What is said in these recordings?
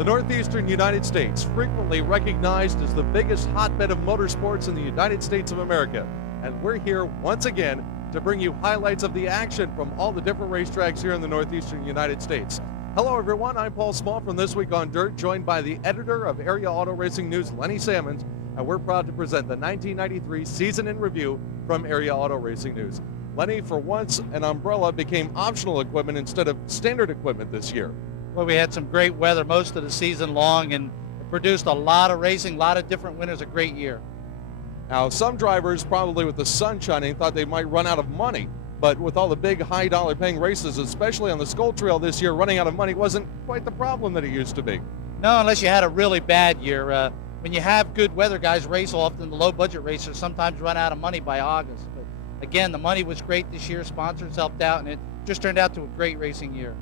The Northeastern United States, frequently recognized as the biggest hotbed of motorsports in the United States of America. And we're here once again to bring you highlights of the action from all the different racetracks here in the Northeastern United States. Hello everyone, I'm Paul Small from This Week on Dirt, joined by the editor of Area Auto Racing News, Lenny Sammons, and we're proud to present the 1993 season in review from Area Auto Racing News. Lenny, for once, an umbrella became optional equipment instead of standard equipment this year. Well, we had some great weather most of the season long and produced a lot of racing, a lot of different winners, a great year. Now, some drivers, probably with the sun shining, thought they might run out of money. But with all the big high dollar paying races, especially on the Skull Trail this year, running out of money wasn't quite the problem that it used to be. No, unless you had a really bad year. When you have good weather, guys race often. The low budget racers sometimes run out of money by August. But again, the money was great this year. Sponsors helped out, and it just turned out to a great racing year.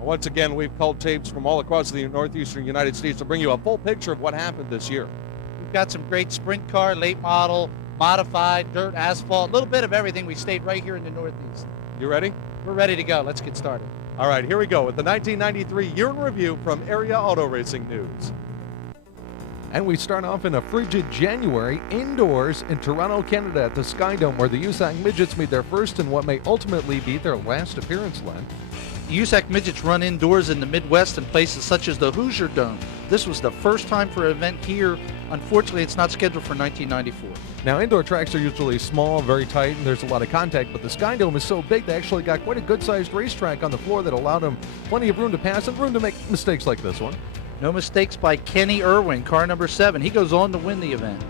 Once again, we've culled tapes from all across the Northeastern United States to bring you a full picture of what happened this year. We've got some great sprint car, late model, modified, dirt, asphalt, a little bit of everything. We stayed right here in the Northeast. You ready? We're ready to go. Let's get started. All right, here we go with the 1993 year in review from Area Auto Racing News. And we start off in a frigid January indoors in Toronto, Canada at the Skydome, where the USAC Midgets made their first and what may ultimately be their last appearance, Len. USAC Midgets run indoors in the Midwest in places such as the Hoosier Dome. This was the first time for an event here. Unfortunately, it's not scheduled for 1994. Now, indoor tracks are usually small, very tight, and there's a lot of contact, but the Skydome is so big they actually got quite a good-sized racetrack on the floor that allowed them plenty of room to pass and room to make mistakes like this one. No mistakes by Kenny Irwin, car number 7. He goes on to win the event.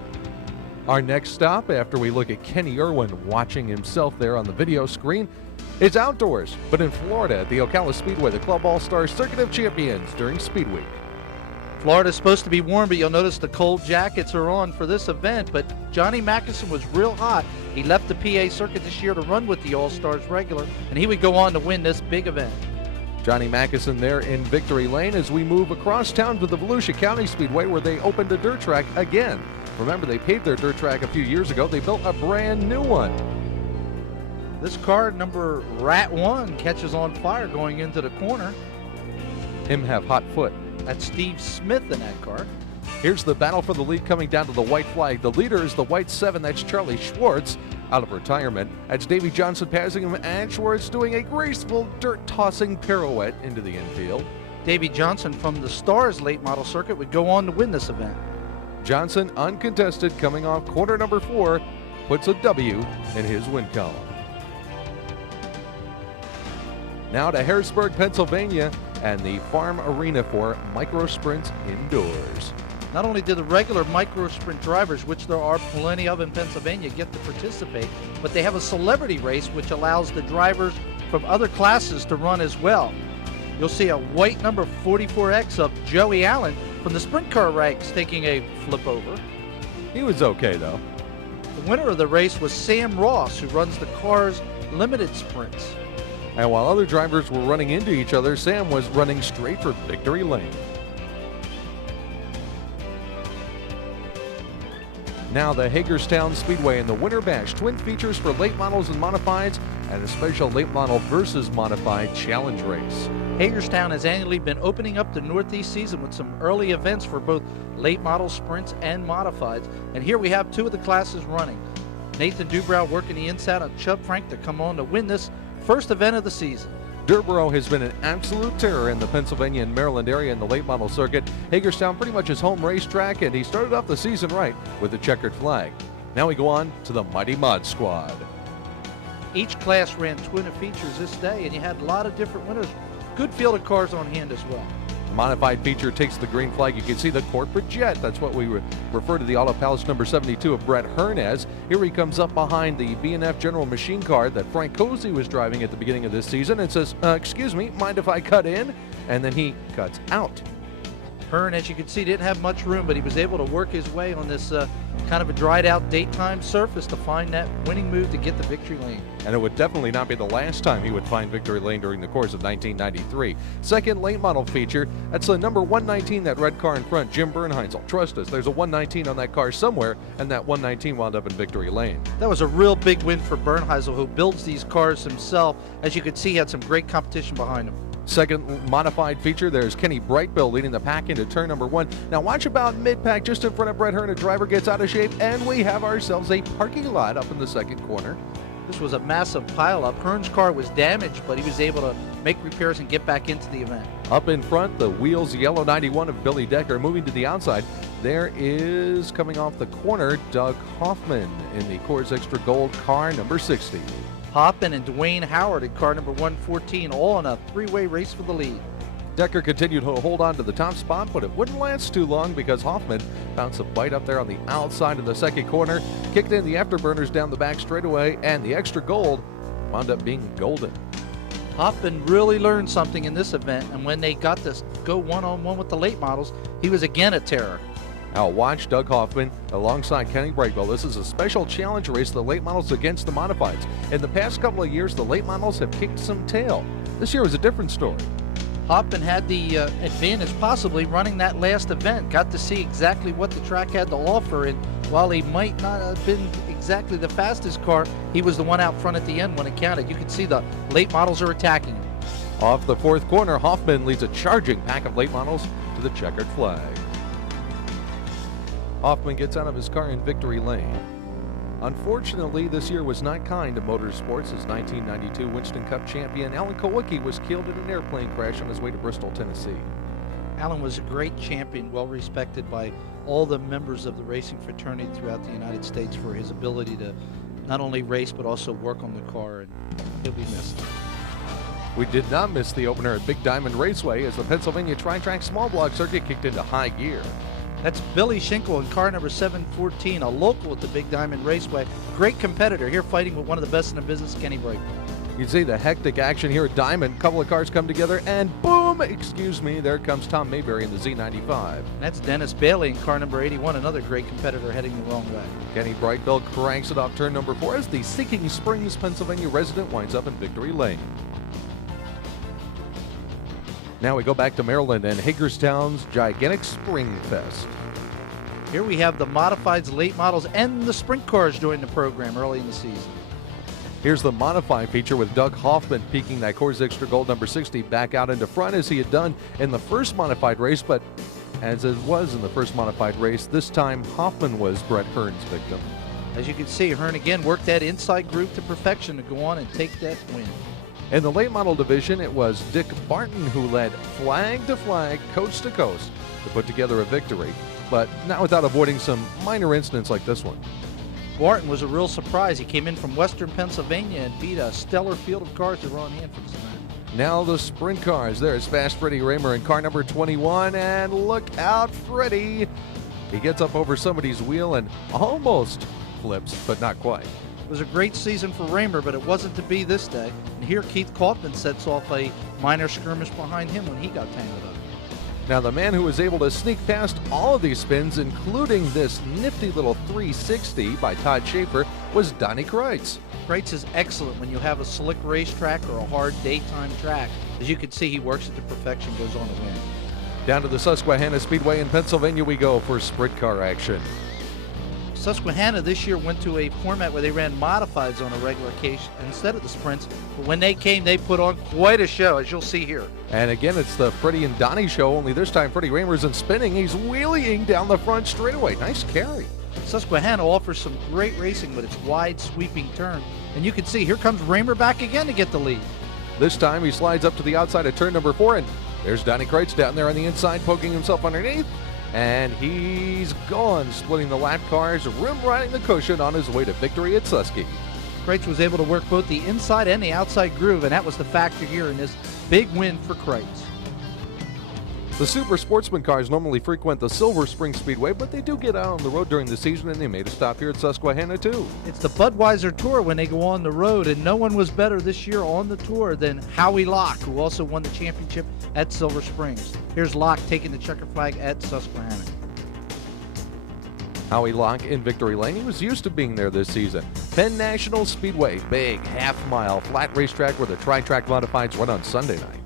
Our next stop, after we look at Kenny Irwin watching himself there on the video screen, is outdoors, but in Florida at the Ocala Speedway, the Club All-Star Circuit of Champions during Speed Week. Florida's supposed to be warm, but you'll notice the cold jackets are on for this event, but Johnny Mackison was real hot. He left the PA circuit this year to run with the All-Stars regular, and he would go on to win this big event. Johnny Mackison there in victory lane as we move across town to the Volusia County Speedway, where they opened a dirt track again. Remember, they paved their dirt track a few years ago. They built a brand new one. This car, number Rat 1, catches on fire going into the corner. Him have hot foot. That's Steve Smith in that car. Here's the battle for the lead coming down to the white flag. The leader is the white 7. That's Charlie Schwartz out of retirement. That's Davey Johnson passing him, and Schwartz doing a graceful dirt-tossing pirouette into the infield. Davey Johnson from the Stars late model circuit would go on to win this event. Johnson, uncontested, coming off corner number 4, puts a W in his win column. Now to Harrisburg, Pennsylvania, and the Farm Arena for Micro Sprints indoors. Not only did the regular Micro Sprint drivers, which there are plenty of in Pennsylvania, get to participate, but they have a celebrity race which allows the drivers from other classes to run as well. You'll see a white number 44X of Joey Allen from the sprint car ranks taking a flip over. He was okay though. The winner of the race was Sam Ross, who runs the car's limited sprints. And while other drivers were running into each other, Sam was running straight for victory lane. Now the Hagerstown Speedway and the Winter Bash, twin features for late models and modifieds, and a special late model versus modified challenge race. Hagerstown has annually been opening up the Northeast season with some early events for both late model sprints and modifieds. And here we have 2 of the classes running. Nathan Dubrow working the inside on Chubb Frank to come on to win this first event of the season. Dubrow has been an absolute terror in the Pennsylvania and Maryland area in the late model circuit. Hagerstown pretty much his home racetrack, and he started off the season right with the checkered flag. Now we go on to the Mighty Mod Squad. Each class ran twin features this day, and you had a lot of different winners. Good field of cars on hand as well. Modified feature takes the green flag. You can see the corporate jet. That's what we refer to the Auto Palace number 72 of Brett Hearn as. Here he comes up behind the B&F General Machine car that Frank Cozy was driving at the beginning of this season and says, excuse me, mind if I cut in? And then he cuts out. Hearn, as you can see, didn't have much room, but he was able to work his way on this kind of a dried out daytime surface to find that winning move to get the victory lane. And it would definitely not be the last time he would find victory lane during the course of 1993. Second late model feature, that's the number 119, that red car in front, Jim Bernheisel. Trust us, there's a 119 on that car somewhere, and that 119 wound up in victory lane. That was a real big win for Bernheisel, who builds these cars himself. As you can see, he had some great competition behind him. Second modified feature, there's Kenny Brightbill leading the pack into turn number 1. Now watch about mid-pack just in front of Brett Hearn. A driver gets out of shape, and we have ourselves a parking lot up in the second corner. This was a massive pileup. Hearn's car was damaged, but he was able to make repairs and get back into the event. Up in front, the wheels yellow 91 of Billy Decker. Moving to the outside, there is, coming off the corner, Doug Hoffman in the Coors Extra Gold car number 60. Hoffman and Dwayne Howard in car number 114, all in a three-way race for the lead. Decker continued to hold on to the top spot, but it wouldn't last too long because Hoffman bounced a bite up there on the outside of the second corner, kicked in the afterburners down the back straightaway, and the Extra Gold wound up being golden. Hoffman really learned something in this event, and when they got to go one-on-one with the late models, he was again a terror. Now watch Doug Hoffman alongside Kenny Brightbill. This is a special challenge race, the late models against the modifieds. In the past couple of years, the late models have kicked some tail. This year was a different story. Hoffman had the advantage possibly running that last event, got to see exactly what the track had to offer, and while he might not have been exactly the fastest car, he was the one out front at the end when it counted. You can see the late models are attacking him. Off the fourth corner, Hoffman leads a charging pack of late models to the checkered flag. Hoffman gets out of his car in victory lane. Unfortunately, this year was not kind to motorsports as 1992 Winston Cup champion Alan Kulwicki was killed in an airplane crash on his way to Bristol, Tennessee. Alan was a great champion, well respected by all the members of the racing fraternity throughout the United States for his ability to not only race but also work on the car, and he'll be missed. We did not miss the opener at Big Diamond Raceway as the Pennsylvania Tri-Track Small Block Circuit kicked into high gear. That's Billy Schinkel in car number 714, a local at the Big Diamond Raceway. Great competitor here, fighting with one of the best in the business, Kenny Brightbill. You can see the hectic action here at Diamond. A couple of cars come together, and boom, there comes Tom Mayberry in the Z95. That's Dennis Bailey in car number 81, another great competitor heading the wrong way. Kenny Brightbill cranks it off turn number 4 as the Sinking Springs, Pennsylvania resident winds up in victory lane. Now we go back to Maryland and Hagerstown's gigantic Spring Fest. Here we have the modifieds, late models, and the sprint cars joining the program early in the season. Here's the modified feature with Doug Hoffman peeking that Coors Extra Gold number 60 back out into front as he had done in the first modified race, but as it was in the first modified race, this time Hoffman was Brett Hearn's victim. As you can see, Hearn again worked that inside groove to perfection to go on and take that win. In the late model division, it was Dick Barton who led flag to flag, coast to coast to put together a victory, but not without avoiding some minor incidents like this one. Barton was a real surprise. He came in from western Pennsylvania and beat a stellar field of cars that were on hand for this event. Now the sprint cars. There's Fast Freddie Raymer in car number 21, and look out, Freddie. He gets up over somebody's wheel and almost flips, but not quite. It was a great season for Raymer, but it wasn't to be this day. And here Keith Kaufman sets off a minor skirmish behind him when he got tangled up. Now the man who was able to sneak past all of these spins, including this nifty little 360 by Todd Schaefer, was Donnie Kreitz. Kreitz is excellent when you have a slick racetrack or a hard daytime track. As you can see, he works it to perfection, goes on to win. Down to the Susquehanna Speedway in Pennsylvania we go for sprint car action. Susquehanna this year went to a format where they ran modifieds on a regular occasion instead of the sprints. But when they came, they put on quite a show, as you'll see here. And again, it's the Freddie and Donnie show, only this time Freddie Raymer isn't spinning. He's wheeling down the front straightaway. Nice carry. Susquehanna offers some great racing with its wide sweeping turn. And you can see, here comes Raymer back again to get the lead. This time he slides up to the outside of turn number 4, and there's Donnie Kreitz down there on the inside, poking himself underneath. And he's gone, splitting the lap cars, rim riding the cushion on his way to victory at Susky. Kreitz was able to work both the inside and the outside groove, and that was the factor here in this big win for Kreitz. The super sportsman cars normally frequent the Silver Spring Speedway, but they do get out on the road during the season, and they made a stop here at Susquehanna too. It's the Budweiser Tour when they go on the road, and no one was better this year on the tour than Howie Locke, who also won the championship at Silver Springs. Here's Locke taking the checker flag at Susquehanna. Howie Locke in victory lane. He was used to being there this season. Penn National Speedway, big half-mile flat racetrack where the Tri-Track Modifieds run on Sunday night.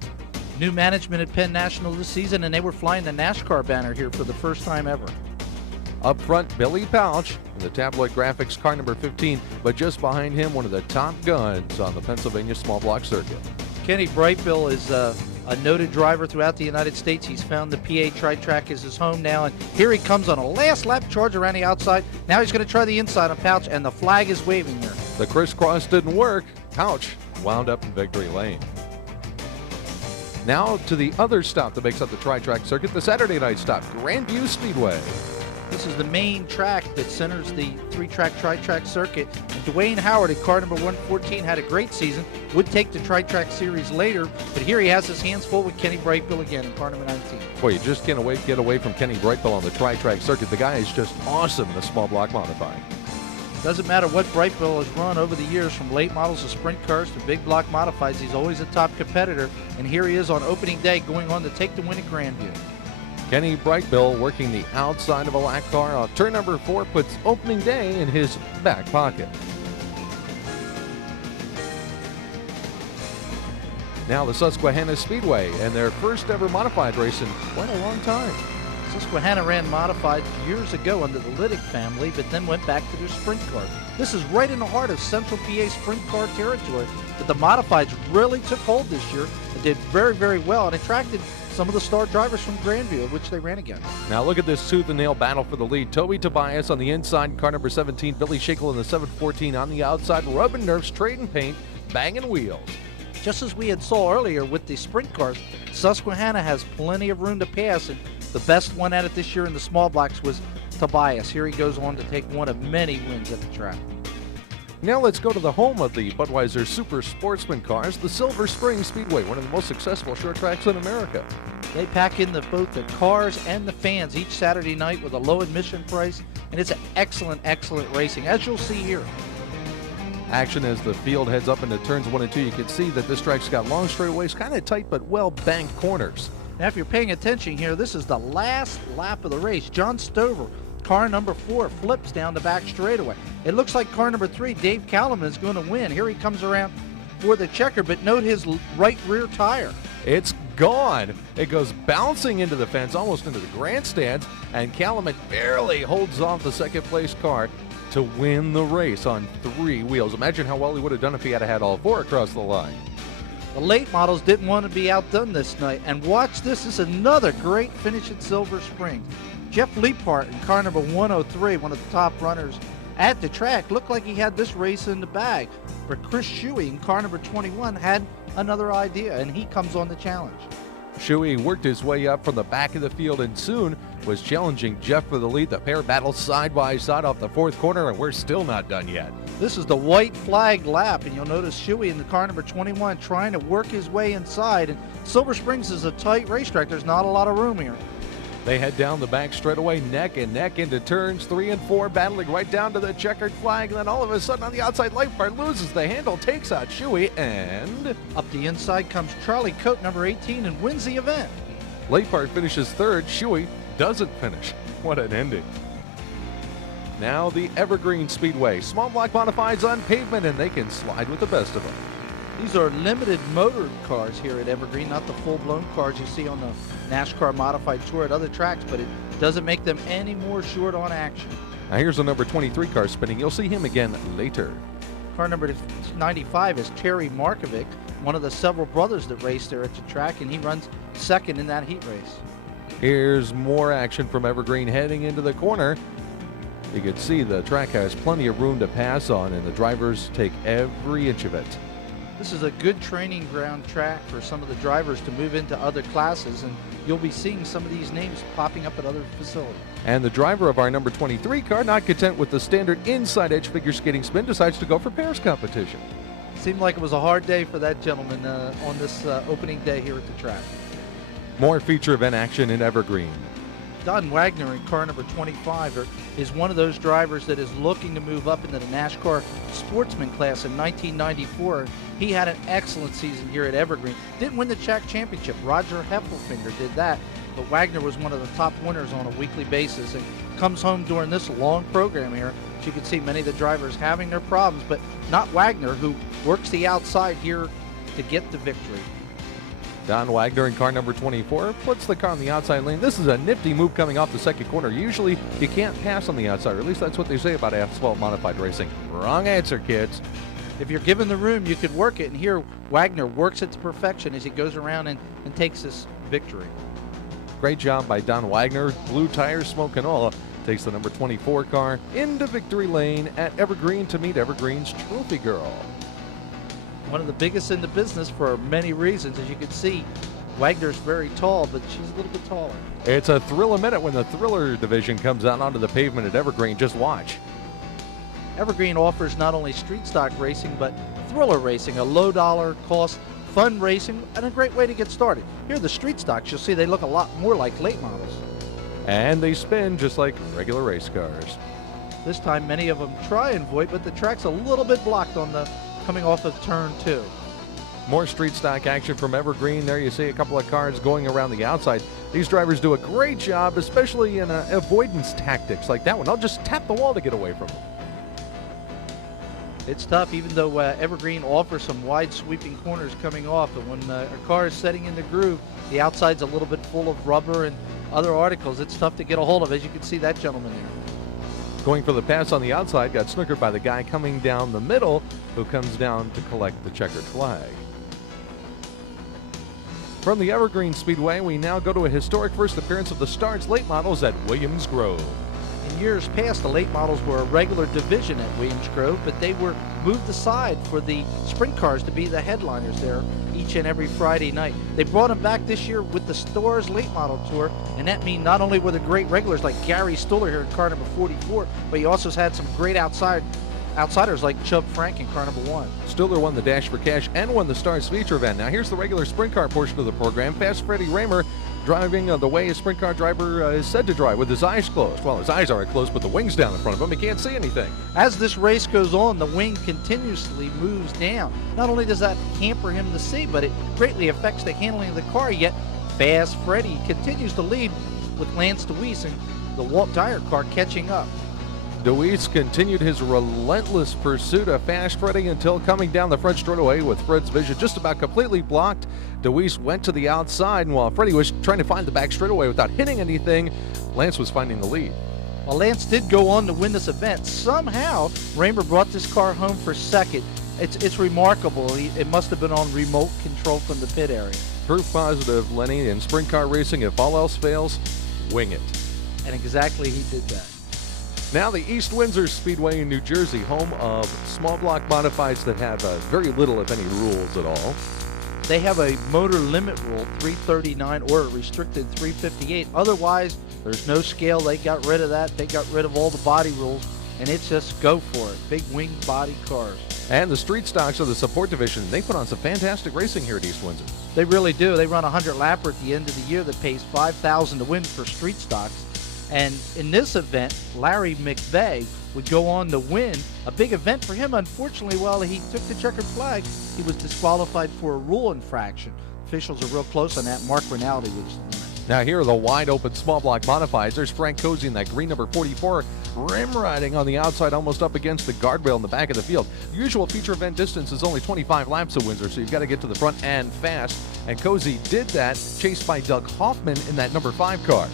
New management at Penn National this season, and they were flying the NASCAR banner here for the first time ever. Up front, Billy Pouch in the Tabloid Graphics car number 15, but just behind him, one of the top guns on the Pennsylvania small block circuit. Kenny Brightbill is a a noted driver throughout the United States. He's found the PA Tri-Track as his home now, and here he comes on a last lap charge around the outside. Now he's going to try the inside on Pouch, and the flag is waving here. The crisscross didn't work. Pouch wound up in victory lane. Now to the other stop that makes up the Tri-Track circuit, the Saturday night stop, Grandview Speedway. This is the main track that centers the three-track Tri-Track circuit. And Dwayne Howard at car number 114 had a great season, would take the Tri-Track series later, but here he has his hands full with Kenny Brightbill again in car number 19. Boy, you just can't get away from Kenny Brightbill on the Tri-Track circuit. The guy is just awesome in the small block modifying. Doesn't matter what Brightbill has run over the years, from late models to sprint cars to big block modifieds, he's always a top competitor, and here he is on opening day going on to take the win at Grandview. Kenny Brightbill working the outside of a lap car on turn number 4 puts opening day in his back pocket. Now the Susquehanna Speedway and their first ever modified race in quite a long time. Susquehanna ran modified years ago under the Liddick family, but then went back to their sprint car. This is right in the heart of Central PA sprint car territory, but the modifieds really took hold this year and did very, very well and attracted some of the star drivers from Grandview, which they ran against. Now look at this tooth and nail battle for the lead. Toby Tobias on the inside, car number 17. Billy Shackle in the 714 on the outside, rubbing nerves, trading paint, banging wheels. Just as we had saw earlier with the sprint cars, Susquehanna has plenty of room to pass, and the best one at it this year in the small blocks was Tobias. Here he goes on to take one of many wins at the track. Now let's go to the home of the Budweiser Super Sportsman cars, the Silver Spring Speedway, one of the most successful short tracks in America. They pack in both the cars and the fans each Saturday night with a low admission price, and it's an excellent, excellent racing, as you'll see here. Action as the field heads up into turns 1 and 2. You can see that this track's got long straightaways, kind of tight but well-banked corners. Now, if you're paying attention here, this is the last lap of the race. John Stover, car number 4, flips down the back straightaway. It looks like car number 3, Dave Callum, is going to win. Here he comes around for the checker, but note his right rear tire. It's gone. It goes bouncing into the fence, almost into the grandstands, and Calumet barely holds off the second place car to win the race on 3 wheels. Imagine how well he would have done if he had all 4 across the line. The late models didn't want to be outdone this night, and watch this. This is another great finish at Silver Springs. Jeff Leapart in car number 103, one of the top runners at the track, looked like he had this race in the bag. But Chris Shuey in car number 21 had another idea, and he comes on the challenge. Shuey worked his way up from the back of the field and soon was challenging Jeff for the lead. The pair battle side by side off the 4th corner, and we're still not done yet. This is the white flag lap, and you'll notice Shuey in the car number 21 trying to work his way inside. And Silver Springs is a tight racetrack. There's not a lot of room here. They head down the back straightaway, neck and neck into turns 3 and 4, battling right down to the checkered flag. And then all of a sudden on the outside, Leapart loses the handle, takes out Shuey, and up the inside comes Charlie Coate, number 18, and wins the event. Leapart finishes 3rd. Shuey doesn't finish. What an ending. Now the Evergreen Speedway. Small block modifieds on pavement, and they can slide with the best of them. These are limited motor cars here at Evergreen, not the full-blown cars you see on the NASCAR Modified Tour at other tracks, but it doesn't make them any more short on action. Now here's the number 23 car spinning. You'll see him again later. Car number 95 is Terry Markovic, one of the several brothers that race there at the track, and he runs 2nd in that heat race. Here's more action from Evergreen heading into the corner. You can see the track has plenty of room to pass on, and the drivers take every inch of it. This is a good training ground track for some of the drivers to move into other classes, and you'll be seeing some of these names popping up at other facilities. And the driver of our number 23 car, not content with the standard inside edge figure skating spin, decides to go for pairs competition. Seemed like it was a hard day for that gentleman on this opening day here at the track. More feature event action in Evergreen. Don Wagner in car number 25 is one of those drivers that is looking to move up into the NASCAR Sportsman class in 1994. He had an excellent season here at Evergreen. Didn't win the track championship. Roger Heffelfinger did that, but Wagner was one of the top winners on a weekly basis and comes home during this long program here. As you can see, many of the drivers having their problems, but not Wagner, who works the outside here to get the victory. Don Wagner in car number 24 puts the car on the outside lane. This is a nifty move coming off the second corner. Usually you can't pass on the outside, or at least that's what they say about asphalt modified racing. Wrong answer, kids. if you're given the room, you could work it. And here, Wagner works it to perfection as he goes around and takes this victory. Great job by Don Wagner. Blue tires, smoke and all. Takes the number 24 car into victory lane at Evergreen to meet Evergreen's Trophy Girl. One of the biggest in the business for many reasons. As you can see, Wagner's very tall, but she's a little bit taller. It's a thrill a minute when the Thriller division comes out onto the pavement at Evergreen. Just watch. Evergreen offers not only street stock racing, but thriller racing, a low dollar cost, fun racing, and a great way to get started. Here, the street stocks, you'll see they look a lot more like late models. And they spin just like regular race cars. This time, many of them try and void, but the track's a little bit blocked on the coming off of turn 2. More street stock action from Evergreen. There you see a couple of cars going around the outside. These drivers do a great job, especially in avoidance tactics like that one. I'll just tap the wall to get away from them. It's tough, even though Evergreen offers some wide sweeping corners coming off. And when a car is setting in the groove, the outside's a little bit full of rubber and other articles. It's tough to get a hold of, as you can see that gentleman there. Going for the pass on the outside, got snookered by the guy coming down the middle, who comes down to collect the checkered flag. From the Evergreen Speedway, we now go to a historic first appearance of the Stars late models at Williams Grove. In years past, the late models were a regular division at Williams Grove, but they were moved aside for the sprint cars to be the headliners there each and every Friday night. They brought them back this year with the Stars late model tour, and that means not only were the great regulars like Gary Stuller here in car number 44, but he also had some great outsiders like Chubb Frank in car number 1. Stuller won the Dash for Cash and won the Stars feature event. Now here's the regular sprint car portion of the program. Fast Freddie Raymer driving the way a sprint car driver is said to drive, with his eyes closed. Well, his eyes aren't closed, but the wing's down in front of him. He can't see anything. As this race goes on, the wing continuously moves down. Not only does that hamper him to see, but it greatly affects the handling of the car, yet Fast Freddie continues to lead with Lance Deweese and the Walt Dyer car catching up. Deweese continued his relentless pursuit of Fast Freddie until coming down the front straightaway with Fred's vision just about completely blocked. Deweese went to the outside, and while Freddie was trying to find the back straightaway without hitting anything, Lance was finding the lead. While Lance did go on to win this event, somehow Raymer brought this car home for second. It's remarkable. It must have been on remote control from the pit area. Proof positive, Lenny. In sprint car racing, if all else fails, wing it. And exactly he did that. Now the East Windsor Speedway in New Jersey, home of small block modifieds that have very little, if any, rules at all. They have a motor limit rule, 339, or a restricted 358. Otherwise, there's no scale. They got rid of that. They got rid of all the body rules, and it's just go for it. Big wing body cars. And the street stocks of the support division, they put on some fantastic racing here at East Windsor. They really do. They run a 100-lapper at the end of the year that pays $5,000 to win for street stocks. And in this event, Larry McVeigh would go on to win a big event for him. Unfortunately, while he took the checkered flag, he was disqualified for a rule infraction. Officials are real close on that. Mark Rinaldi was the winner. Now here are the wide open small block modifieds. There's Frank Cozy in that green number 44, rim riding on the outside almost up against the guardrail in the back of the field. Usual feature event distance is only 25 laps at Windsor, so you've got to get to the front and fast. And Cozy did that, chased by Doug Hoffman in that number 5 car.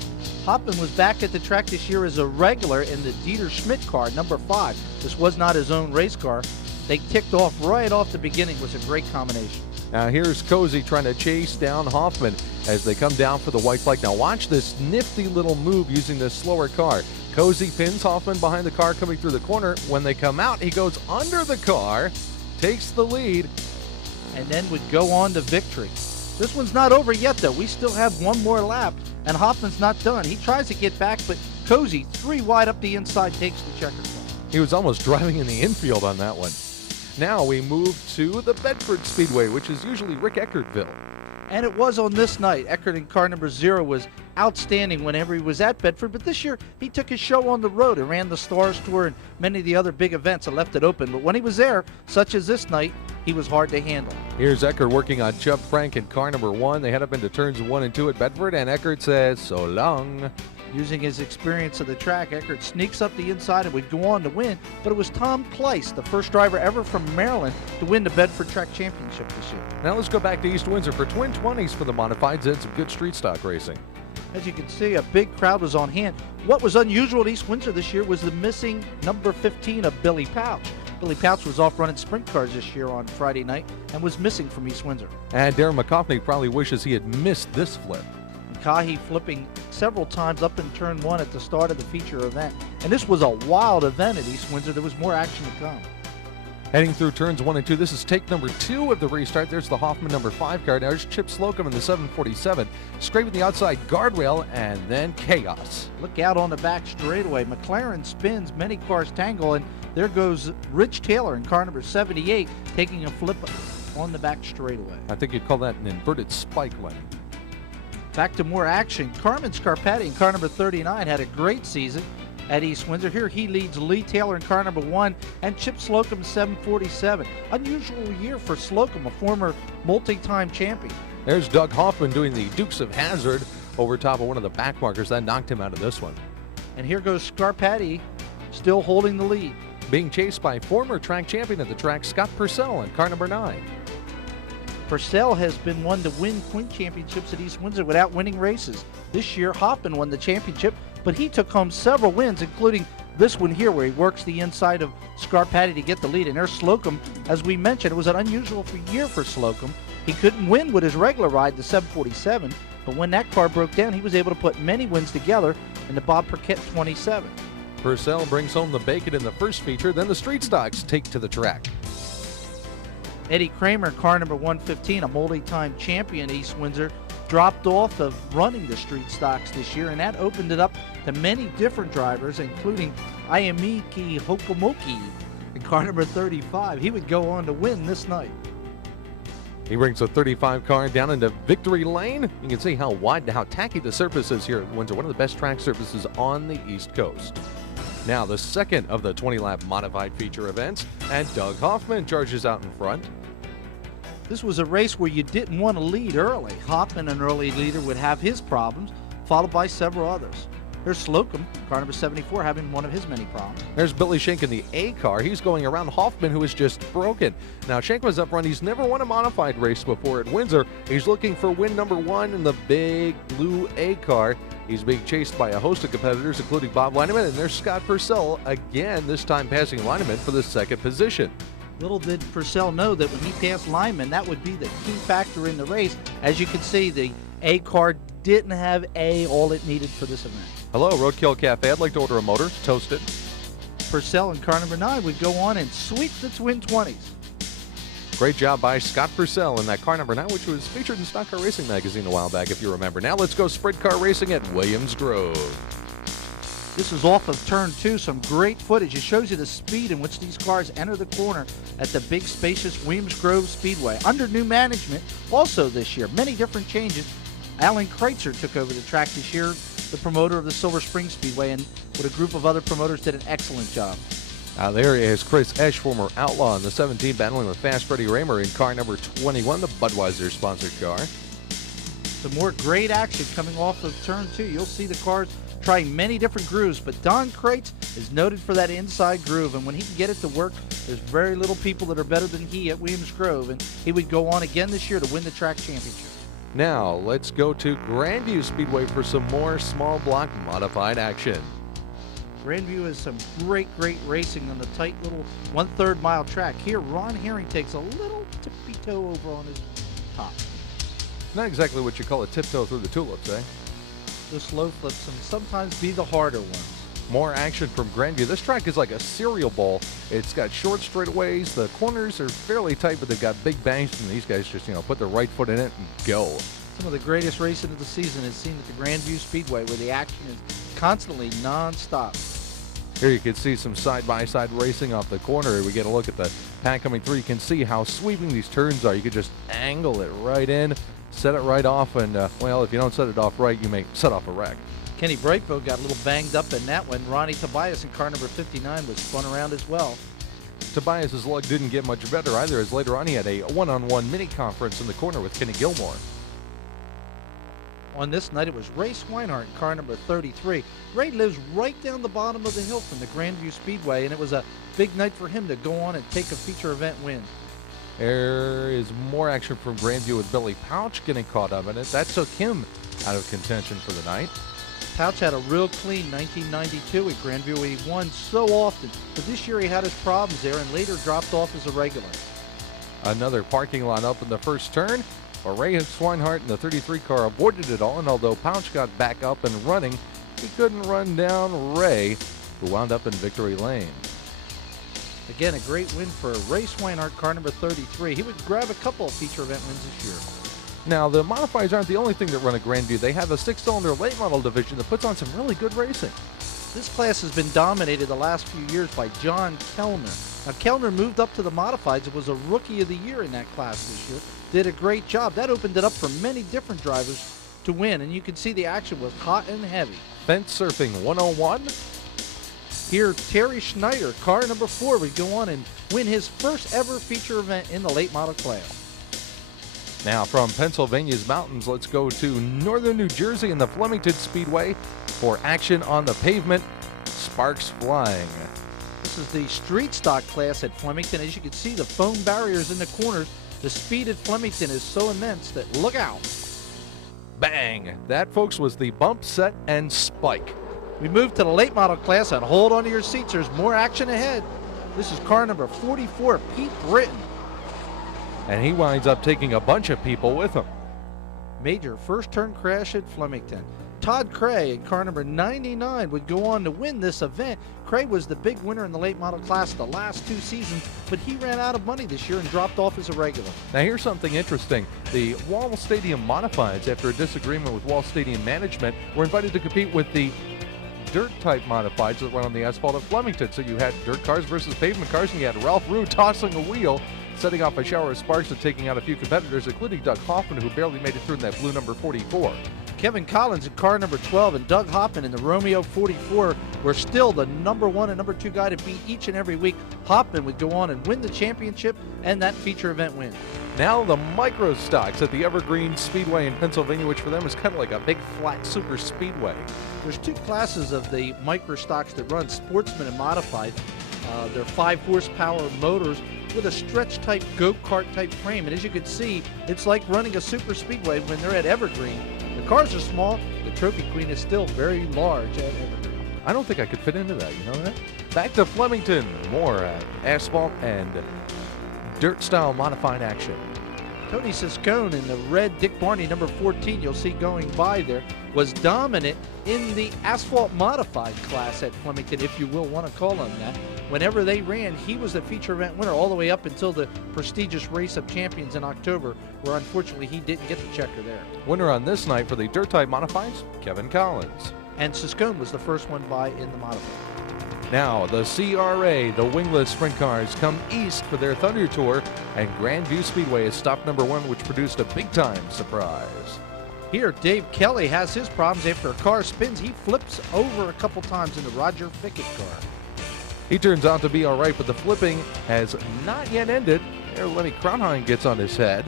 Hoffman was back at the track this year as a regular in the Dieter Schmidt car, number 5. This was not his own race car. They ticked off right off the beginning. It was a great combination. Now here's Cozy trying to chase down Hoffman as they come down for the white flag. Now watch this nifty little move using this slower car. Cozy pins Hoffman behind the car coming through the corner. When they come out, he goes under the car, takes the lead, and then would go on to victory. This one's not over yet, though. We still have one more lap, and Hoffman's not done. He tries to get back, but Cozy, 3 wide up the inside, takes the checkered flag. He was almost driving in the infield on that one. Now we move to the Bedford Speedway, which is usually Rick Eckertville. And it was on this night. Eckert in car number 0 was outstanding whenever he was at Bedford, but this year he took his show on the road and ran the Stars Tour and many of the other big events and left it open. But when he was there, such as this night, he was hard to handle. Here's Eckert working on Chubb Frank in car number 1. They head up into turns 1 and 2 at Bedford, and Eckert says, so long. Using his experience of the track, Eckert sneaks up the inside and would go on to win, but it was Tom Kleiss, the first driver ever from Maryland, to win the Bedford Track Championship this year. Now let's go back to East Windsor for twin 20s for the modifieds and some good street stock racing. As you can see, a big crowd was on hand. What was unusual at East Windsor this year was the missing number 15 of Billy Pouch. Billy Pouch was off running sprint cars this year on Friday night and was missing from East Windsor. And Darren McCoffney probably wishes he had missed this flip. Kahi flipping several times up in turn 1 at the start of the feature event. And this was a wild event at East Windsor. There was more action to come. Heading through turns 1 and 2, this is take number 2 of the restart. There's the Hoffman number 5 car. There's Chip Slocum in the 747, scraping the outside guardrail, and then chaos. Look out on the back straightaway. McLaren spins, many cars tangle, and there goes Rich Taylor in car number 78, taking a flip on the back straightaway. I think you'd call that an inverted spike lane. Back to more action. Carmen Scarpati in car number 39 had a great season at East Windsor. Here he leads Lee Taylor in car number 1 and Chip Slocum 747. Unusual year for Slocum, a former multi-time champion. There's Doug Hoffman doing the Dukes of Hazzard over top of one of the back markers. That knocked him out of this one. And here goes Scarpati, still holding the lead. Being chased by former track champion at the track, Scott Purcell in car number 9. Purcell has been one to win point championships at East Windsor without winning races. This year, Hoffman won the championship, but he took home several wins, including this one here where he works the inside of Scarpati to get the lead. And there's Slocum. As we mentioned, it was an unusual year for Slocum. He couldn't win with his regular ride, the 747, but when that car broke down, he was able to put many wins together in the Bob Perquette 27. Purcell brings home the bacon in the first feature, then the street stocks take to the track. Eddie Kramer, car number 115, a multi-time champion at East Windsor, dropped off of running the street stocks this year, and that opened it up to many different drivers, including Ayamiki Hokomoki in car number 35. He would go on to win this night. He brings a 35 car down into victory lane. You can see how wide, how tacky the surface is here at Windsor, one of the best track surfaces on the East Coast. Now the second of the 20-lap modified feature events, and Doug Hoffman charges out in front. This was a race where you didn't want to lead early. Hoffman, an early leader, would have his problems, followed by several others. There's Slocum, car number 74, having one of his many problems. There's Billy Schenk in the A car. He's going around Hoffman, who is just broken. Now, Schenk was up front. He's never won a modified race before at Windsor. He's looking for win number 1 in the big blue A car. He's being chased by a host of competitors, including Bob Lineman, and there's Scott Purcell again, this time passing Lineman for the second position. Little did Purcell know that when he passed Lyman, that would be the key factor in the race. As you can see, the A car didn't have all it needed for this event. Hello, Roadkill Cafe. I'd like to order a motor, toasted. Purcell in car number 9 would go on and sweep the Twin 20s. Great job by Scott Purcell in that car number 9, which was featured in Stock Car Racing Magazine a while back, if you remember. Now let's go sprint car racing at Williams Grove. This is off of turn 2, some great footage. It shows you the speed in which these cars enter the corner at the big, spacious Williams Grove Speedway. Under new management also this year, many different changes. Alan Kreitzer took over the track this year, the promoter of the Silver Spring Speedway, and with a group of other promoters did an excellent job. There is Chris Esch, former Outlaw in the 17, battling with Fast Freddie Raymer in car number 21, the Budweiser-sponsored car. Some more great action coming off of turn 2. You'll see the cars trying many different grooves, but Don Kreitz is noted for that inside groove, and when he can get it to work, there's very little people that are better than he at Williams Grove, and he would go on again this year to win the track championship. Now, let's go to Grandview Speedway for some more small block modified action. Grandview has some great racing on the tight little 1/3 mile track. Here, Ron Herring takes a little tippy toe over on his top. Not exactly what you call a tiptoe through the tulips, eh? The slow flips and sometimes be the harder ones. More action from Grandview. This track is like a cereal bowl. It's got short straightaways. The corners are fairly tight, but they've got big banks, and these guys just, put their right foot in it and go. Some of the greatest racing of the season is seen at the Grandview Speedway, where the action is constantly non-stop. Here you can see some side-by-side racing off the corner. We get a look at the pack coming through. You can see how sweeping these turns are. You could just angle it right in, set it right off, and, if you don't set it off right, you may set off a wreck. Kenny Breakville got a little banged up in that one. Ronnie Tobias in car number 59 was spun around as well. Tobias's luck didn't get much better either, as later on he had a one-on-one mini-conference in the corner with Kenny Gilmore. On this night, it was Ray Swinehart in car number 33. Ray lives right down the bottom of the hill from the Grandview Speedway, and it was a big night for him to go on and take a feature event win. There is more action from Grandview with Billy Pouch getting caught up in it. That took him out of contention for the night. Pouch had a real clean 1992 at Grandview. He won so often, but this year he had his problems there and later dropped off as a regular. Another parking lot up in the first turn, but Ray Swinehart in the 33 car avoided it all, and although Pouch got back up and running, he couldn't run down Ray, who wound up in victory lane. Again, a great win for Ray Swinehart, car number 33. He would grab a couple of feature event wins this year. Now, the modifieds aren't the only thing that run at Grandview. They have a 6-cylinder late model division that puts on some really good racing. This class has been dominated the last few years by John Kellner. Now, Kellner moved up to the modifieds and was a Rookie of the Year in that class this year. Did a great job. That opened it up for many different drivers to win, and you can see the action was hot and heavy. Fence Surfing 101. Here, Terry Schneider, car number 4, would go on and win his first ever feature event in the late model class. Now from Pennsylvania's mountains, let's go to northern New Jersey in the Flemington Speedway for action on the pavement. Sparks flying. This is the street stock class at Flemington. As you can see, the foam barriers in the corners. The speed at Flemington is so immense that look out. Bang! That, folks, was the bump, set, and spike. We move to the late model class and hold on to your seats. There's more action ahead. This is car number 44, Pete Britton. And he winds up taking a bunch of people with him. Major first turn crash at Flemington. Todd Cray in car number 99 would go on to win this event. Cray was the big winner in the late model class the last 2 seasons, but he ran out of money this year and dropped off as a regular. Now here's something interesting. The Wall Stadium Modifieds, after a disagreement with Wall Stadium management, were invited to compete with the dirt type modifieds that run on the asphalt at Flemington. So you had dirt cars versus pavement cars, and you had Ralph Rue tossing a wheel, setting off a shower of sparks and taking out a few competitors, including Doug Hoffman, who barely made it through in that blue number 44. Kevin Collins in car number 12 and Doug Hoffman in the Romeo 44 were still the number 1 and number 2 guy to beat each and every week. Hoffman would go on and win the championship and that feature event win. Now the micro stocks at the Evergreen Speedway in Pennsylvania, which for them is kind of like a big flat super speedway. There's 2 classes of the micro stocks that run, sportsman and modified. They're 5 horsepower motors with a stretch type go-kart type frame, and as you can see, it's like running a super speedway when they're at Evergreen. The cars are small, the Trophy Queen is still very large at Evergreen. I don't think I could fit into that, you know that? Back to Flemington, more asphalt and dirt style modified action. Tony Siscone in the red Dick Barney number 14 you'll see going by there was dominant in the asphalt modified class at Flemington, if you will want to call him that. Whenever they ran, he was the feature event winner all the way up until the prestigious Race of Champions in October, where unfortunately he didn't get the checker there. Winner on this night for the dirt type modifieds, Kevin Collins. And Siscone was the first one by in the modified. Now the CRA, the wingless sprint cars, come east for their Thunder Tour, and Grandview Speedway is stop number 1, which produced a big-time surprise. Here, Dave Kelly has his problems after a car spins. He flips over a couple times in the Roger Fickett car. He turns out to be all right, but the flipping has not yet ended. There, Lenny Kronheim gets on his head.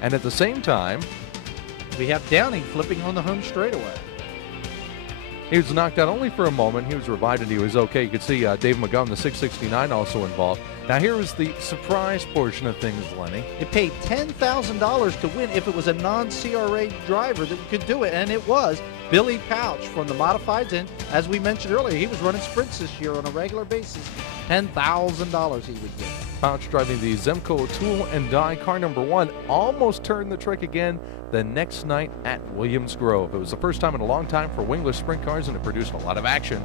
And at the same time, we have Downing flipping on the home straightaway. He was knocked out only for a moment. He was revived and he was okay. You could see Dave McGum, the 669, also involved. Now here is the surprise portion of things, Lenny. It paid $10,000 to win if it was a non-CRA driver that could do it, and it was Billy Pouch from the modifieds. And as we mentioned earlier, he was running sprints this year on a regular basis. $10,000 he would get. Pouch driving the Zemco Tool and Die car number 1 almost turned the trick again the next night at Williams Grove. It was the first time in a long time for wingless sprint cars, and it produced a lot of action.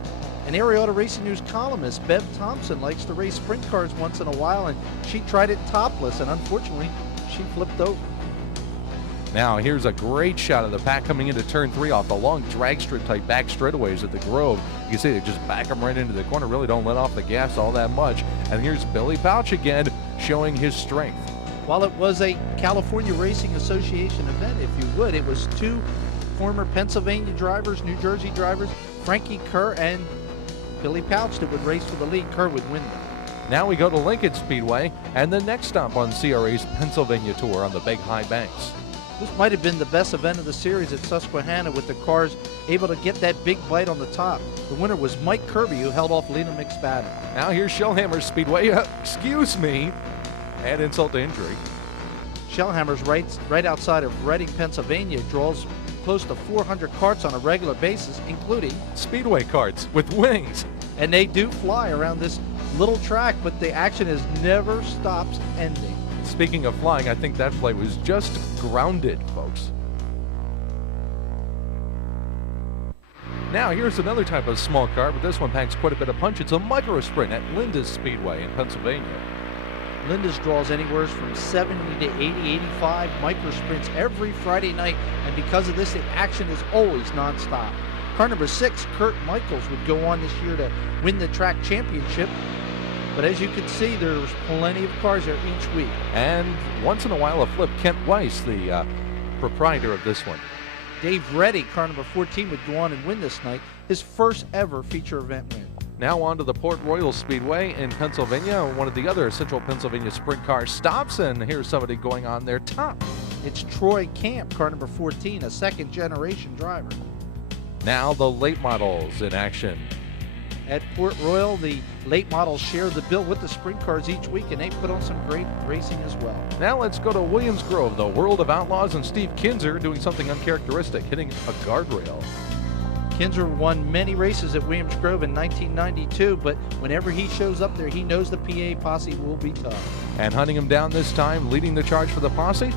An Area Auto Racing News columnist, Bev Thompson, likes to race sprint cars once in a while, and she tried it topless, and unfortunately, she flipped over. Now here's a great shot of the pack coming into turn 3 off the long drag strip type back straightaways at the Grove. You can see they just back them right into the corner, really don't let off the gas all that much. And here's Billy Pouch again showing his strength. While it was a California Racing Association event, if you would, it was 2 former Pennsylvania drivers, New Jersey drivers, Frankie Kerr and Billy Pouch, that would race for the lead. Kerr would win them. Now we go to Lincoln Speedway and the next stop on CRA's Pennsylvania Tour on the Big High Banks. This might have been the best event of the series at Susquehanna, with the cars able to get that big bite on the top. The winner was Mike Kirby, who held off Lena McSpadden. Now here's Shellhammer Speedway. Excuse me. Add insult to injury. Shellhammer's right outside of Reading, Pennsylvania, draws close to 400 karts on a regular basis, including Speedway karts with wings. and they do fly around this little track, but the action is never stops ending. Speaking of flying, I think that flight was just grounded, folks. Now, here's another type of small car, but this one packs quite a bit of punch. It's a micro sprint at Linda's Speedway in Pennsylvania. Linda's draws anywhere from 70 to 80, 85 micro sprints every Friday night, and because of this, the action is always nonstop. Car number 6, Kurt Michaels, would go on this year to win the track championship, but as you can see, there's plenty of cars there each week. And once in a while, a flip. Kent Weiss, the proprietor of this one. Dave Reddy, car number 14, would go on and win this night, his first ever feature event win. Now on to the Port Royal Speedway in Pennsylvania. One of the other Central Pennsylvania sprint cars stops, and here's somebody going on their top. It's Troy Camp, car number 14, a second-generation driver. Now the late models in action. At Port Royal, the late models share the bill with the sprint cars each week, and they put on some great racing as well. Now let's go to Williams Grove, the World of Outlaws, and Steve Kinzer doing something uncharacteristic, hitting a guardrail. Kinzer won many races at Williams Grove in 1992, but whenever he shows up there, he knows the PA posse will be tough. And hunting him down this time, leading the charge for the posse,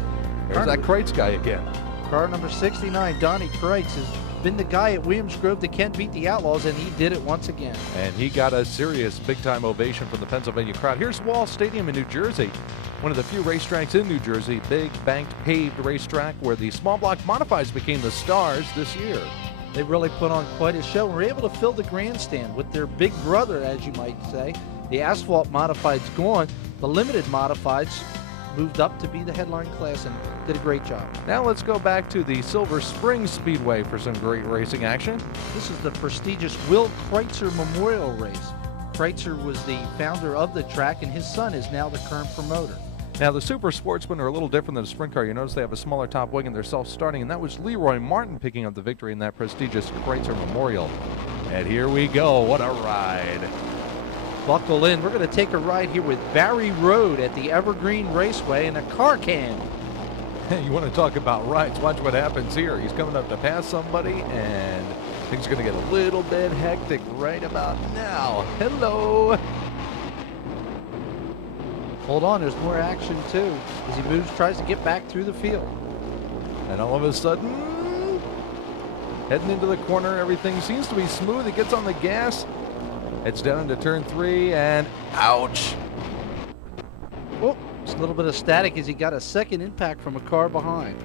there's that Kreitz guy again. Car number 69, Donnie Kreitz, has been the guy at Williams Grove that can beat the Outlaws, and he did it once again. And he got a serious big-time ovation from the Pennsylvania crowd. Here's Wall Stadium in New Jersey, one of the few racetracks in New Jersey, big banked paved racetrack where the small block modifieds became the stars this year. They really put on quite a show and were able to fill the grandstand with their big brother, as you might say. The asphalt modified's gone. The limited modifieds moved up to be the headline class and did a great job. Now let's go back to the Silver Spring Speedway for some great racing action. This is the prestigious Will Kreitzer Memorial Race. Kreitzer was the founder of the track, and his son is now the current promoter. Now, the Super Sportsmen are a little different than a sprint car. You notice they have a smaller top wing and they're self-starting, and that was Leroy Martin picking up the victory in that prestigious Kreitzer Memorial. And here we go. What a ride. Buckle in. We're going to take a ride here with Barry Road at the Evergreen Raceway in a car cam. Hey, you want to talk about rides? Watch what happens here. He's coming up to pass somebody, and things are going to get a little bit hectic right about now. Hello. Hold on, there's more action too. As he moves, tries to get back through the field. And all of a sudden, heading into the corner, everything seems to be smooth. He gets on the gas. It's down into turn 3, and ouch. Oh, just a little bit of static as he got a second impact from a car behind.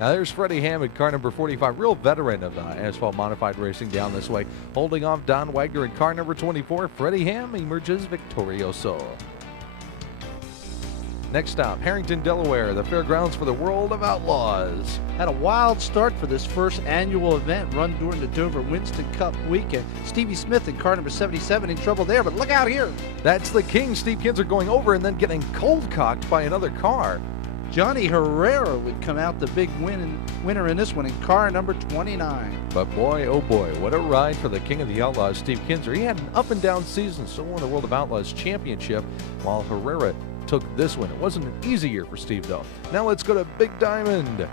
Now there's Freddie Hammond, car number 45, real veteran of asphalt modified racing down this way. Holding off Don Wagner in car number 24, Freddie Ham emerges victorioso. Next stop, Harrington, Delaware, the fairgrounds for the World of Outlaws. Had a wild start for this first annual event run during the Dover Winston Cup weekend. Stevie Smith in car number 77 in trouble there, but look out here. That's the king, Steve Kinzer, going over and then getting cold-cocked by another car. Johnny Herrera would come out the big winner in this one in car number 29. But boy, oh boy, what a ride for the king of the Outlaws, Steve Kinzer. He had an up-and-down season, so won the World of Outlaws championship, while Herrera took this one. It wasn't an easy year for Steve, though. Now let's go to Big Diamond.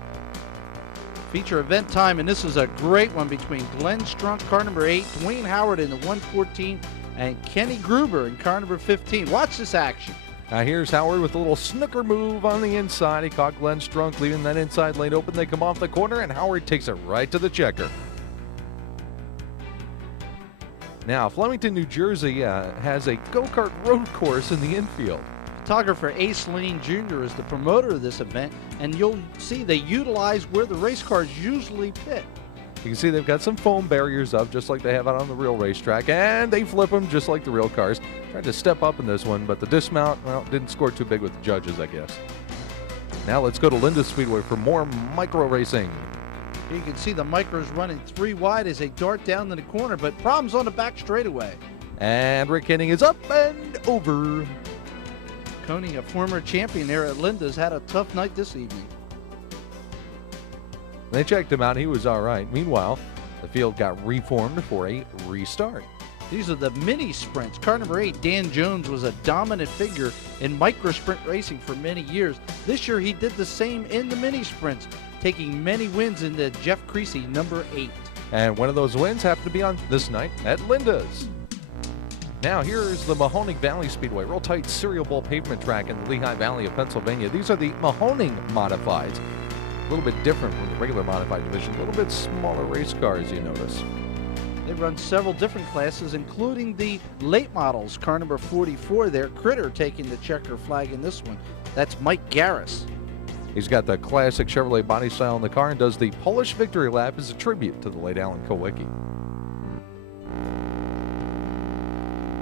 Feature event time, and this is a great one between Glenn Strunk, car number 8, Dwayne Howard in the 114, and Kenny Gruber in car number 15. Watch this action. Now here's Howard with a little snooker move on the inside. He caught Glenn Strunk, leaving that inside lane open. They come off the corner, and Howard takes it right to the checker. Now, Flemington, New Jersey has a go-kart road course in the infield. Photographer Ace Lane Jr. is the promoter of this event, and you'll see they utilize where the race cars usually pit. You can see they've got some foam barriers up, just like they have out on the real racetrack, and they flip them just like the real cars. Tried to step up in this one, but the dismount, well, didn't score too big with the judges, I guess. Now let's go to Linda Speedway for more micro racing. You can see the micros running 3 wide as they dart down to the corner, but problems on the back straightaway. And Rick Henning is up and over. Coney, a former champion there at Linda's, had a tough night this evening. They checked him out. He was all right. Meanwhile, the field got reformed for a restart. These are the mini sprints. Car number 8, Dan Jones, was a dominant figure in micro sprint racing for many years. This year he did the same in the mini sprints. taking many wins in the Jeff Creasy number 8. And one of those wins happened to be on this night at Linda's. Now here is the Mahoning Valley Speedway, real tight Cereal Bowl pavement track in the Lehigh Valley of Pennsylvania. These are the Mahoning Modifieds. A little bit different from the regular modified division, a little bit smaller race cars, you notice. They run several different classes, including the late models. Car number 44 there, Critter, taking the checker flag in this one. That's Mike Garris. He's got the classic Chevrolet body style in the car and does the Polish victory lap as a tribute to the late Alan Kowicki.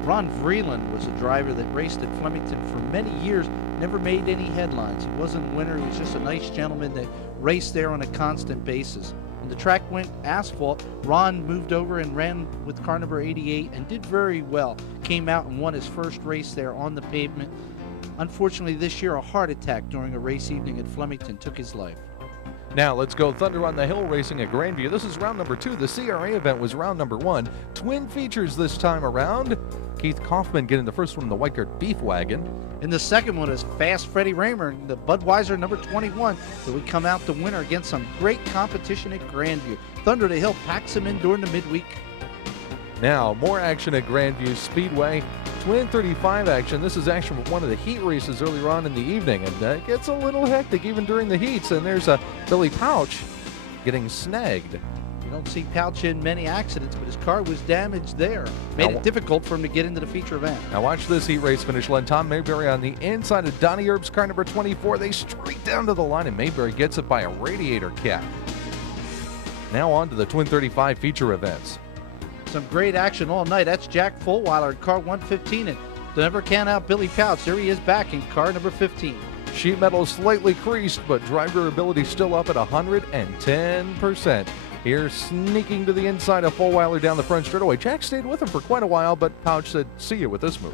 Ron Vreeland was a driver that raced at Flemington for many years, never made any headlines. He wasn't a winner, he was just a nice gentleman that raced there on a constant basis. When the track went asphalt, Ron moved over and ran with car number 88 and did very well. Came out and won his first race there on the pavement. Unfortunately, this year a heart attack during a race evening at Flemington took his life. Now let's go Thunder on the Hill racing at Grandview. This is round number 2. The CRA event was round number 1. Twin features this time around. Keith Kaufman getting the first one in the White Guard Beef Wagon. And the second one is Fast Freddie Raymer, the Budweiser number 21, that would come out the winner against some great competition at Grandview. Thunder to Hill packs him in during the midweek. Now more action at Grandview Speedway. Twin 35 action. This is action from one of the heat races earlier on in the evening, and it gets a little hectic even during the heats. And there's a Billy Pouch getting snagged. You don't see Pouch in many accidents, but his car was damaged there. Made it difficult for him to get into the feature event. Now watch this heat race finish line. Tom Mayberry on the inside of Donnie Erb's car number 24. They straight down to the line, and Mayberry gets it by a radiator cap. Now on to the Twin 35 feature events. Some great action all night. That's Jack Fulweiler in car 115, and never count out Billy Pouch. There he is back in car number 15. Sheet metal slightly creased, but drive durability still up at 110%. Here, sneaking to the inside of Fulweiler down the front straightaway. Jack stayed with him for quite a while, but Pouch said, see you with this move.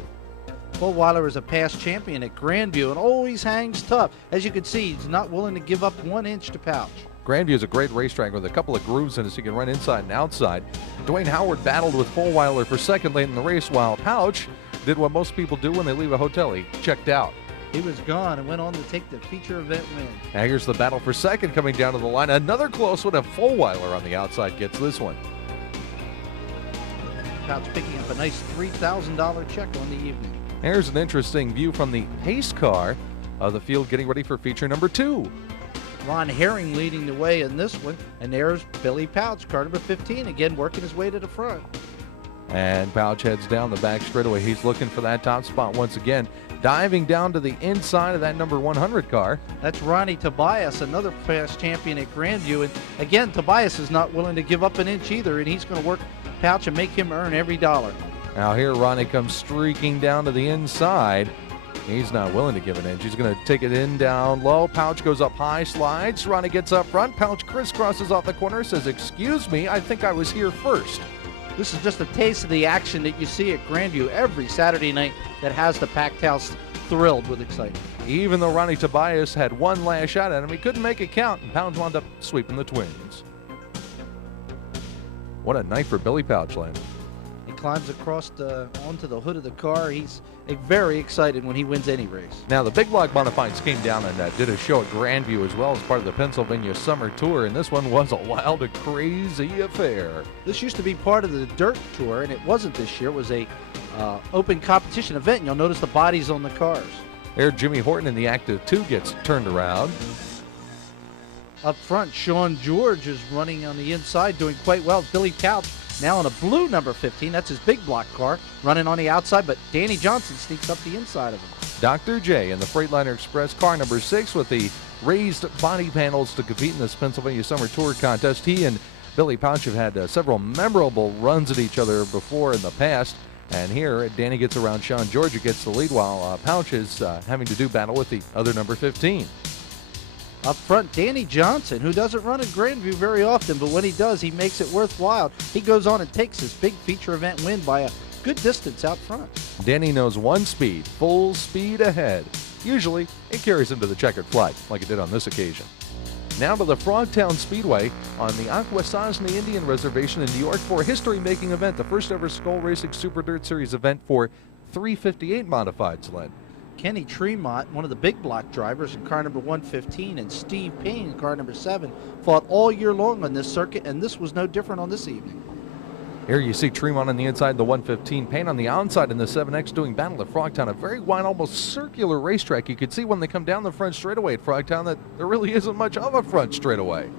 Fulweiler is a past champion at Grandview and always hangs tough. As you can see, he's not willing to give up 1 inch to Pouch. Grandview is a great racetrack with a couple of grooves in it so you can run inside and outside. Dwayne Howard battled with Fulweiler for second late in the race, while Pouch did what most people do when they leave a hotel. He checked out. He was gone and went on to take the feature event win. Now here's the battle for second coming down to the line. Another close one, and Fulweiler on the outside gets this one. Pouch picking up a nice $3,000 check on the evening. Here's an interesting view from the pace car of the field getting ready for feature number 2. Ron Herring leading the way in this one, and there's Billy Pouch, car number 15, again working his way to the front. And Pouch heads down the back straightaway. He's looking for that top spot once again, diving down to the inside of that number 100 car. That's Ronnie Tobias, another past champion at Grandview, and again, Tobias is not willing to give up an inch either, and he's going to work Pouch and make him earn every dollar. Now here Ronnie comes streaking down to the inside. He's not willing to give an inch. He's going to take it in down low. Pouch goes up high, slides. Ronnie gets up front. Pouch crisscrosses off the corner, says, excuse me, I think I was here first. This is just a taste of the action that you see at Grandview every Saturday night that has the packed house thrilled with excitement. Even though Ronnie Tobias had one last shot at him, he couldn't make it count, and Pouch wound up sweeping the Twins. What a night for Billy Pouch, Len. He climbs across onto the hood of the car. He's very excited when he wins any race. Now, the Big Block Modifieds came down and did a show at Grandview as well as part of the Pennsylvania Summer Tour, and this one was a wild and crazy affair. This used to be part of the Dirt Tour, and it wasn't this year. It was a open competition event, and you'll notice the bodies on the cars. There, Jimmy Horton in the Active 2 gets turned around. Up front, Sean George is running on the inside, doing quite well. Billy Pouch now in a blue number 15. That's his big block car, running on the outside, but Danny Johnson sneaks up the inside of him. Dr. J in the Freightliner Express car number 6 with the raised body panels to compete in this Pennsylvania Summer Tour contest. He and Billy Pouch have had several memorable runs at each other before in the past. And here, Danny gets around Sean George, who gets the lead, while Pouch is having to do battle with the other number 15. Up front, Danny Johnson, who doesn't run at Grandview very often, but when he does, he makes it worthwhile. He goes on and takes his big feature event win by a good distance out front. Danny knows one speed, full speed ahead. Usually, it carries him to the checkered flag, like it did on this occasion. Now to the Frogtown Speedway on the Akwesasne Indian Reservation in New York for a history-making event, the first ever Skull Racing Super Dirt Series event for 358 modifieds, Len. Kenny Tremont, one of the big block drivers in car number 115, and Steve Payne in car number 7 fought all year long on this circuit, and this was no different on this evening. Here you see Tremont on the inside, the 115, Payne on the outside in the 7X doing battle at Frogtown, a very wide, almost circular racetrack. You can see when they come down the front straightaway at Frogtown that there really isn't much of a front straightaway.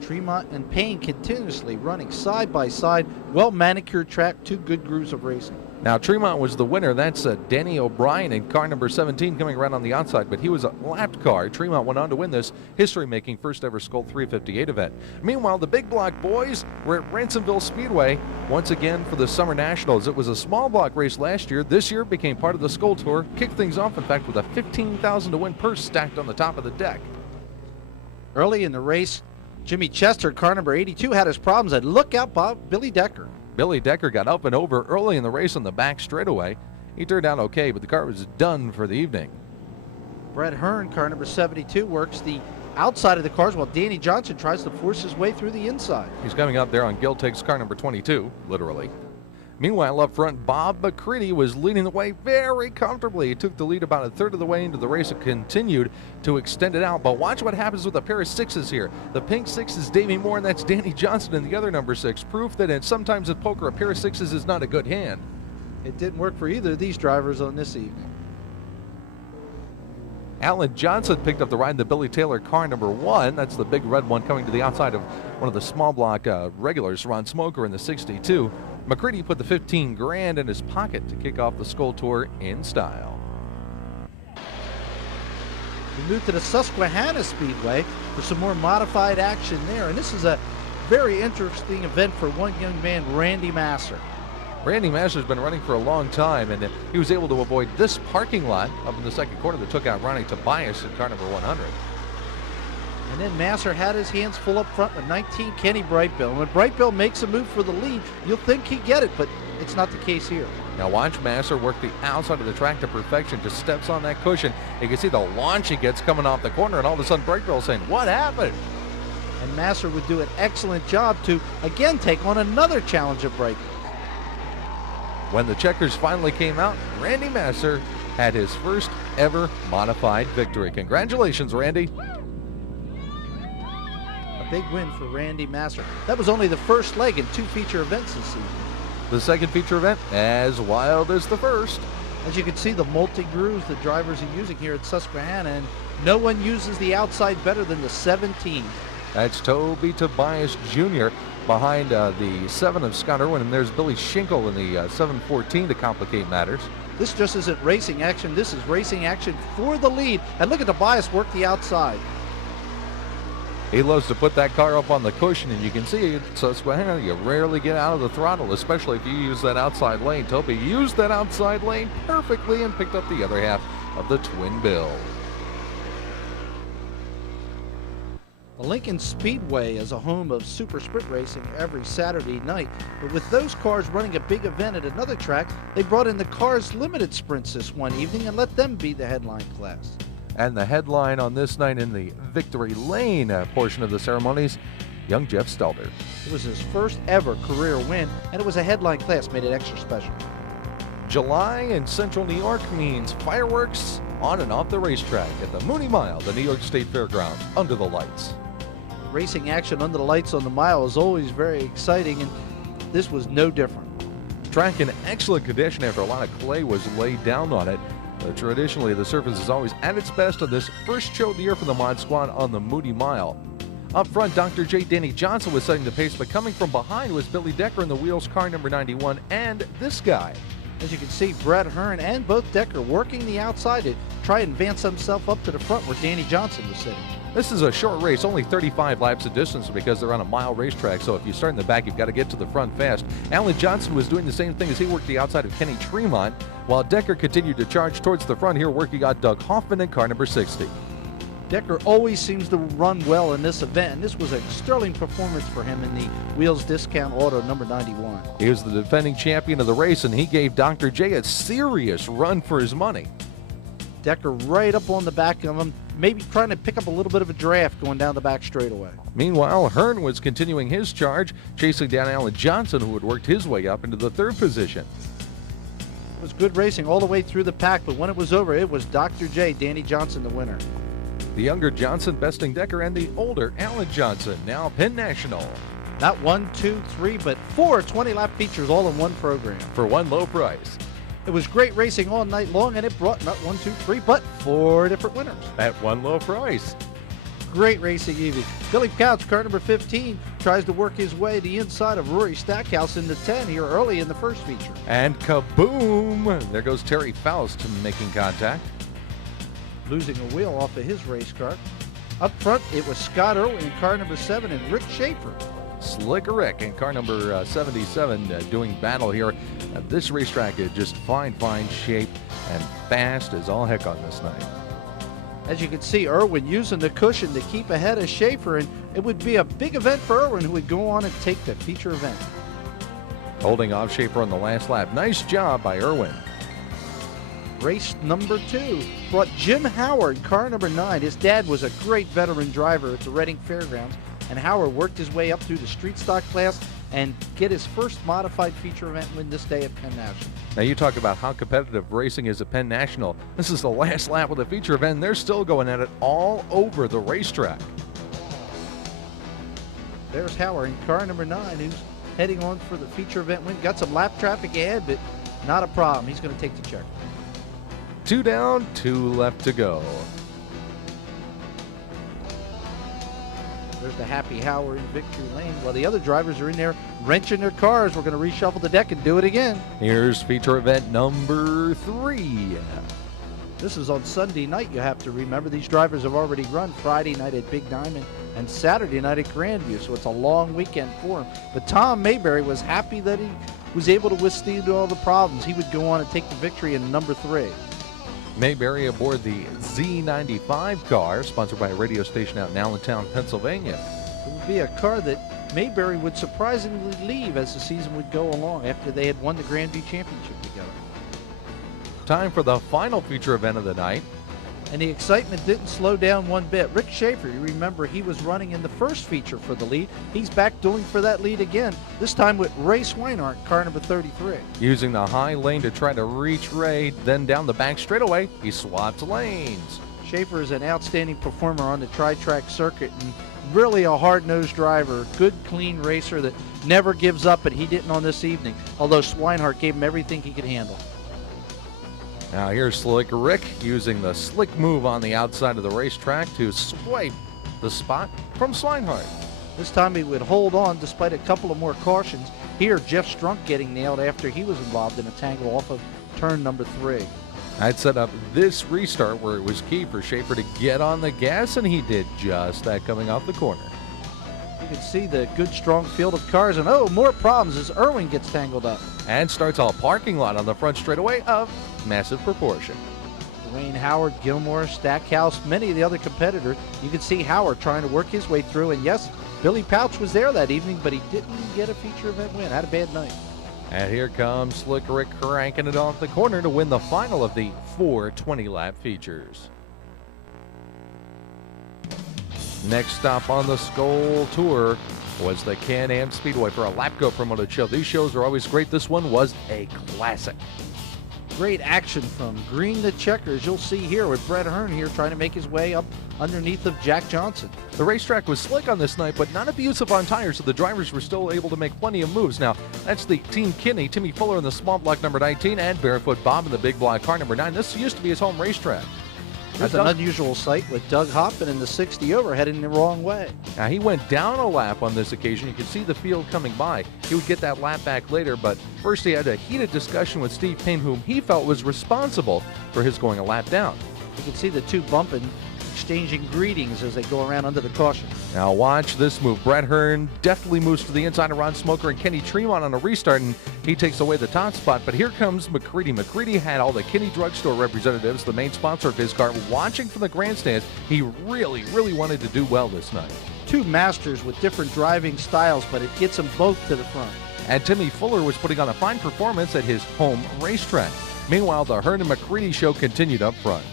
Tremont and Payne continuously running side by side, well-manicured track, 2 good grooves of racing. Now, Tremont was the winner. That's Danny O'Brien in car number 17 coming around on the outside, but he was a lapped car. Tremont went on to win this history-making first-ever Skull 358 event. Meanwhile, the big block boys were at Ransomville Speedway once again for the Summer Nationals. It was a small block race last year. This year became part of the Skull Tour. Kicked things off, in fact, with a $15,000 to win purse stacked on the top of the deck. Early in the race, Jimmy Chester, car number 82, had his problems, and look out, Billy Decker. Billy Decker got up and over early in the race on the back straightaway. He turned out okay, but the car was done for the evening. Brett Hearn, car number 72, works the outside of the cars while Danny Johnson tries to force his way through the inside. He's coming up there on Giltig's car number 22, literally. Meanwhile, up front, Bob McCready was leading the way very comfortably. He took the lead about a third of the way into the race and continued to extend it out. But watch what happens with a pair of 6s here. The pink 6 is Davey Moore, and that's Danny Johnson in the other number 6. Proof that sometimes in poker, a pair of 6s is not a good hand. It didn't work for either of these drivers on this evening. Alan Johnson picked up the ride in the Billy Taylor car number 1. That's the big red one coming to the outside of one of the small block regulars, Ron Smoker in the 62. McCready put the $15,000 in his pocket to kick off the Skull Tour in style. We move to the Susquehanna Speedway for some more modified action there, and this is a very interesting event for one young man, Randy Masser. Randy Masser's been running for a long time, and he was able to avoid this parking lot up in the second corner that took out Ronnie Tobias in car number 100. And then Masser had his hands full up front with 19, Kenny Brightbill. And when Brightbill makes a move for the lead, you'll think he'd get it, but it's not the case here. Now watch Masser work the outside of the track to perfection, just steps on that cushion. You can see the launch he gets coming off the corner, and all of a sudden Brightbill saying, "What happened?" And Masser would do an excellent job to, again, take on another challenge of Brightbill. When the checkers finally came out, Randy Masser had his first ever modified victory. Congratulations, Randy. Big win for Randy Masser. That was only the first leg in 2 feature events this season. The second feature event, as wild as the first. As you can see, the multi-grooves the drivers are using here at Susquehanna, and no one uses the outside better than the 17. That's Toby Tobias Jr. behind the 7 of Scott Irwin, and there's Billy Schinkel in the 714 to complicate matters. This just isn't racing action. This is racing action for the lead. And look at Tobias work the outside. He loves to put that car up on the cushion, and you can see at Susquehanna, you rarely get out of the throttle, especially if you use that outside lane. Toby used that outside lane perfectly and picked up the other half of the twin bill. The Lincoln Speedway is a home of super sprint racing every Saturday night, but with those cars running a big event at another track, they brought in the Cars Limited Sprints this one evening and let them be the headline class. And the headline on this night in the Victory Lane portion of the ceremonies, young Jeff Stelter. It was his first ever career win, and it was a headline class, made it extra special. July in Central New York means fireworks on and off the racetrack at the Mooney Mile, the New York State Fairgrounds, under the lights. Racing action under the lights on the mile is always very exciting, and this was no different. Track in excellent condition after a lot of clay was laid down on it. Traditionally, the surface is always at its best on this first show of the year for the Mod Squad on the Moody Mile. Up front, Dr. J. Danny Johnson was setting the pace, but coming from behind was Billy Decker in the wheels, car number 91, and this guy. As you can see, Brett Hearn and both Decker working the outside to try and advance himself up to the front where Danny Johnson was sitting. This is a short race, only 35 laps of distance because they're on a mile racetrack, so if you start in the back, you've got to get to the front fast. Alan Johnson was doing the same thing as he worked the outside of Kenny Tremont, while Decker continued to charge towards the front here, working on Doug Hoffman in car number 60. Decker always seems to run well in this event, and this was a sterling performance for him in the Wheels Discount Auto number 91. He was the defending champion of the race, and he gave Dr. J a serious run for his money. Decker right up on the back of him, maybe trying to pick up a little bit of a draft going down the back straightaway. Meanwhile, Hearn was continuing his charge, chasing down Alan Johnson, who had worked his way up into the third position. It was good racing all the way through the pack, but when it was over, it was Dr. J, Danny Johnson, the winner. The younger Johnson besting Decker and the older Alan Johnson, now Penn National. Not 1, 2, 3, but 4 20-lap features all in one program. For one low price. It was great racing all night long, and it brought not 1, 2, 3, but 4 different winners. At one low price. Great racing evening. Billy Couch, car number 15, tries to work his way to the inside of Rory Stackhouse into 10 here early in the first feature. And kaboom! There goes Terry Faust making contact. Losing a wheel off of his race car. Up front, it was Scott Irwin in car number 7 and Rick Schaefer. Slick Rick in car number 77 doing battle here. This racetrack is just fine shape and fast as all heck on this night. As you can see, Irwin using the cushion to keep ahead of Schaefer, and it would be a big event for Irwin, who would go on and take the feature event. Holding off Schaefer on the last lap. Nice job by Irwin. Race number 2 brought Jim Howard, car number 9. His dad was a great veteran driver at the Reading Fairgrounds, and Howard worked his way up through the street stock class and get his first modified feature event win this day at Penn National. Now you talk about how competitive racing is at Penn National. This is the last lap of the feature event, and they're still going at it all over the racetrack. There's Howard in car number 9, who's heading on for the feature event win. Got some lap traffic ahead, but not a problem. He's going to take the check. 2 down, 2 left to go. There's the happy Howard in victory lane. While the other drivers are in there wrenching their cars, we're going to reshuffle the deck and do it again. Here's feature event number 3. This is on Sunday night. You have to remember these drivers have already run Friday night at Big Diamond and Saturday night at Grandview, so it's a long weekend for him. But Tom Mayberry was happy that he was able to withstand all the problems. He would go on and take the victory in number 3. Mayberry aboard the Z95 car, sponsored by a radio station out in Allentown, Pennsylvania. It would be a car that Mayberry would surprisingly leave as the season would go along after they had won the Grandview Championship together. Time for the final feature event of the night. And the excitement didn't slow down one bit. Rick Schaefer, you remember he was running in the first feature for the lead. He's back dueling for that lead again, this time with Ray Swinehart, car number 33. Using the high lane to try to reach Ray, then down the back straightaway, he swapped lanes. Schaefer is an outstanding performer on the tri-track circuit and really a hard-nosed driver, good, clean racer that never gives up, but he didn't on this evening, although Swinehart gave him everything he could handle. Now here's Slick Rick using the slick move on the outside of the racetrack to swipe the spot from Swinehart. This time he would hold on despite a couple of more cautions. Here, Jeff Strunk getting nailed after he was involved in a tangle off of turn number 3. I'd set up this restart where it was key for Schaefer to get on the gas, and he did just that coming off the corner. You can see the good, strong field of cars, and more problems as Irwin gets tangled up. And starts a parking lot on the front straightaway of massive proportion. Dwayne Howard, Gilmore, Stackhouse, many of the other competitors. You can see Howard trying to work his way through, and yes, Billy Pouch was there that evening, but he didn't get a feature event win. Had a bad night. And here comes Slick Rick cranking it off the corner to win the final of the 4 20-lap features. Next stop on the Skoal Tour was the Can-Am Speedway for a Lapco promoted show. These shows are always great. This one was a classic. Great action from green to checkers. You'll see here with Brett Hearn here trying to make his way up underneath of Jack Johnson. The racetrack was slick on this night, but not abusive on tires, so the drivers were still able to make plenty of moves. Now, that's the Team Kinney, Timmy Fuller in the small block number 19, and Barefoot Bob in the big block car number 9. This used to be his home racetrack. That's an unusual sight with Doug Hoppin in the 60 over heading the wrong way. Now, he went down a lap on this occasion. You could see the field coming by. He would get that lap back later, but first he had a heated discussion with Steve Payne, whom he felt was responsible for his going a lap down. You can see the two bumping, exchanging greetings as they go around under the caution. Now watch this move. Brett Hearn deftly moves to the inside of Ron Smoker and Kenny Tremont on a restart, and he takes away the top spot. But here comes McCready. McCready had all the Kinney Drugstore representatives, the main sponsor of his car, watching from the grandstands. He really wanted to do well this night. Two masters with different driving styles, but it gets them both to the front. And Timmy Fuller was putting on a fine performance at his home racetrack. Meanwhile, the Hearn and McCready show continued up front.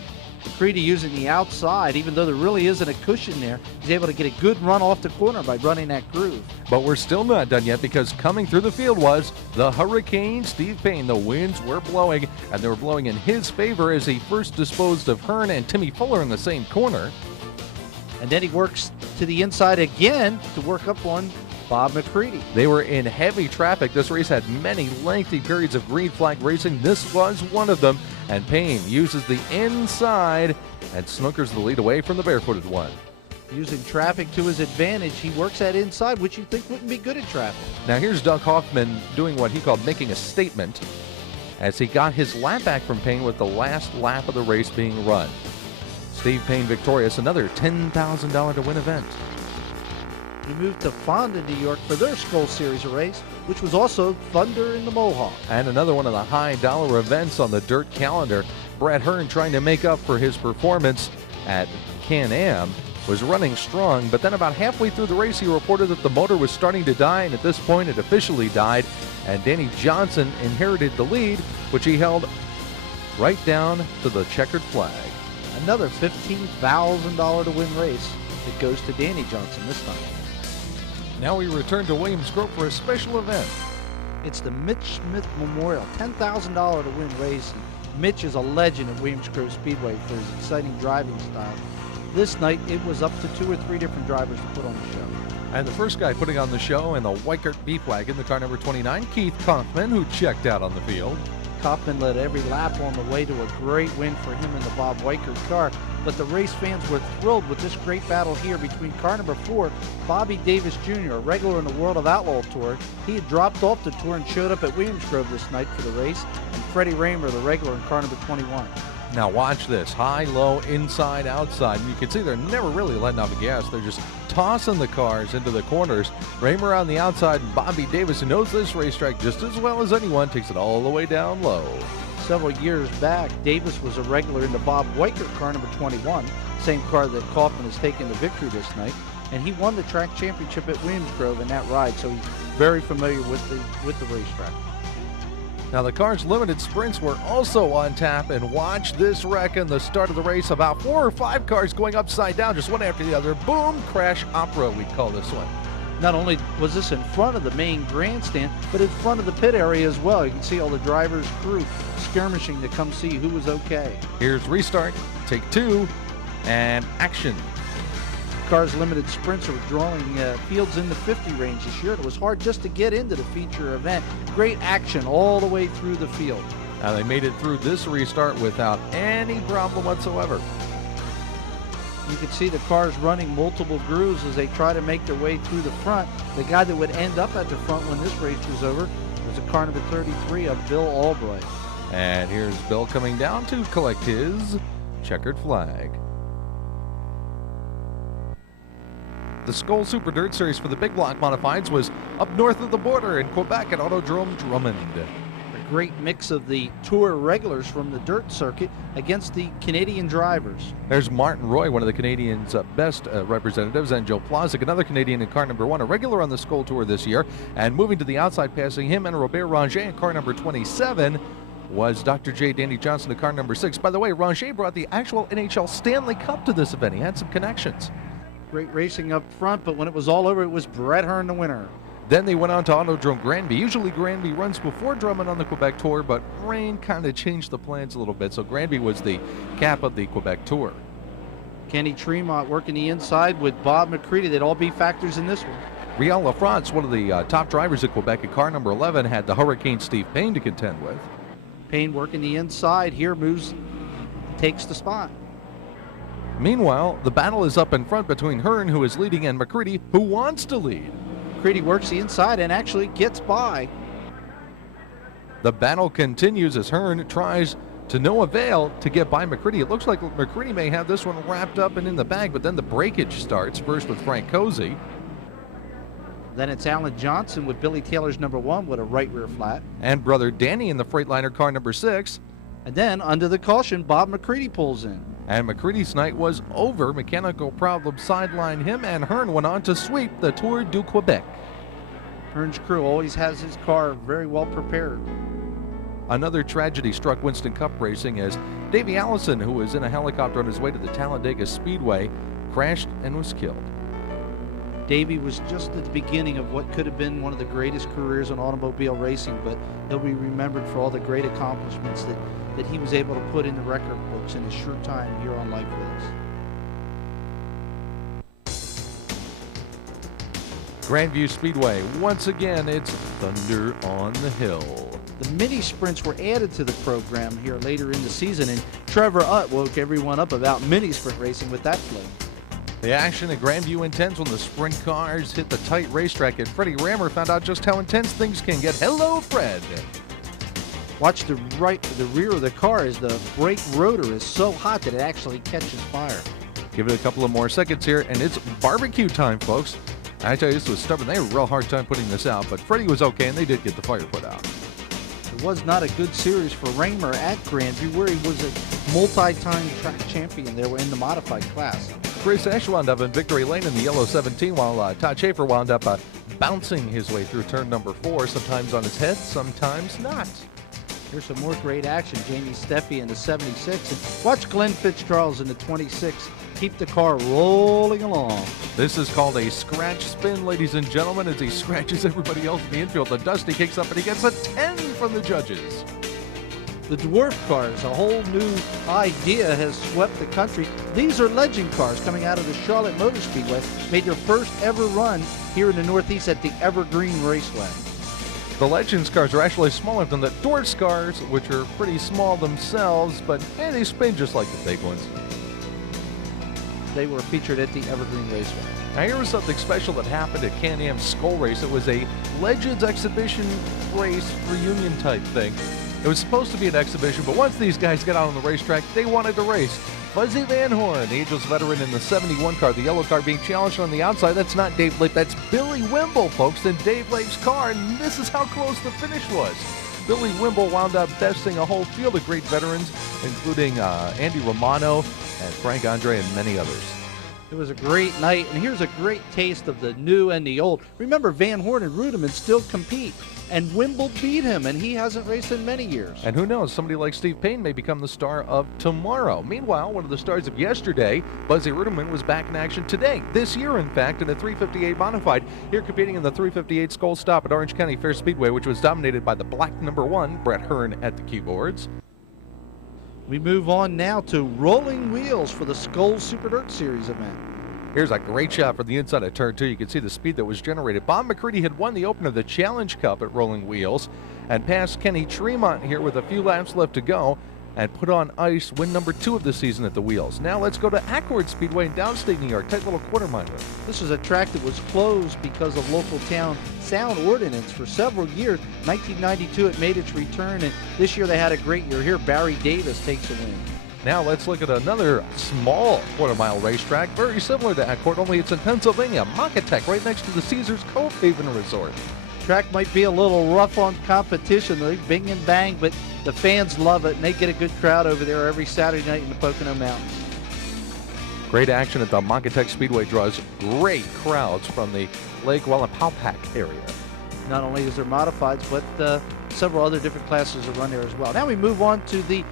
McCready using the outside, even though there really isn't a cushion there, he's able to get a good run off the corner by running that groove. But we're still not done yet, because coming through the field was the Hurricane Steve Payne. The winds were blowing, and they were blowing in his favor as he first disposed of Hearn and Timmy Fuller in the same corner. And then he works to the inside again to work up on Bob McCready. They were in heavy traffic. This race had many lengthy periods of green flag racing. This was one of them, and Payne uses the inside and snookers the lead away from the barefooted one. Using traffic to his advantage, he works that inside, which you think wouldn't be good in traffic. Now here's Doug Hoffman doing what he called making a statement as he got his lap back from Payne with the last lap of the race being run. Steve Payne victorious, another $10,000 to win event. He moved to Fonda, New York for their Skull Series race, which was also Thunder in the Mohawk. And another one of the high dollar events on the dirt calendar. Brett Hearn, trying to make up for his performance at Can-Am, was running strong, but then about halfway through the race he reported that the motor was starting to die, and at this point it officially died, and Danny Johnson inherited the lead, which he held right down to the checkered flag. Another $15,000 to win race. It goes to Danny Johnson this time. Now we return to Williams Grove for a special event. It's the Mitch Smith Memorial, $10,000 to win race. Mitch is a legend at Williams Grove Speedway for his exciting driving style. This night, it was up to 2 or 3 different drivers to put on the show. And the first guy putting on the show in the Weikert B-Flag the car number 29, Keith Kaufman, who checked out on the field. Kaufman led every lap on the way to a great win for him in the Bob Weikert car. But the race fans were thrilled with this great battle here between car number 4, Bobby Davis Jr., a regular in the World of Outlaw Tour. He had dropped off the tour and showed up at Williams Grove this night for the race, and Freddie Raymer, the regular in car number 21. Now watch this, high, low, inside, outside. And you can see they're never really letting off the gas. They're just tossing the cars into the corners. Raymer on the outside, and Bobby Davis, who knows this racetrack just as well as anyone, takes it all the way down low. Several years back, Davis was a regular in the Bob Weikert car number 21, same car that Kaufman has taken the victory this night, and he won the track championship at Williams Grove in that ride, so he's very familiar with the racetrack. Now the car's limited sprints were also on tap, and watch this wreck in the start of the race. About 4 or 5 cars going upside down, just one after the other. Boom, crash opera, we call this one. Not only was this in front of the main grandstand, but in front of the pit area as well. You can see all the drivers' crew skirmishing to come see who was okay. Here's restart, take 2, and action. Cars limited sprints are drawing fields in the 50 range this year. It was hard just to get into the feature event. Great action all the way through the field. Now they made it through this restart without any problem whatsoever. You can see the cars running multiple grooves as they try to make their way through the front. The guy that would end up at the front when this race was over was a car number 33 of Bill Albright. And here's Bill coming down to collect his checkered flag. The Skull Super Dirt Series for the Big Block Modifieds was up north of the border in Quebec at Autodrome Drummond. A great mix of the tour regulars from the dirt circuit against the Canadian drivers. There's Martin Roy, one of the Canadians' best representatives, and Joe Plazik, another Canadian in car number 1, a regular on the Skull Tour this year. And moving to the outside, passing him and Robert Ranger in car number 27 was Dr. J. Danny Johnson in car number 6. By the way, Ranger brought the actual NHL Stanley Cup to this event. He had some connections. Great racing up front, but when it was all over, it was Brett Hearn the winner. Then they went on to Autodrome Granby. Usually Granby runs before Drummond on the Quebec Tour, but rain kind of changed the plans a little bit, so Granby was the cap of the Quebec Tour. Kenny Tremont working the inside with Bob McCready. They'd all be factors in this one. Riel LaFrance, one of the top drivers at Quebec, at car number 11, had the Hurricane Steve Payne to contend with. Payne working the inside here, moves, takes the spot. Meanwhile, the battle is up in front between Hearn, who is leading, and McCready, who wants to lead. McCready works the inside and actually gets by. The battle continues as Hearn tries to no avail to get by McCready. It looks like McCready may have this one wrapped up and in the bag, but then the breakage starts, first with Frank Cozy. Then it's Alan Johnson with Billy Taylor's number 1 with a right rear flat. And brother Danny in the Freightliner car number 6. And then, under the caution, Bob McCready pulls in. And McCready's night was over. Mechanical problems sidelined him, and Hearn went on to sweep the Tour du Quebec. Hearn's crew always has his car very well prepared. Another tragedy struck Winston Cup racing as Davey Allison, who was in a helicopter on his way to the Talladega Speedway, crashed and was killed. Davey was just at the beginning of what could have been one of the greatest careers in automobile racing, but he'll be remembered for all the great accomplishments that he was able to put in the record books in his short time here on Life with us. Grandview Speedway, once again, it's thunder on the hill. The mini sprints were added to the program here later in the season, and Trevor Utt woke everyone up about mini sprint racing with that play. The action at Grandview intense when the sprint cars hit the tight racetrack, and Freddie Rammer found out just how intense things can get. Hello, Fred. Watch the rear of the car as the brake rotor is so hot that it actually catches fire. Give it a couple of more seconds here, and it's barbecue time, folks. I tell you, this was stubborn. They had a real hard time putting this out, but Freddie was okay, and they did get the fire put out. It was not a good series for Raymer at Grandview, where he was a multi-time track champion there in the modified class. Chris Esch wound up in victory lane in the yellow 17, while Todd Schaefer wound up bouncing his way through turn number 4, sometimes on his head, sometimes not. Here's some more great action. Jamie Steffi in the 76, and watch Glenn Fitzcharles in the 26 keep the car rolling along. This is called a scratch spin, ladies and gentlemen, as he scratches everybody else in the infield. The Dusty kicks up and he gets a 10 from the judges. The dwarf cars, a whole new idea, has swept the country. These are legend cars coming out of the Charlotte Motor Speedway, made their first ever run here in the Northeast at the Evergreen Raceway. The Legends cars are actually smaller than the Dwarfs cars, which are pretty small themselves, but hey, they spin just like the big ones. They were featured at the Evergreen Raceway. Now here was something special that happened at Can-Am Skull Race. It was a Legends exhibition race reunion type thing. It was supposed to be an exhibition, but once these guys got out on the racetrack, they wanted to race. Fuzzy Van Horn, the Angels veteran in the 71 car, the yellow car being challenged on the outside. That's not Dave Leip, that's Billy Wimble, folks, in Dave Leip's car, and this is how close the finish was. Billy Wimble wound up besting a whole field of great veterans, including Andy Romano and Frank Andre and many others. It was a great night, and here's a great taste of the new and the old. Remember, Van Horn and Rudeman still compete, and Wimble beat him, and he hasn't raced in many years. And who knows, somebody like Steve Payne may become the star of tomorrow. Meanwhile, one of the stars of yesterday, Buzzy Rudeman, was back in action today, this year in fact, in a 358 modified, here competing in the 358 Skull Stop at Orange County Fair Speedway, which was dominated by the black number 1, Brett Hearn, at the keyboards. We move on now to rolling wheels for the Skull Super Dirt Series event. Here's a great shot from the inside of turn 2. You can see the speed that was generated. Bob McCready had won the opener of the Challenge Cup at Rolling Wheels and passed Kenny Tremont here with a few laps left to go and put on ice, win number 2 of the season at the wheels. Now let's go to Accord Speedway in downstate New York, tight little quarter miler. This is a track that was closed because of local town sound ordinance for several years. 1992 it made its return, and this year they had a great year. Here Barry Davis takes a win. Now let's look at another small quarter-mile racetrack, very similar to Accord, only it's in Pennsylvania, Mockatech, right next to the Caesars Cove Haven Resort. Track might be a little rough on competition, they bing and bang, but the fans love it, and they get a good crowd over there every Saturday night in the Pocono Mountains. Great action at the Mockatech Speedway draws great crowds from the Lake Wallenpaupack area. Not only is there modifieds, but several other different classes are run there as well. Now we move on to the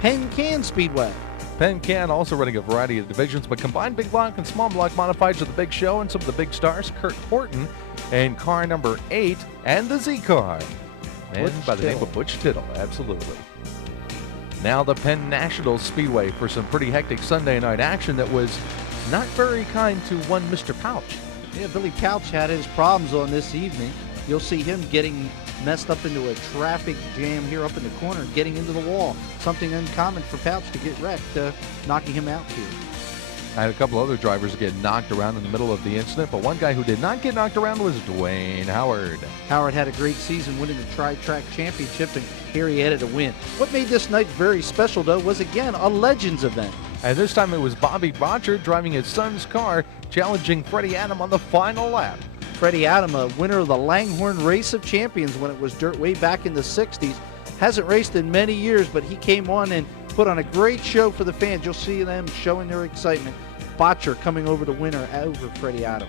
Penn Can Speedway. Penn Can also running a variety of divisions, but combined big block and small block modifieds are the big show, and some of the big stars, Kurt Horton in car number 8 and the Z car. And by the name of Butch Tittle, absolutely. Now the Penn National Speedway for some pretty hectic Sunday night action that was not very kind to one Mr. Pouch. Yeah, Billy Pouch had his problems on this evening. You'll see him getting messed up into a traffic jam here up in the corner, getting into the wall. Something uncommon for Pouch to get wrecked, knocking him out here. I had a couple other drivers get knocked around in the middle of the incident, but one guy who did not get knocked around was Dwayne Howard. Howard had a great season winning the Tri-Track Championship, and here he added a win. What made this night very special, though, was again a Legends event. And this time it was Bobby Botcher driving his son's car, challenging Freddie Adam on the final lap. Freddie Adam, a winner of the Langhorne Race of Champions when it was dirt way back in the 60s. Hasn't raced in many years, but he came on and put on a great show for the fans. You'll see them showing their excitement. Botcher coming over the winner over Freddie Adam.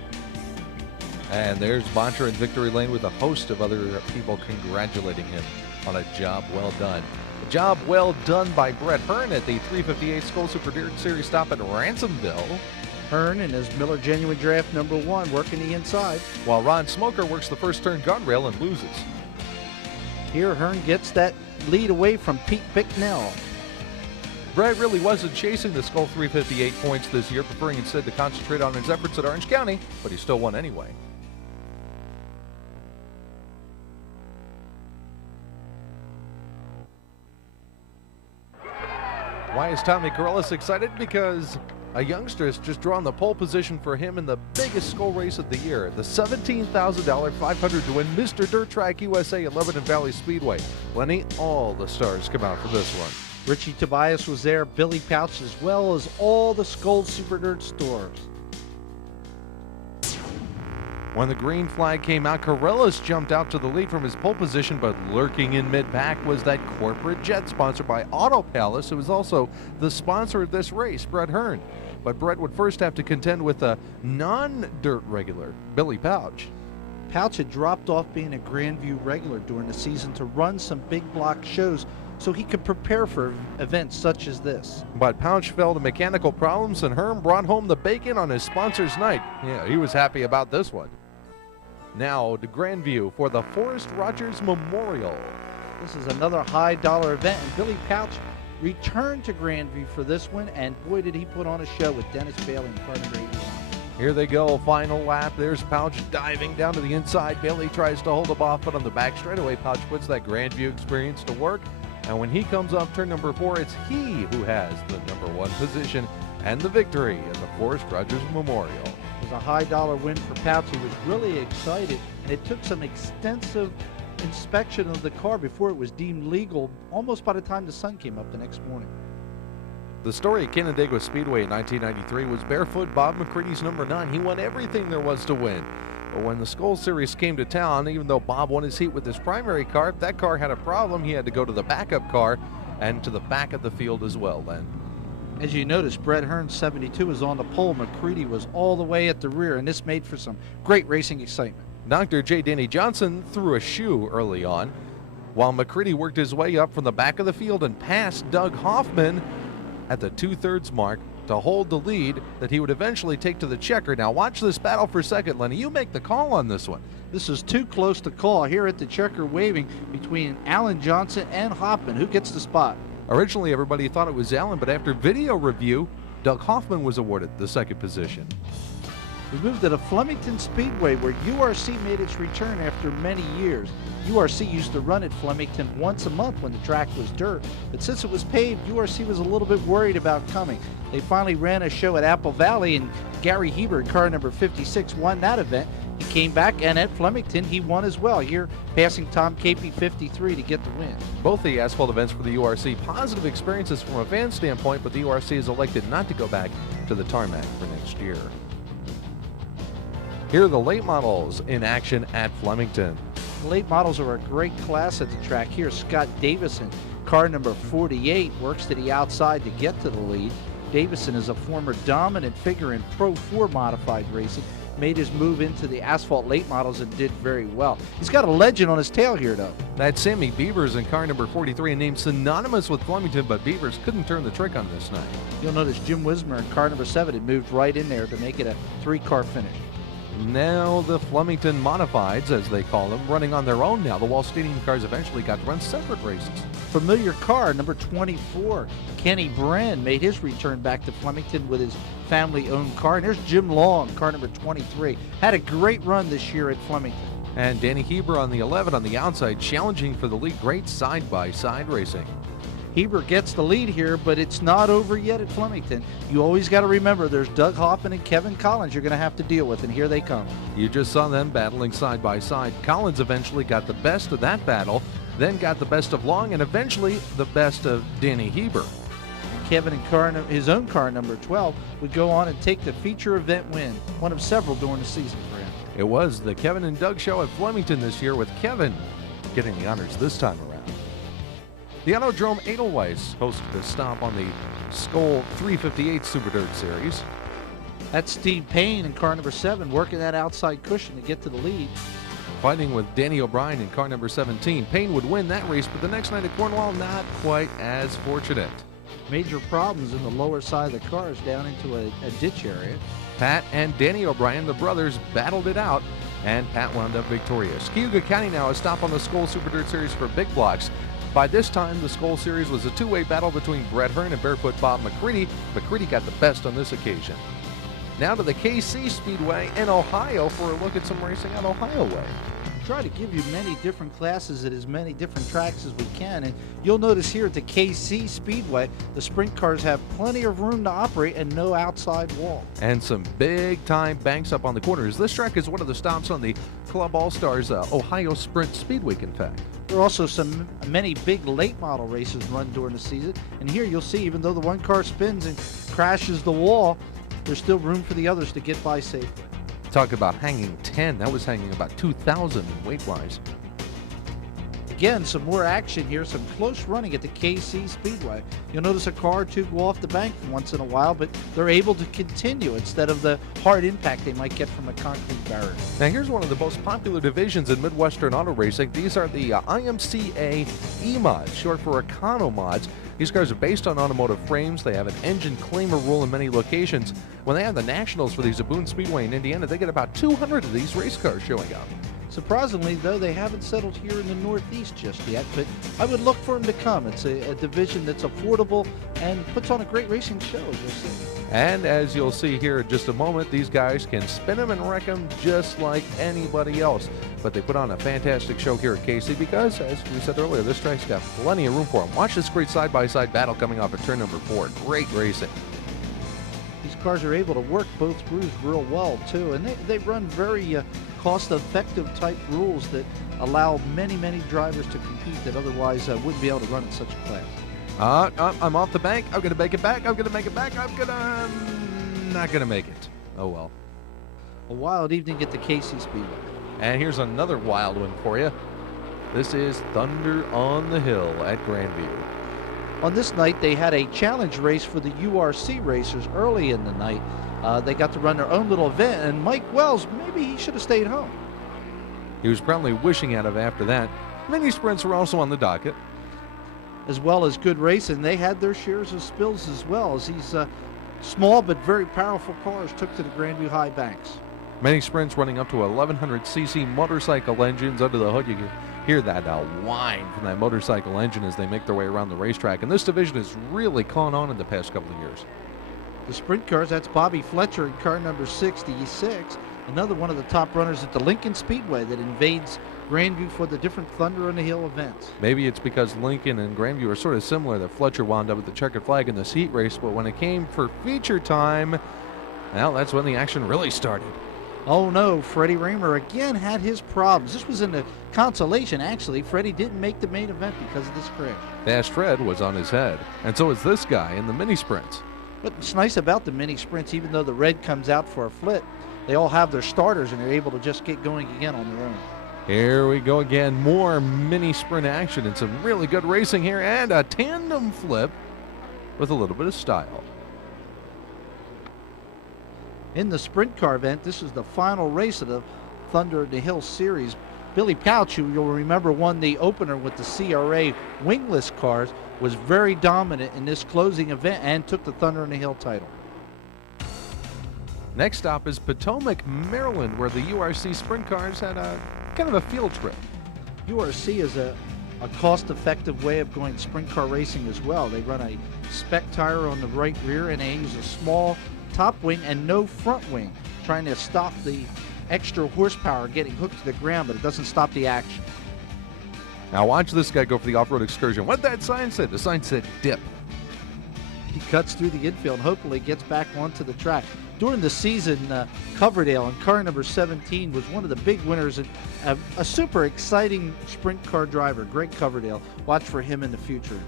And there's Botcher in victory lane with a host of other people congratulating him. on a job well done. A job well done by Brett Hearn at the 358 Skull Super Dirt Series stop at Ransomville. Hearn and his Miller Genuine Draft number 1 working the inside. While Ron Smoker works the first turn guardrail and loses. Here Hearn gets that lead away from Pete Bicknell. Brett really wasn't chasing the Skull 358 points this year, preferring instead to concentrate on his efforts at Orange County, but he still won anyway. Why is Tommy Corellis excited? Because a youngster has just drawn the pole position for him in the biggest skull race of the year, the $17,000 500 to win Mr. Dirt Track USA at Lebanon Valley Speedway. Lenny, all the stars come out for this one. Richie Tobias was there, Billy Pouch, as well as all the Skull Super Dirt stores. When the green flag came out, Corellis jumped out to the lead from his pole position, but lurking in mid-pack was that corporate jet sponsored by Auto Palace, who is also the sponsor of this race, Brett Hearn. But Brett would first have to contend with a non-dirt regular, Billy Pouch. Pouch had dropped off being a Grandview regular during the season to run some big block shows so he could prepare for events such as this. But Pouch fell to mechanical problems, and Hearn brought home the bacon on his sponsor's night. Yeah, he was happy about this one. Now to Grandview for the Forrest Rogers Memorial. This is another high dollar event, and Billy Pouch returned to Grandview for this one, and boy did he put on a show with Dennis Bailey in car number 81. Here they go, final lap. There's Pouch diving down to the inside. Bailey tries to hold him off, but on the back straightaway, Pouch puts that Grandview experience to work. And when he comes off turn number 4, it's he who has the number 1 position and the victory in the Forrest Rogers Memorial. It was a high dollar win for Pouch. He was really excited, and it took some extensive inspection of the car before it was deemed legal almost by the time the sun came up the next morning. The story at Canandaigua Speedway in 1993 was Barefoot Bob McCready's number 9. He won everything there was to win. But when the Skull Series came to town, even though Bob won his heat with his primary car, if that car had a problem, he had to go to the backup car and to the back of the field as well then. As you notice, Brett Hearn 72 was on the pole. McCready was all the way at the rear, and this made for some great racing excitement. Dr. J. Danny Johnson threw a shoe early on, while McCready worked his way up from the back of the field and passed Doug Hoffman at the 2/3 mark to hold the lead that he would eventually take to the checker. Now watch this battle for a second, Lenny. You make the call on this one. This is too close to call. Here at the checker waving between Alan Johnson and Hoffman. Who gets the spot? Originally, everybody thought it was Allen, but after video review, Doug Hoffman was awarded the second position. We moved to the Flemington Speedway, where URC made its return after many years. URC used to run at Flemington once a month when the track was dirt, but since it was paved, URC was a little bit worried about coming. They finally ran a show at Apple Valley, and Gary Heber, car number 56, won that event. He came back, and at Flemington, he won as well, here passing Tom Capey 53 to get the win. Both the asphalt events for the URC, positive experiences from a fan standpoint, but the URC has elected not to go back to the tarmac for next year. Here are the late models in action at Flemington. The late models are a great class at the track. Here, Scott Davison, car number 48, works to the outside to get to the lead. Davison is a former dominant figure in Pro 4 modified racing, made his move into the asphalt late models and did very well. He's got a legend on his tail here, though. That's Sammy Beavers in car number 43, a name synonymous with Flemington, but Beavers couldn't turn the trick on this night. You'll notice Jim Wismer in car number 7 had moved right in there to make it a 3-car finish. Now the Flemington Modifieds, as they call them, running on their own now. The Wall Stadium cars eventually got to run separate races. Familiar car, number 24, Kenny Bren, made his return back to Flemington with his family-owned car. And there's Jim Long, car number 23. Had a great run this year at Flemington. And Danny Heber on the 11 on the outside, challenging for the lead. Great side-by-side racing. Heber gets the lead here, but it's not over yet at Flemington. You always got to remember there's Doug Hoffman and Kevin Collins you're going to have to deal with, and here they come. You just saw them battling side by side. Collins eventually got the best of that battle, then got the best of Long, and eventually the best of Danny Heber. Kevin and his own car, number 12, would go on and take the feature event win, one of several during the season for him. It was the Kevin and Doug show at Flemington this year, with Kevin getting the honors this time around. The Autodrome Edelweiss hosted a stop on the Skull 358 Super Dirt Series. That's Steve Payne in car number 7 working that outside cushion to get to the lead. fighting with Danny O'Brien in car number 17. Payne would win that race, but the next night at Cornwall, not quite as fortunate. Major problems in the lower side of the cars down into a ditch area. Pat and Danny O'Brien, the brothers, battled it out, and Pat wound up victorious. Cayuga County now a stop on the Skoal Super Dirt Series for big blocks. By this time, the Skoal Series was a two-way battle between Brett Hearn and Barefoot Bob McCready. McCready got the best on this occasion. Now to the KC Speedway in Ohio for a look at some racing on Ohio Way. Try to give you many different classes at as many different tracks as we can, and you'll notice here at the KC Speedway the sprint cars have plenty of room to operate and no outside wall. And some big time banks up on the corners. This track is one of the stops on the Club All-Stars Ohio Sprint Speed Week, in fact. There are also many big late model races run during the season, and here you'll see even though the one car spins and crashes the wall, there's still room for the others to get by safely. Talk about hanging 10. That was hanging about 2,000 weight-wise. Again, some more action here, some close running at the KC Speedway. You'll notice a car or two go off the bank once in a while, but they're able to continue instead of the hard impact they might get from a concrete barrier. Now here's one of the most popular divisions in Midwestern auto racing. These are the IMCA E-Mods, short for Econo Mods. These cars are based on automotive frames. They have an engine claimer rule in many locations. When they have the nationals for these at Boone Speedway in Indiana, they get about 200 of these race cars showing up. Surprisingly, though, they haven't settled here in the Northeast just yet, but I would look for them to come. It's a division that's affordable and puts on a great racing show, as you'll see. And as you'll see here in just a moment, these guys can spin them and wreck them just like anybody else. But they put on a fantastic show here at KC because, as we said earlier, this track's got plenty of room for them. Watch this great side-by-side battle coming off at turn number 4. Great racing. These cars are able to work both screws real well, too, and they run very cost-effective type rules that allow many, many drivers to compete that otherwise wouldn't be able to run in such a class. I'm off the bank. I'm going to make it back. I'm going to make it back. I'm not going to make it. Oh, well. A wild evening at the KC Speedway. And here's another wild one for you. This is Thunder on the Hill at Grandview. On this night, they had a challenge race for the URC racers early in the night. They got to run their own little event, and Mike Wells, maybe he should have stayed home. He was probably wishing out of after that. Mini sprints were also on the docket. As well as good racing, they had their shares of spills as well, as these small but very powerful cars took to the Grandview High banks. Many sprints running up to 1,100cc motorcycle engines under the hood. You can hear that whine from that motorcycle engine as they make their way around the racetrack. And this division has really caught on in the past couple of years. The sprint cars, that's Bobby Fletcher in car number 66, another one of the top runners at the Lincoln Speedway that invades Grandview for the different Thunder on the Hill events. Maybe it's because Lincoln and Grandview are sort of similar that Fletcher wound up with the checkered flag in this heat race, but when it came for feature time, well, that's when the action really started. Oh no, Freddie Raymer again had his problems. This was in the consolation, actually. Freddie didn't make the main event because of this crash. Fast Fred was on his head, and so is this guy in the mini sprints. What's nice about the mini sprints, even though the red comes out for a flip, they all have their starters and they're able to just get going again on their own. Here we go again, more mini sprint action and some really good racing here, and a tandem flip with a little bit of style. In the sprint car event, this is the final race of the Thunder on the Hill series. Billy Pouch, who you'll remember won the opener with the CRA wingless cars, was very dominant in this closing event and took the Thunder on the Hill title. Next stop is Potomac, Maryland, where the URC sprint cars had a kind of a field trip. URC is a cost-effective way of going sprint car racing as well. They run a spec tire on the right rear and they use a small top wing and no front wing, trying to stop the extra horsepower getting hooked to the ground, but it doesn't stop the action. Now watch this guy go for the off-road excursion. What did that sign say? The sign said dip. He cuts through the infield and hopefully gets back onto the track. During the season, Coverdale in car number 17 was one of the big winners and a super exciting sprint car driver, Greg Coverdale. Watch for him in the future.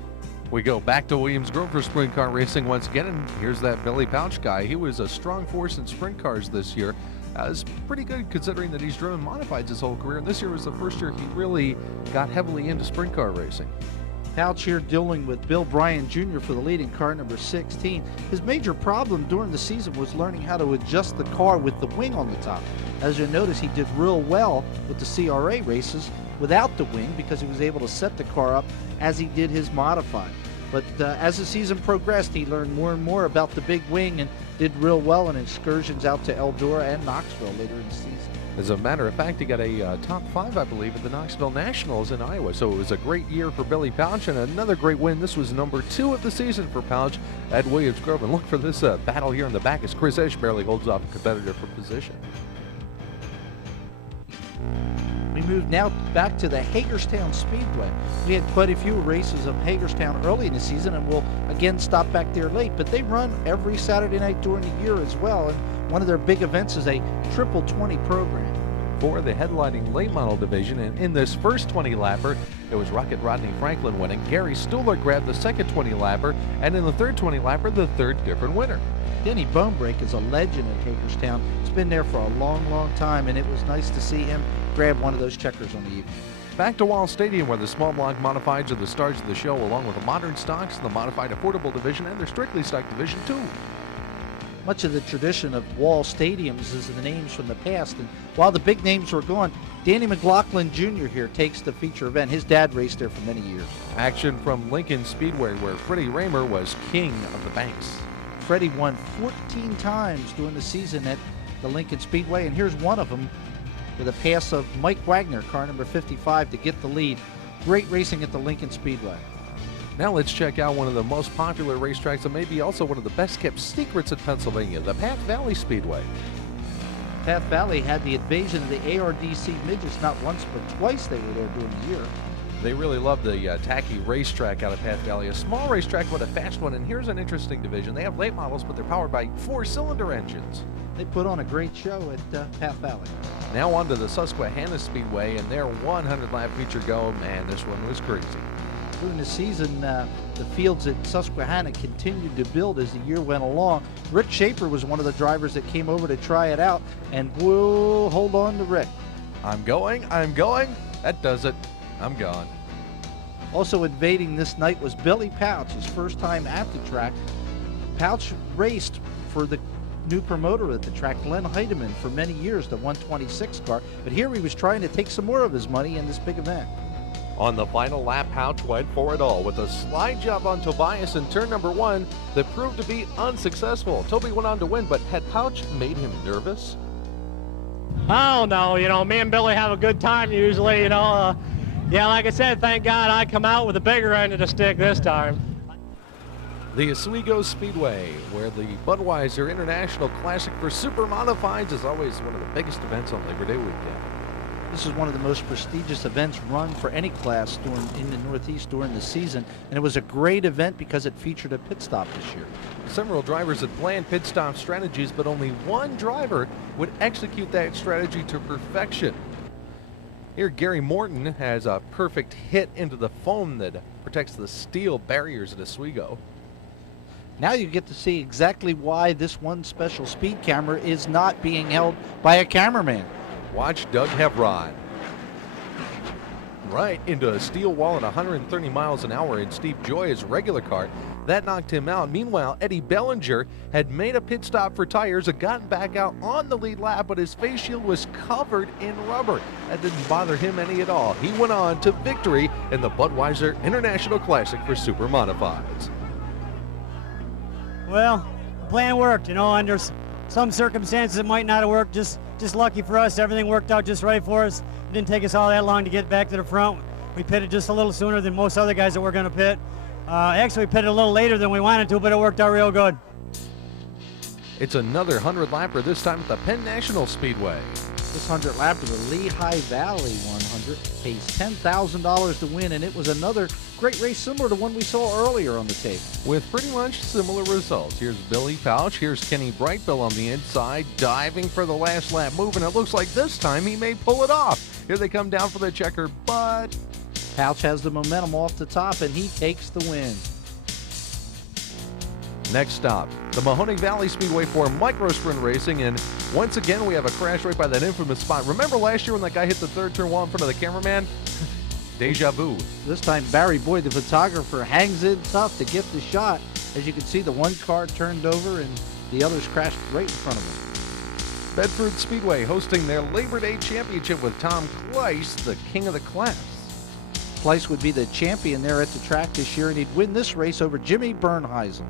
We go back to Williams Grove for sprint car racing once again, and here's that Billy Pouch guy. He was a strong force in sprint cars this year. It's pretty good considering that he's driven modifieds his whole career, and this year was the first year he really got heavily into sprint car racing. Pouch here dealing with Bill Bryan Jr. for the lead in car number 16. His major problem during the season was learning how to adjust the car with the wing on the top. As you'll notice, he did real well with the CRA races without the wing because he was able to set the car up as he did his modified. But as the season progressed, he learned more and more about the big wing and did real well in excursions out to Eldora and Knoxville later in the season. As a matter of fact, he got a top 5, I believe, at the Knoxville Nationals in Iowa. So it was a great year for Billy Pouch and another great win. This was number 2 of the season for Pouch at Williams Grove. And look for this battle here in the back as Chris Esch barely holds off a competitor for position. We move now back to the Hagerstown Speedway. We had quite a few races of Hagerstown early in the season, and we'll again stop back there late. But they run every Saturday night during the year as well. And one of their big events is a triple 20 program. For the headlining late model division, and in this first 20-lapper, it was Rocket Rodney Franklin winning. Gary Stuhler grabbed the second 20-lapper, and in the third 20-lapper, the third different winner. Denny Bonebrake is a legend at Hagerstown. He's been there for a long, long time, and it was nice to see him grab one of those checkers on the evening. Back to Wall Stadium, where the small block modifieds are the stars of the show, along with the modern stocks, the modified affordable division, and their strictly stock division too. Much of the tradition of Wall Stadiums is the names from the past, and while the big names were gone, Danny McLaughlin Jr. here takes the feature event. His dad raced there for many years. Action from Lincoln Speedway, where Freddie Raymer was king of the banks. Freddie won 14 times during the season at the Lincoln Speedway, and here's one of them with a pass of Mike Wagner, car number 55, to get the lead. Great racing at the Lincoln Speedway. Now let's check out one of the most popular racetracks and maybe also one of the best kept secrets in Pennsylvania, the Path Valley Speedway. Path Valley had the invasion of the ARDC midgets not once but twice. They were there during the year. They really love the tacky racetrack out of Path Valley, a small racetrack but a fast one. And here's an interesting division. They have late models, but they're powered by 4-cylinder engines. They put on a great show at Path Valley. Now on to the Susquehanna Speedway and their 100-lap feature go. Man, this one was crazy. During the season, the fields at Susquehanna continued to build as the year went along. Rick Shaper was one of the drivers that came over to try it out, and whoa, hold on to Rick. I'm going. That does it. I'm gone. Also invading this night was Billy Pouch, his first time at the track. Pouch raced for the new promoter at the track, Glenn Heidemann, for many years, the 126 car, but here he was trying to take some more of his money in this big event. On the final lap, Pouch went for it all with a slide job on Tobias in turn number 1 that proved to be unsuccessful. Toby went on to win, but had Pouch made him nervous? I don't know. Me and Billy have a good time usually, Yeah, like I said, thank God I come out with a bigger end of the stick this time. The Oswego Speedway, where the Budweiser International Classic for Super Modifieds is always one of the biggest events on Labor Day weekend. This is one of the most prestigious events run for any class in the Northeast during the season, and it was a great event because it featured a pit stop this year. Several drivers had planned pit stop strategies, but only one driver would execute that strategy to perfection. Here, Gary Morton has a perfect hit into the foam that protects the steel barriers at Oswego. Now you get to see exactly why this one special speed camera is not being held by a cameraman. Watch Doug Hevrod. Right into a steel wall at 130 miles an hour in Steve Joy's regular car. That knocked him out. Meanwhile, Eddie Bellinger had made a pit stop for tires and gotten back out on the lead lap, but his face shield was covered in rubber. That didn't bother him any at all. He went on to victory in the Budweiser International Classic for Super Modifieds. Well, the plan worked. Under some circumstances it might not have worked. Just lucky for us, everything worked out just right for us. It didn't take us all that long to get back to the front. We pitted just a little sooner than most other guys that were going to pit. Actually, we pitted a little later than we wanted to, but it worked out real good. It's another 100-lapper, this time at the Penn National Speedway. This 100-lapper, the Lehigh Valley 100, pays $10,000 to win, and it was another great race similar to one we saw earlier on the tape. With pretty much similar results. Here's Billy Pouch, here's Kenny Brightbill on the inside, diving for the last lap move, and it looks like this time he may pull it off. Here they come down for the checker, but Pouch has the momentum off the top, and he takes the win. Next stop, the Mahoning Valley Speedway for micro sprint racing, and once again we have a crash right by that infamous spot. Remember last year when that guy hit the third turn wall in front of the cameraman? Deja vu. This time Barry Boyd, the photographer, hangs in tough to get the shot. As you can see, the one car turned over and the others crashed right in front of him. Bedford Speedway hosting their Labor Day Championship with Tom Kleiss, the king of the class. Kleiss would be the champion there at the track this year, and he'd win this race over Jimmy Bernheisel.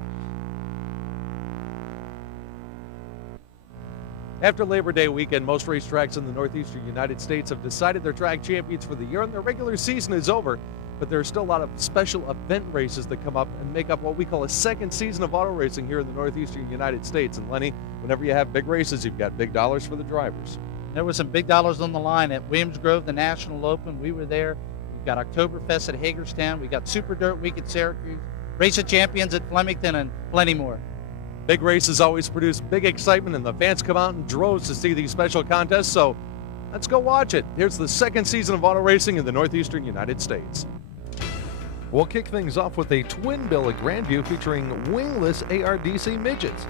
After Labor Day weekend, most racetracks in the northeastern United States have decided their track champions for the year, and their regular season is over. But there are still a lot of special event races that come up and make up what we call a second season of auto racing here in the northeastern United States. And Lenny, whenever you have big races, you've got big dollars for the drivers. There was some big dollars on the line at Williams Grove, the National Open. We were there. We've got Oktoberfest at Hagerstown. We got Super Dirt Week at Syracuse, Race of Champions at Flemington, and plenty more. Big races always produce big excitement, and the fans come out in droves to see these special contests. So let's go watch it. Here's the second season of auto racing in the northeastern United States. We'll kick things off with a twin bill at Grandview featuring wingless ARDC midgets.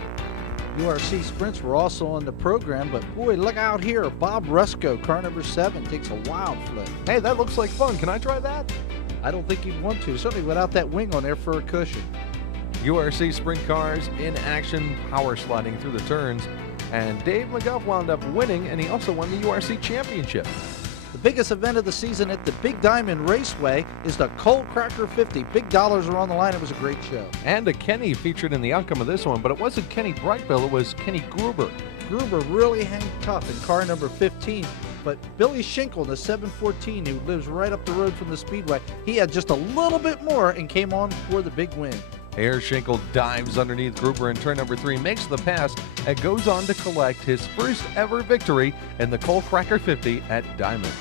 URC Sprints were also on the program, but boy, look out here. Bob Rusko, car number 7, takes a wild flip. Hey, that looks like fun. Can I try that? I don't think you'd want to, certainly without that wing on there for a cushion. URC sprint cars in action, power sliding through the turns, and Dave McGuff wound up winning, and he also won the URC championship. The biggest event of the season at the Big Diamond Raceway is the Coal Cracker 50. Big dollars are on the line. It was a great show. And a Kenny featured in the outcome of this one, but it wasn't Kenny Brightbill, it was Kenny Gruber. Gruber really hung tough in car number 15, but Billy Schinkel, the 714, who lives right up the road from the Speedway, he had just a little bit more and came on for the big win. Air Schinkel dives underneath Gruber in turn number 3, makes the pass, and goes on to collect his first ever victory in the Coal Cracker 50 at Diamond.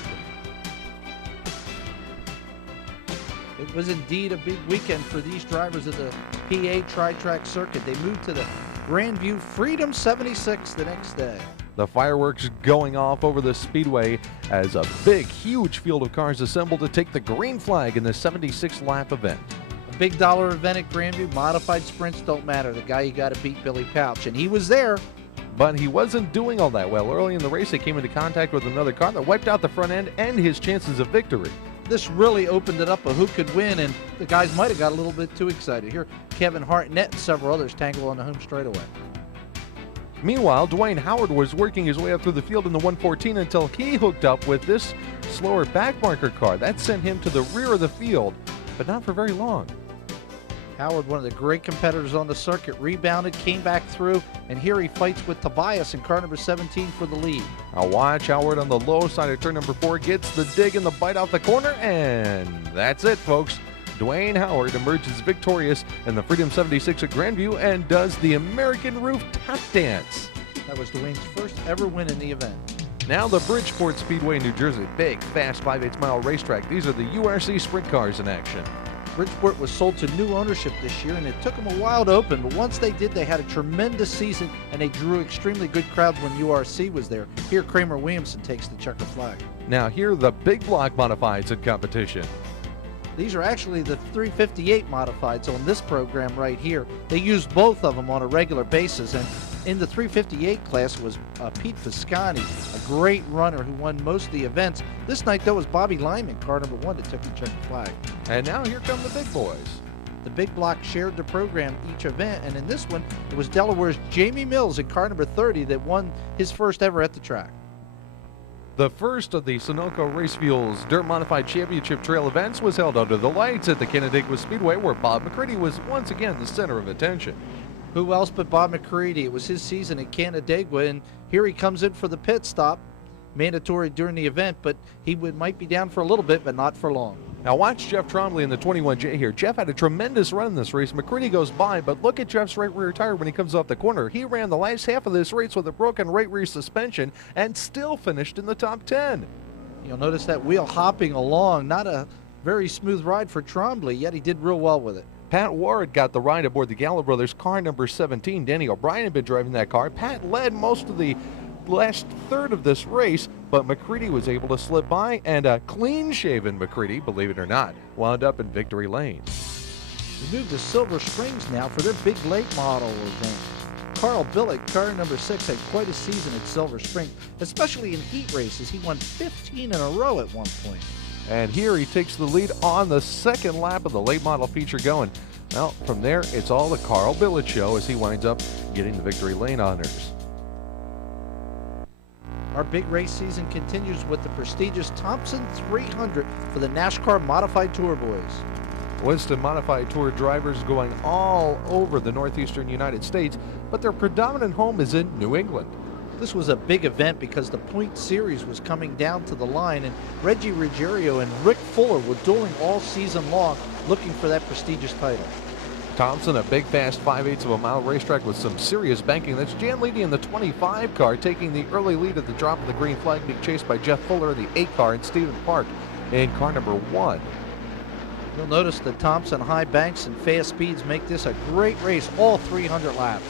It was indeed a big weekend for these drivers of the PA Tri-Track circuit. They moved to the Grandview Freedom 76 the next day. The fireworks going off over the speedway as a big, huge field of cars assembled to take the green flag in the 76-lap event. A big dollar event at Grandview. Modified sprints don't matter. The guy you got to beat, Billy Pouch, and he was there. But he wasn't doing all that well. Early in the race, he came into contact with another car that wiped out the front end and his chances of victory. This really opened it up of who could win, and the guys might have got a little bit too excited. Here, Kevin Hartnett and several others tangle on the home straightaway. Meanwhile, Dwayne Howard was working his way up through the field in the 114 until he hooked up with this slower backmarker car. That sent him to the rear of the field, but not for very long. Howard, one of the great competitors on the circuit, rebounded, came back through, and here he fights with Tobias in car number 17 for the lead. Now watch Howard on the low side of turn number 4, gets the dig and the bite off the corner, and that's it, folks. Dwayne Howard emerges victorious in the Freedom 76 at Grandview and does the American Roof Tap Dance. That was Dwayne's first ever win in the event. Now the Bridgeport Speedway, New Jersey, big, fast 5/8 mile racetrack. These are the URC sprint cars in action. Bridgeport was sold to new ownership this year, and it took them a while to open, but once they did, they had a tremendous season, and they drew extremely good crowds when URC was there. Here, Kramer Williamson takes the checker flag. Now here are the big block modifieds in competition. These are actually the 358 modifieds on this program right here. They used both of them on a regular basis, and in the 358 class was Pete Fiscani, a great runner who won most of the events. This night, though, was Bobby Lyman, car number 1, that took the checker flag. And now here come the big boys. The big block shared the program each event, and in this one, it was Delaware's Jamie Mills in car number 30 that won his first ever at the track. The first of the Sunoco Race Fuels Dirt Modified Championship Trail events was held under the lights at the Canandaigua Speedway, where Bob McCready was once again the center of attention. Who else but Bob McCready? It was his season at Canandaigua, and here he comes in for the pit stop, mandatory during the event, but he might be down for a little bit, but not for long. Now watch Jeff Trombley in the 21J here. Jeff had a tremendous run in this race. McCready goes by, but look at Jeff's right rear tire when he comes off the corner. He ran the last half of this race with a broken right rear suspension and still finished in the top 10. You'll notice that wheel hopping along, not a very smooth ride for Trombley, yet he did real well with it. Pat Ward got the ride aboard the Gallo Brothers car number 17. Danny O'Brien had been driving that car. Pat led most of the last third of this race, but McCready was able to slip by, and a clean-shaven McCready, believe it or not, wound up in victory lane. We move to Silver Springs now for their big late model event. Carl Billick, car number 6, had quite a season at Silver Springs, especially in heat races. He won 15 in a row at one point. And here he takes the lead on the second lap of the late model feature going. Well, from there, it's all the Carl Billet show as he winds up getting the victory lane honors. Our big race season continues with the prestigious Thompson 300 for the NASCAR Modified Tour boys. Winston Modified Tour drivers going all over the northeastern United States, but their predominant home is in New England. This was a big event because the Point Series was coming down to the line, and Reggie Ruggiero and Rick Fuller were dueling all season long looking for that prestigious title. Thompson, a big, fast 5/8 of a mile racetrack with some serious banking. That's Jan Leedy in the 25 car taking the early lead at the drop of the green flag, being chased by Jeff Fuller in the 8 car and Stephen Park in car number 1. You'll notice that Thompson high banks and fast speeds make this a great race, all 300 laps.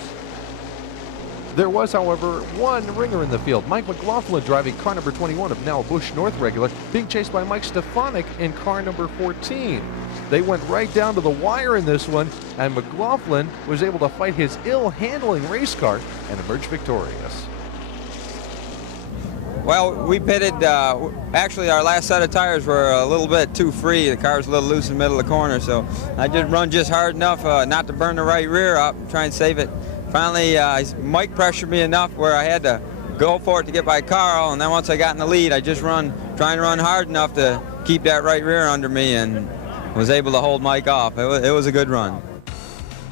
There was, however, one ringer in the field. Mike McLaughlin driving car number 21 of now Busch North regular, being chased by Mike Stefanik in car number 14. They went right down to the wire in this one, and McLaughlin was able to fight his ill-handling race car and emerge victorious. Well, we pitted, actually our last set of tires were a little bit too free. The car was a little loose in the middle of the corner, so I did run just hard enough not to burn the right rear up and try and save it. Finally, Mike pressured me enough where I had to go for it to get by Carl, and then once I got in the lead, I just trying to run hard enough to keep that right rear under me and was able to hold Mike off. It was a good run.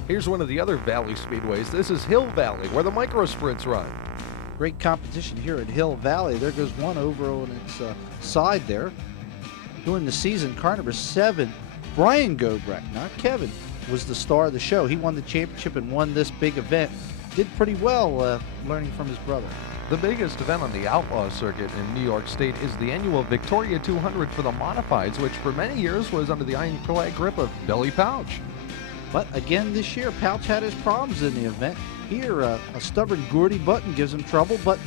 Here's one of the other Valley Speedways. This is Hill Valley, where the micro sprints run. Great competition here at Hill Valley. There goes one over on its side there. During the season, car number 7, Brian Gobrecht, not Kevin, was the star of the show. He won the championship and won this big event. Did pretty well learning from his brother. The biggest event on the Outlaw circuit in New York State is the annual Victoria 200 for the Modifieds, which for many years was under the ironclad grip of Billy Pauch. But again this year, Pauch had his problems in the event. Here, a stubborn Gordy Button gives him trouble, but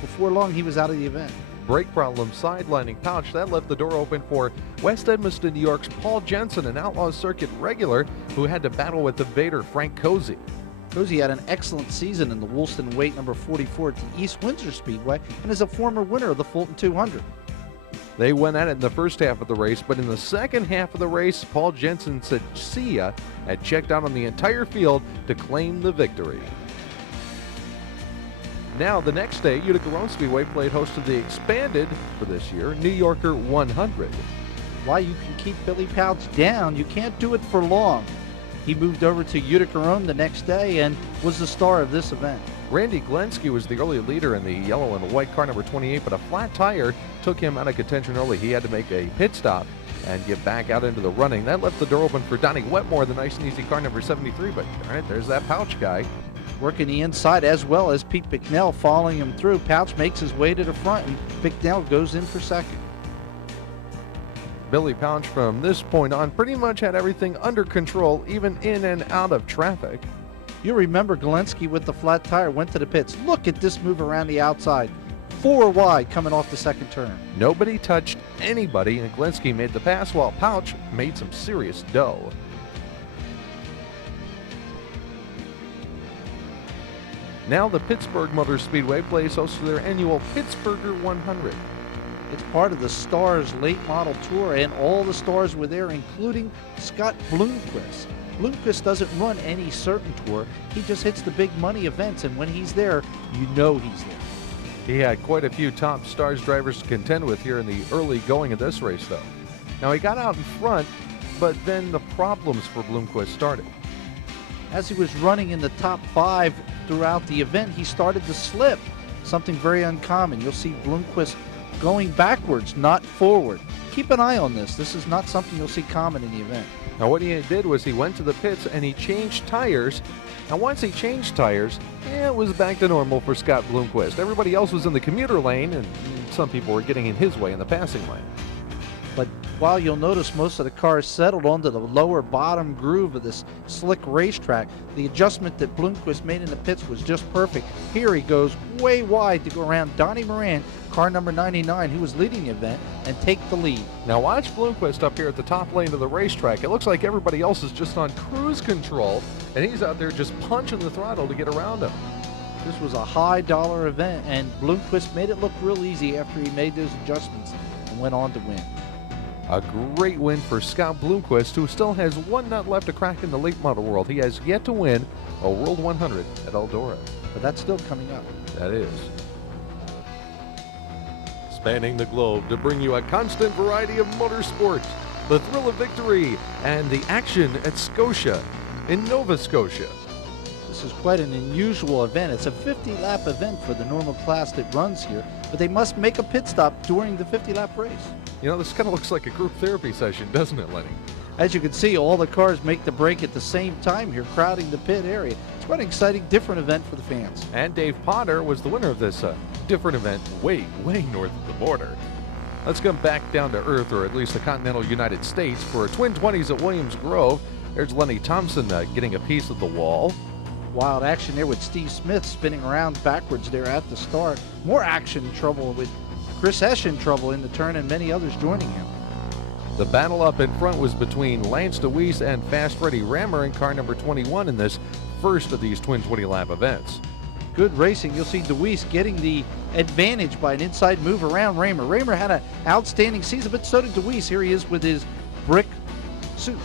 before long he was out of the event. Brake problem sidelining Pauch. That left the door open for West Edmondson, New York's Paul Jensen, an Outlaw circuit regular who had to battle with the Vader Frank Cozy. Cozy had an excellent season in the Woolston weight number 44 at the East Windsor Speedway and is a former winner of the Fulton 200. They went at it in the first half of the race, but in the second half of the race, Paul Jensen said see ya, had checked out on the entire field to claim the victory. Now, the next day, Utica Rome Speedway played host to the expanded, for this year, New Yorker 100. While you can keep Billy Pauch down, you can't do it for long. He moved over to Utica Rome the next day and was the star of this event. Randy Glensky was the early leader in the yellow and white car number 28, but a flat tire took him out of contention early. He had to make a pit stop and get back out into the running. That left the door open for Donnie Wetmore, the nice and easy car number 73, but all right, there's that Pauch guy. Working the inside as well as Pete Bicknell following him through. Pauch makes his way to the front and Bicknell goes in for second. Billy Pauch from this point on pretty much had everything under control, even in and out of traffic. You remember Galensky with the flat tire went to the pits. Look at this move around the outside. 4 wide coming off the second turn. Nobody touched anybody, and Galensky made the pass while Pauch made some serious dough. Now the Pittsburgh Motor Speedway plays host to their annual Pittsburgher 100. It's part of the Stars late model tour, and all the stars were there, including Scott Bloomquist. Bloomquist doesn't run any certain tour. He just hits the big money events, and when he's there, you know he's there. He had quite a few top Stars drivers to contend with here in the early going of this race, though. Now, he got out in front, but then the problems for Bloomquist started. As he was running in the top 5 throughout the event, he started to slip, something very uncommon. You'll see Bloomquist going backwards, not forward. Keep an eye on this. This is not something you'll see common in the event. Now, what he did was he went to the pits and he changed tires. And once he changed tires, it was back to normal for Scott Bloomquist. Everybody else was in the commuter lane, and some people were getting in his way in the passing lane. But while you'll notice most of the cars settled onto the lower bottom groove of this slick racetrack, the adjustment that Bloomquist made in the pits was just perfect. Here he goes way wide to go around Donnie Moran, car number 99, who was leading the event, and take the lead. Now watch Bloomquist up here at the top lane of the racetrack. It looks like everybody else is just on cruise control, and he's out there just punching the throttle to get around him. This was a high dollar event, and Bloomquist made it look real easy after he made those adjustments and went on to win. A great win for Scott Bloomquist, who still has one nut left to crack in the late model world. He has yet to win a World 100 at Eldora. But that's still coming up. That is. Spanning the globe to bring you a constant variety of motorsports, the thrill of victory, and the action at Scotia in Nova Scotia. This is quite an unusual event. It's a 50-lap event for the normal class that runs here, but they must make a pit stop during the 50-lap race. You know, this kind of looks like a group therapy session, doesn't it, Lenny? As you can see, all the cars make the break at the same time here, crowding the pit area. It's quite an exciting, different event for the fans. And Dave Potter was the winner of this different event way north of the border. Let's come back down to earth, or at least the continental United States, for Twin 20s at Williams Grove. There's Lenny Thompson getting a piece of the wall. Wild action there with Steve Smith spinning around backwards there at the start. More action trouble with Chris Esch in trouble in the turn and many others joining him. The battle up in front was between Lance DeWeese and Fast Freddie Rammer in car number 21 in this first of these Twin 20-lap events. Good racing. You'll see DeWeese getting the advantage by an inside move around Rammer. Rammer had an outstanding season, but so did DeWeese. Here he is with his brick suit.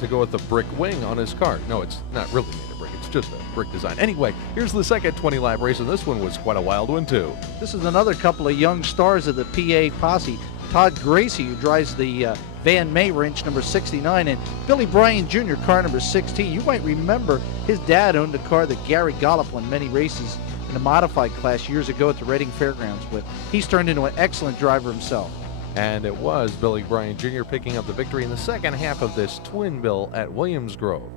To go with the brick wing on his car. No, it's not really made of brick. It's just a brick design. Anyway, here's the second 20-lap race, and this one was quite a wild one, too. This is another couple of young stars of the PA posse. Todd Gracie, who drives the Van May wrench number 69, and Billy Bryan Jr., car number 16. You might remember his dad owned a car that Gary Gollop won many races in the modified class years ago at the Reading Fairgrounds with. He's turned into an excellent driver himself. And it was Billy Bryan Jr. picking up the victory in the second half of this twin bill at Williams Grove.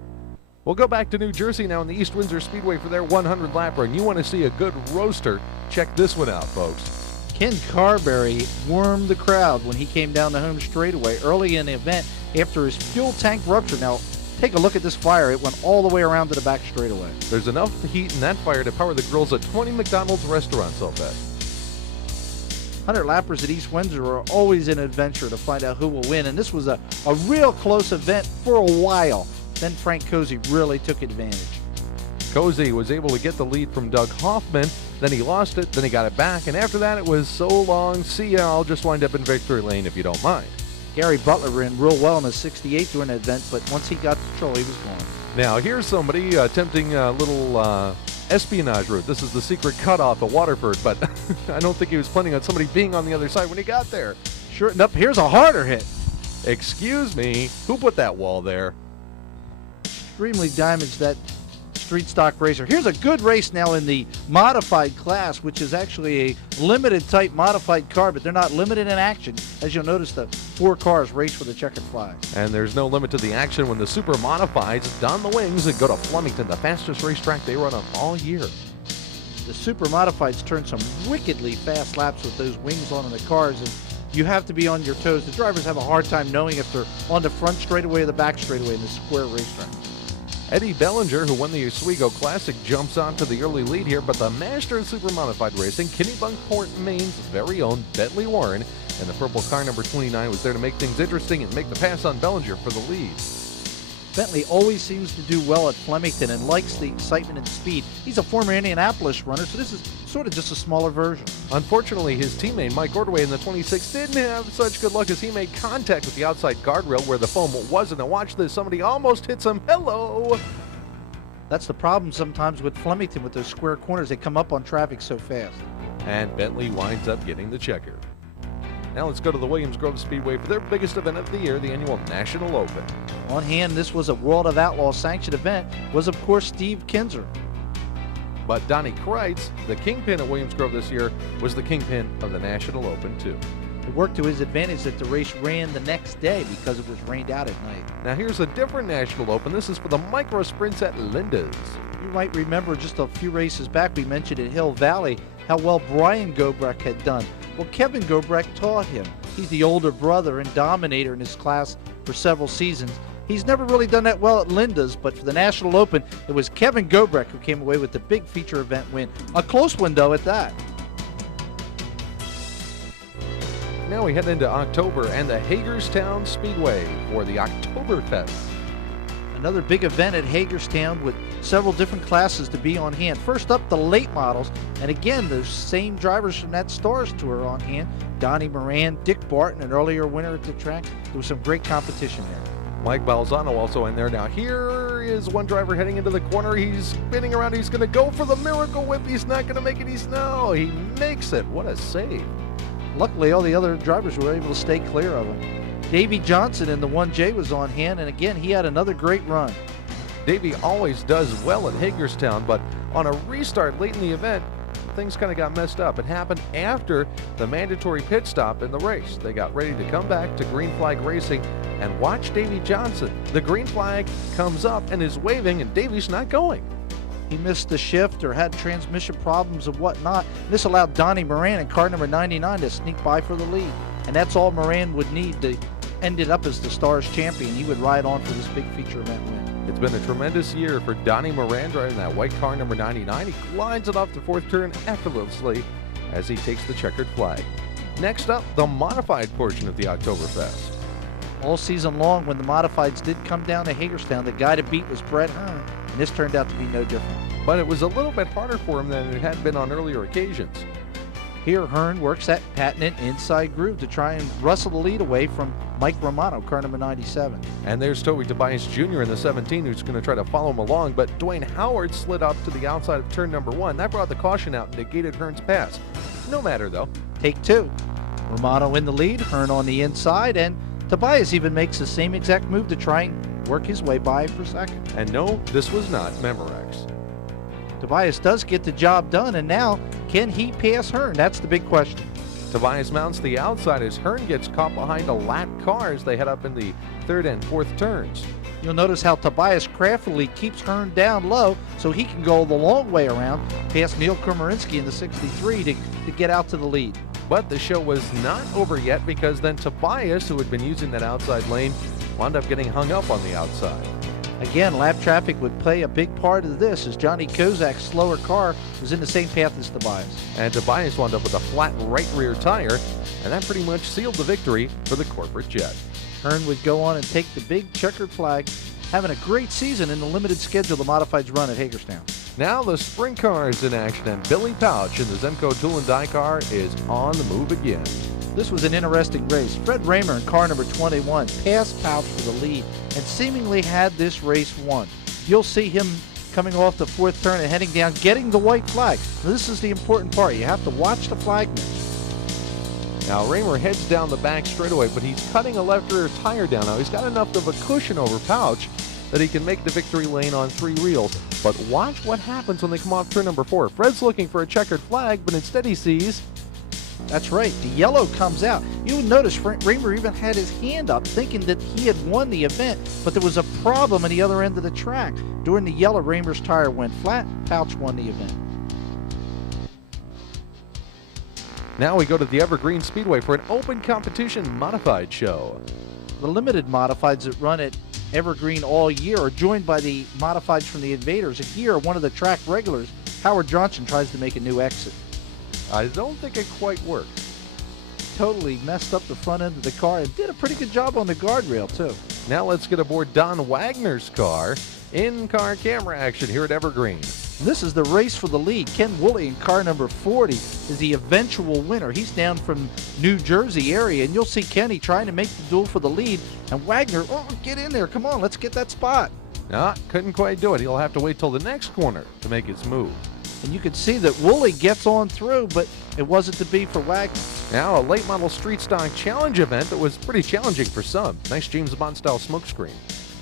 We'll go back to New Jersey now in the East Windsor Speedway for their 100-lap run. You want to see a good roaster? Check this one out, folks. Ken Carberry warmed the crowd when he came down the home straightaway early in the event after his fuel tank ruptured. Now, take a look at this fire. It went all the way around to the back straightaway. There's enough heat in that fire to power the grills at 20 McDonald's restaurants, I'll bet. 100-lappers at East Windsor are always an adventure to find out who will win, and this was a real close event for a while. Then Frank Cozy really took advantage. Cozy was able to get the lead from Doug Hoffman, then he lost it, then he got it back, and after that it was so long, see ya, I'll just wind up in victory lane if you don't mind. Gary Butler ran real well in the 68 during that event, but once he got control, he was gone. Now here's somebody attempting a little espionage route. This is the secret cutoff at Waterford, but I don't think he was planning on somebody being on the other side when he got there. Sure enough, here's a harder hit. Excuse me, who put that wall there? Extremely damaged that street stock racer. Here's a good race now in the modified class, which is actually a limited type modified car, but they're not limited in action. As you'll notice, the 4 cars race with a checkered flag. And there's no limit to the action when the super modifieds don the wings and go to Flemington, the fastest racetrack they run on all year. The super modifieds turn some wickedly fast laps with those wings on in the cars, and you have to be on your toes. The drivers have a hard time knowing if they're on the front straightaway or the back straightaway in the square racetrack. Eddie Bellinger, who won the Oswego Classic, jumps onto the early lead here, but the master of super modified racing, Kennebunkport, Maine's very own Bentley Warren, and the purple car number 29 was there to make things interesting and make the pass on Bellinger for the lead. Bentley always seems to do well at Flemington and likes the excitement and speed. He's a former Indianapolis runner, so this is sort of just a smaller version. Unfortunately, his teammate Mike Ordway in the 26 didn't have such good luck as he made contact with the outside guardrail where the foam wasn't. Now watch this, somebody almost hits him. Hello! That's the problem sometimes with Flemington with those square corners. They come up on traffic so fast. And Bentley winds up getting the checker. Now let's go to the Williams Grove Speedway for their biggest event of the year, the annual National Open. On hand, this was a World of Outlaws sanctioned event, was of course Steve Kinzer. But Donnie Kreitz, the kingpin at Williams Grove this year, was the kingpin of the National Open too. It worked to his advantage that the race ran the next day because it was rained out at night. Now here's a different National Open. This is for the micro sprints at Linda's. You might remember just a few races back we mentioned at Hill Valley how well Brian Gobrecht had done. Well, Kevin Gobrecht taught him. He's the older brother and dominator in his class for several seasons. He's never really done that well at Linda's, but for the National Open, it was Kevin Gobrecht who came away with the big feature event win. A close one, though, at that. Now we head into October and the Hagerstown Speedway for the Oktoberfest. Another big event at Hagerstown with several different classes to be on hand. First up, the late models, and again, those same drivers from that Stars Tour are on hand. Donnie Moran, Dick Barton, an earlier winner at the track. There was some great competition there. Mike Balzano also in there. Now here is one driver heading into the corner. He's spinning around. He's going to go for the Miracle Whip. He's not going to make it. He makes it. What a save. Luckily, all the other drivers were able to stay clear of him. Davey Johnson in the 1J was on hand, and again, he had another great run. Davey always does well at Hagerstown, but on a restart late in the event, things kind of got messed up. It happened after the mandatory pit stop in the race. They got ready to come back to green flag racing, and watch Davey Johnson. The green flag comes up and is waving, and Davey's not going. He missed the shift or had transmission problems and whatnot. This allowed Donnie Moran in car number 99 to sneak by for the lead. And that's all Moran would need to end it up as the Stars champion. He would ride on for this big feature event win. It's been a tremendous year for Donnie Moran driving that white car number 99. He glides it off the fourth turn effortlessly as he takes the checkered flag. Next up, the modified portion of the Oktoberfest. All season long, when the modifieds did come down to Hagerstown, the guy to beat was Brett Hearn, and this turned out to be no different. But it was a little bit harder for him than it had been on earlier occasions. Here, Hearn works that patented inside groove to try and wrestle the lead away from Mike Romano, car number 97. And there's Toby Tobias Jr. in the 17 who's going to try to follow him along, but Dwayne Howard slid up to the outside of turn number 1. That brought the caution out and negated Hearn's pass. No matter, though. Take 2. Romano in the lead, Hearn on the inside, and Tobias even makes the same exact move to try and work his way by for second. And no, this was not Memorex. Tobias does get the job done, and now, can he pass Hearn? That's the big question. Tobias mounts the outside as Hearn gets caught behind a lap car as they head up in the third and fourth turns. You'll notice how Tobias craftily keeps Hearn down low so he can go the long way around past Neil Krumarinsky in the 63 to get out to the lead. But the show was not over yet, because then Tobias, who had been using that outside lane, wound up getting hung up on the outside. Again, lap traffic would play a big part of this, as Johnny Kozak's slower car was in the same path as Tobias. And Tobias wound up with a flat right rear tire, and that pretty much sealed the victory for the corporate jet. Hearn would go on and take the big checkered flag, having a great season in the limited schedule the modifieds run at Hagerstown. Now the sprint car is in action, and Billy Pouch in the Zenko Tool and Die car is on the move again. This was an interesting race. Fred Raymer in car number 21 passed Pouch for the lead and seemingly had this race won. You'll see him coming off the fourth turn and heading down, getting the white flag. Now, this is the important part. You have to watch the flag miss. Now Raymer heads down the back straightaway, but he's cutting a left rear tire down. Now he's got enough of a cushion over Pouch that he can make the victory lane on 3 reels. But watch what happens when they come off turn number 4. Fred's looking for a checkered flag, but instead he sees... That's right, the yellow comes out. You would notice Raymer even had his hand up thinking that he had won the event, but there was a problem at the other end of the track. During the yellow, Raymer's tire went flat. Pouch won the event. Now we go to the Evergreen Speedway for an open competition modified show. The limited modifieds that run at Evergreen all year are joined by the modifieds from the Invaders. And here, one of the track regulars, Howard Johnson, tries to make a new exit. I don't think it quite worked. Totally messed up the front end of the car and did a pretty good job on the guardrail, too. Now let's get aboard Don Wagner's car. In-car camera action here at Evergreen. This is the race for the lead. Ken Woolley in car number 40 is the eventual winner. He's down from New Jersey area, and you'll see Kenny trying to make the duel for the lead. And Wagner, oh, get in there. Come on, let's get that spot. No, couldn't quite do it. He'll have to wait till the next corner to make his move. And you can see that Woolley gets on through, but it wasn't to be for Wagner. Now a late model street stock challenge event that was pretty challenging for some. Nice James Bond style smokescreen.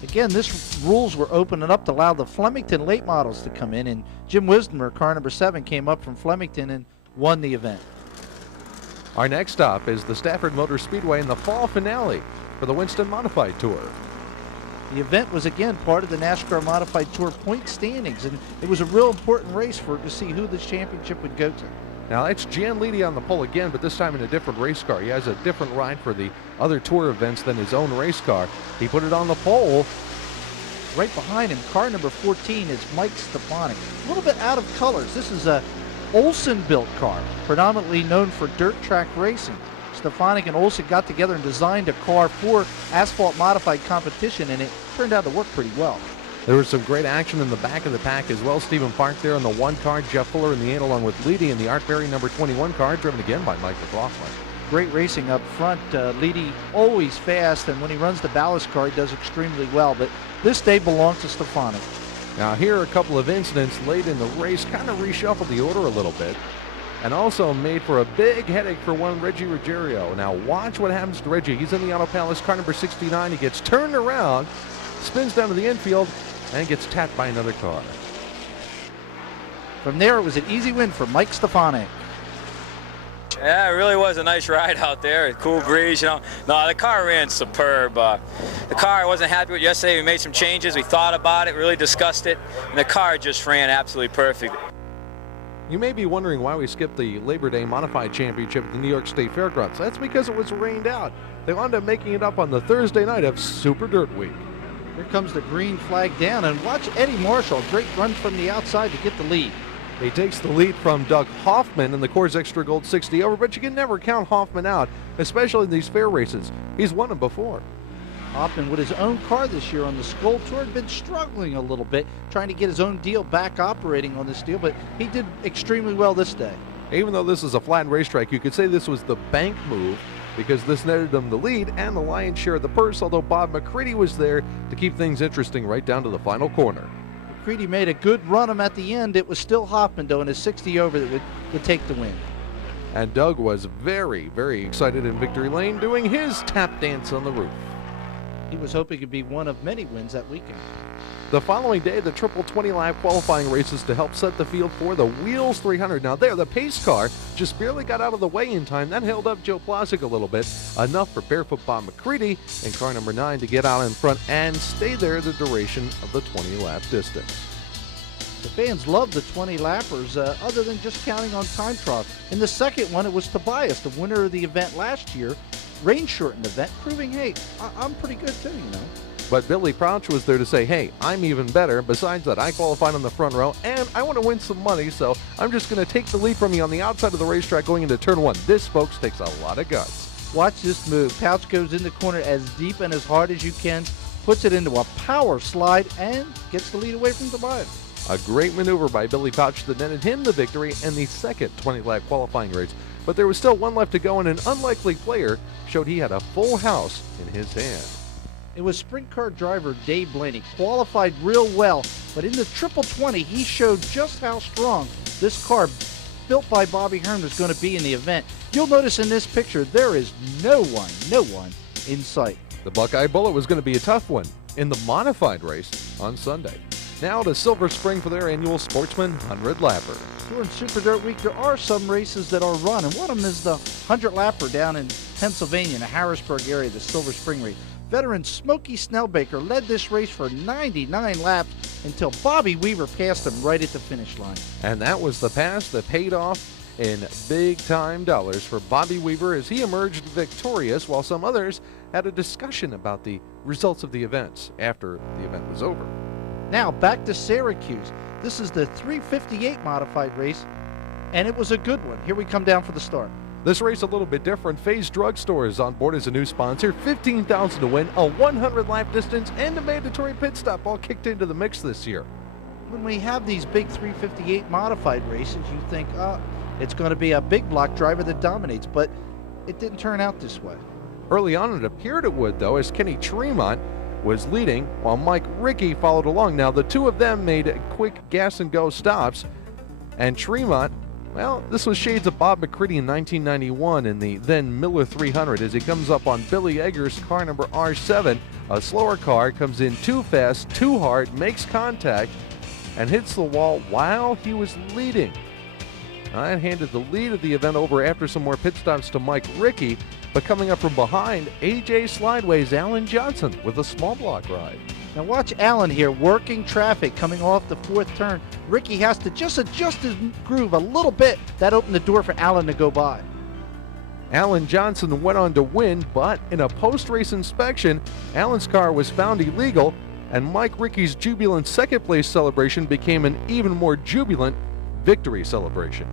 Again, this rules were opening up to allow the Flemington late models to come in, and Jim Wisdemer, car number 7, came up from Flemington and won the event. Our next stop is the Stafford Motor Speedway in the fall finale for the Winston Modified Tour. The event was again part of the NASCAR Modified Tour point standings, and it was a real important race to see who the championship would go to. Now that's Jan Leedy on the pole again, but this time in a different race car. He has a different ride for the other tour events than his own race car. He put it on the pole. Right behind him, car number 14 is Mike Stefanik. A little bit out of colors. This is a Olson-built car, predominantly known for dirt track racing. Stefanik and Olson got together and designed a car for asphalt modified competition, and it turned out to work pretty well. There was some great action in the back of the pack as well. Stephen Park there in the 1 car, Jeff Fuller in the 8 along with Leedy in the Art Berry number 21 car, driven again by Mike McLaughlin. Great racing up front. Leedy always fast, and when he runs the ballast car, he does extremely well. But this day belongs to Stefanik. Now here are a couple of incidents late in the race, kind of reshuffled the order a little bit, and also made for a big headache for one Reggie Ruggiero. Now watch what happens to Reggie. He's in the Auto Palace car number 69. He gets turned around, spins down to the infield, and gets tapped by another car. From there, it was an easy win for Mike Stefanik. Yeah, it really was a nice ride out there. Cool breeze, you know. No, the car ran superb. The car I wasn't happy with yesterday. We made some changes. We thought about it, really discussed it, and the car just ran absolutely perfect. You may be wondering why we skipped the Labor Day Modified Championship at the New York State Fairgrounds. That's because it was rained out. They wound up making it up on the Thursday night of Super Dirt Week. Here comes the green flag down, and watch Eddie Marshall. Great run from the outside to get the lead. He takes the lead from Doug Hoffman in the Coors Extra Gold 60 over, but you can never count Hoffman out, especially in these fair races. He's won them before. Hoffman, with his own car this year on the Skoal Tour, had been struggling a little bit, trying to get his own deal back operating on this deal, but he did extremely well this day. Even though this is a flat racetrack, you could say this was the bank move because this netted them the lead and the lion's share of the purse, although Bob McCready was there to keep things interesting right down to the final corner. McCready made a good run him at the end. It was still Hoffman, though, in his 60 over that would take the win. And Doug was very, very excited in Victory Lane doing his tap dance on the roof. He was hoping it could be one of many wins that weekend. The following day, the triple 20-lap qualifying races to help set the field for the Wheels 300. Now there, the pace car just barely got out of the way in time. That held up Joe Plosick a little bit, enough for Barefoot Bob McCready in car number 9 to get out in front and stay there the duration of the 20-lap distance. The fans loved the 20 lappers, other than just counting on time trials. In the second one, it was Tobias, the winner of the event last year, rain-shortened event, proving, hey, I'm pretty good too, you know. But Billy Crouch was there to say, hey, I'm even better. Besides that, I qualified on the front row, and I want to win some money, so I'm just going to take the lead from you on the outside of the racetrack going into turn 1. This, folks, takes a lot of guts. Watch this move. Pouch goes in the corner as deep and as hard as you can, puts it into a power slide, and gets the lead away from Tobias. A great maneuver by Billy Pouch that netted him the victory in the second 20-lap qualifying race. But there was still one left to go, and an unlikely player showed he had a full house in his hand. It was sprint car driver Dave Blaney, qualified real well, but in the triple 20, he showed just how strong this car built by Bobby Hearn was going to be in the event. You'll notice in this picture, there is no one in sight. The Buckeye Bullet was going to be a tough one in the modified race on Sunday. Now to Silver Spring for their annual Sportsman 100 Lapper. During Super Dirt Week, there are some races that are run, and one of them is the 100 Lapper down in Pennsylvania, in the Harrisburg area, the Silver Spring race. Veteran Smokey Snellbaker led this race for 99 laps until Bobby Weaver passed him right at the finish line. And that was the pass that paid off in big-time dollars for Bobby Weaver as he emerged victorious, while some others had a discussion about the results of the events after the event was over. Now back to Syracuse. This is the 358 modified race, and it was a good one. Here we come down for the start. This race a little bit different. Phase Drugstore is on board as a new sponsor. $15,000 to win, a 100-lap distance, and a mandatory pit stop all kicked into the mix this year. When we have these big 358 modified races, you think, it's going to be a big block driver that dominates, but it didn't turn out this way. Early on, it appeared it would, though, as Kenny Tremont was leading while Mike Rickey followed along. Now, the two of them made quick gas-and-go stops, and Tremont, well, this was shades of Bob McCready in 1991 in the then Miller 300 as he comes up on Billy Egger's car number R7. A slower car comes in too fast, too hard, makes contact, and hits the wall while he was leading. I handed the lead of the event over after some more pit stops to Mike Rickey, but coming up from behind, AJ Slideways Alan Johnson with a small block ride. Now watch Alan here working traffic coming off the fourth turn. Ricky has to just adjust his groove a little bit. That opened the door for Alan to go by. Alan Johnson went on to win, but in a post-race inspection, Alan's car was found illegal, and Mike Rickey's jubilant second-place celebration became an even more jubilant victory celebration.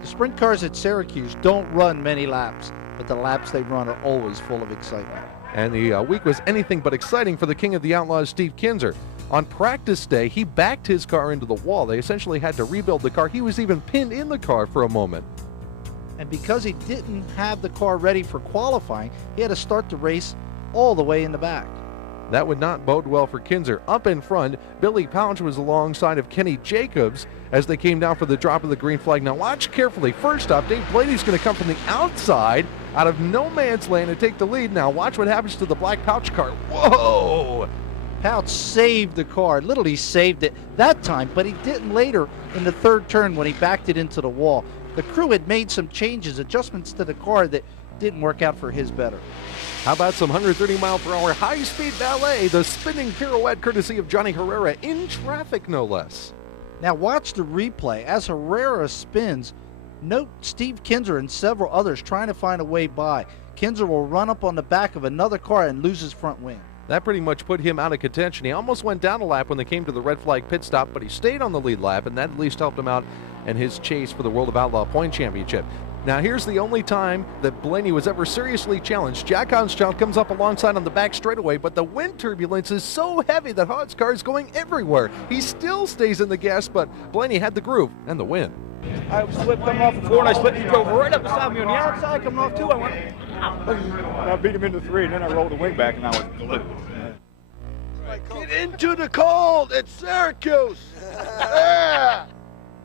The sprint cars at Syracuse don't run many laps, but the laps they run are always full of excitement. And the week was anything but exciting for the King of the Outlaws, Steve Kinser. On practice day, he backed his car into the wall. They essentially had to rebuild the car. He was even pinned in the car for a moment. And because he didn't have the car ready for qualifying, he had to start the race all the way in the back. That would not bode well for Kinser. Up in front, Billy Pouch was alongside of Kenny Jacobs as they came down for the drop of the green flag. Now watch carefully. First up, Dave Blaney's going to come from the outside out of no man's land and take the lead. Now watch what happens to the black Pouch car. Whoa! Pouch saved the car, literally saved it that time, but he didn't later in the third turn when he backed it into the wall. The crew had made some changes, adjustments to the car that didn't work out for his better. How about some 130-mile-per-hour high-speed ballet, the spinning pirouette courtesy of Johnny Herrera in traffic, no less. Now watch the replay. As Herrera spins, note Steve Kinser and several others trying to find a way by. Kinser will run up on the back of another car and lose his front wing. That pretty much put him out of contention. He almost went down a lap when they came to the red flag pit stop, but he stayed on the lead lap, and that at least helped him out in his chase for the World of Outlaw Point Championship. Now here's the only time that Blaney was ever seriously challenged. Jack Armstrong comes up alongside on the back straightaway, but the wind turbulence is so heavy that Hod's car is going everywhere. He still stays in the gas, but Blaney had the groove and the win. I was slipped coming off the floor, and I slipped. He drove right up beside me on the outside, coming off too. I went, and I beat him into 3, and then I rolled the wing back, and I was glue. Get into the cold. It's Syracuse. Yeah.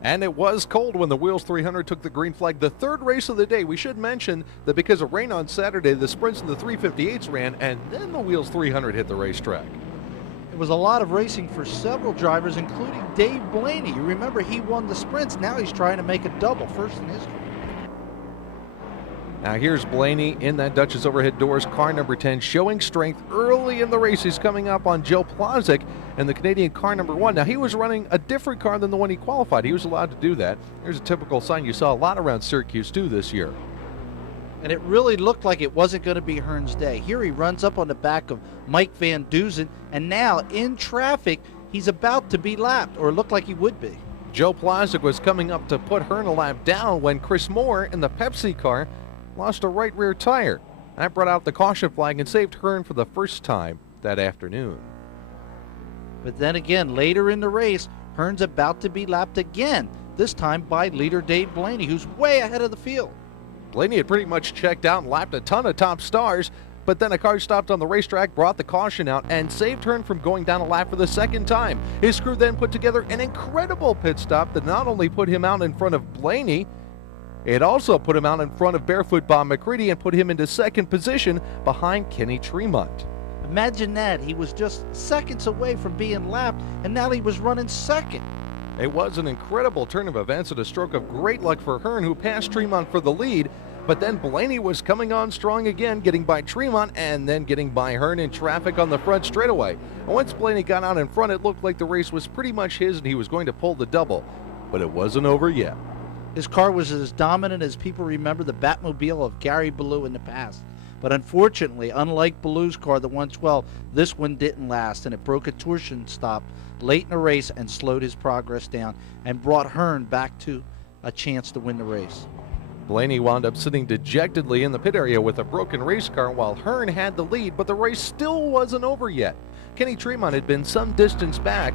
And it was cold when the Wheels 300 took the green flag. The third race of the day. We should mention that because of rain on Saturday, the sprints and the 358s ran, and then the Wheels 300 hit the racetrack. It was a lot of racing for several drivers, including Dave Blaney. You remember he won the sprints. Now he's trying to make a double, first in history. Now here's Blaney in that Dutchess overhead doors, car number 10, showing strength early in the race. He's coming up on Joe Plazek and the Canadian car number 1. Now he was running a different car than the one he qualified. He was allowed to do that. There's a typical sign you saw a lot around Syracuse too this year. And it really looked like it wasn't going to be Hearn's day. Here he runs up on the back of Mike Van Dusen, and now in traffic, he's about to be lapped, or looked like he would be. Joe Plazek was coming up to put Hearn a lap down when Chris Moore in the Pepsi car lost a right rear tire. That brought out the caution flag and saved Hearn for the first time that afternoon. But then again, later in the race, Hearn's about to be lapped again, this time by leader Dave Blaney, who's way ahead of the field. Blaney had pretty much checked out and lapped a ton of top stars, but then a car stopped on the racetrack, brought the caution out, and saved Hearn from going down a lap for the second time. His crew then put together an incredible pit stop that not only put him out in front of Blaney, it also put him out in front of Barefoot Bob McCready and put him into second position behind Kenny Tremont. Imagine that. He was just seconds away from being lapped, and now he was running second. It was an incredible turn of events and a stroke of great luck for Hearn, who passed Tremont for the lead. But then Blaney was coming on strong again, getting by Tremont and then getting by Hearn in traffic on the front straightaway. And once Blaney got out in front, it looked like the race was pretty much his and he was going to pull the double. But it wasn't over yet. His car was as dominant as people remember the Batmobile of Gary Ballou in the past. But unfortunately, unlike Ballou's car, the 112, this one didn't last, and it broke a torsion stop late in the race and slowed his progress down and brought Hearn back to a chance to win the race. Blaney wound up sitting dejectedly in the pit area with a broken race car while Hearn had the lead, but the race still wasn't over yet. Kenny Tremont had been some distance back,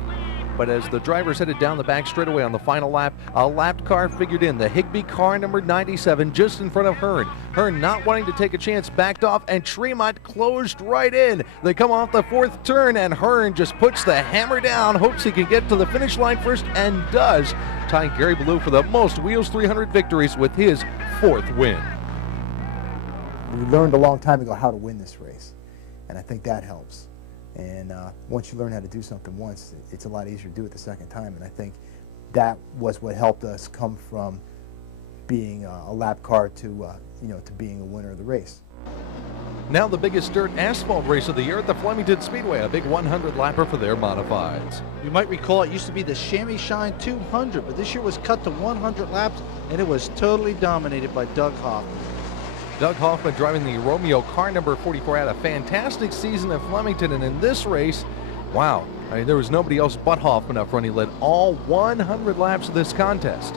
but as the drivers headed down the back straightaway on the final lap, a lapped car figured in, the Higbee car number 97, just in front of Hearn. Hearn, not wanting to take a chance, backed off, and Tremont closed right in. They come off the fourth turn, and Hearn just puts the hammer down, hopes he can get to the finish line first, and does, tying Gary Ballou for the most Wheels 300 victories with his fourth win. We learned a long time ago how to win this race, and I think that helps. And once you learn how to do something once, it's a lot easier to do it the second time. And I think that was what helped us come from being a lap car to to being a winner of the race. Now the biggest dirt asphalt race of the year at the Flemington Speedway, a big 100-lapper for their modifieds. You might recall it used to be the Chamois Shine 200, but this year was cut to 100 laps, and it was totally dominated by Doug Hoffman. Doug Hoffman driving the Romeo car number 44 had a fantastic season at Flemington, and in this race, wow, I mean, there was nobody else but Hoffman up front. He led all 100 laps of this contest.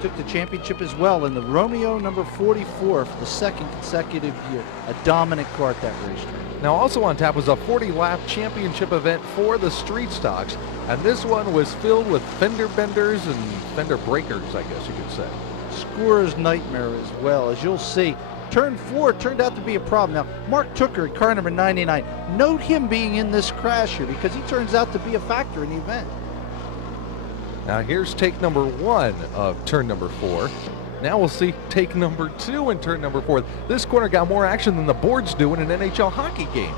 took the championship as well in the Romeo number 44 for the second consecutive year. A dominant car at that racetrack. Now also on tap was a 40-lap championship event for the street stocks, and this one was filled with fender benders and fender breakers, I guess you could say. Scorer's nightmare as well. As you'll see, turn 4 turned out to be a problem. Now, Mark Tooker in car number 99, note him being in this crash here because he turns out to be a factor in the event. Now here's take number 1 of turn number 4. Now we'll see take number 2 in turn number 4. This corner got more action than the boards do in an NHL hockey game.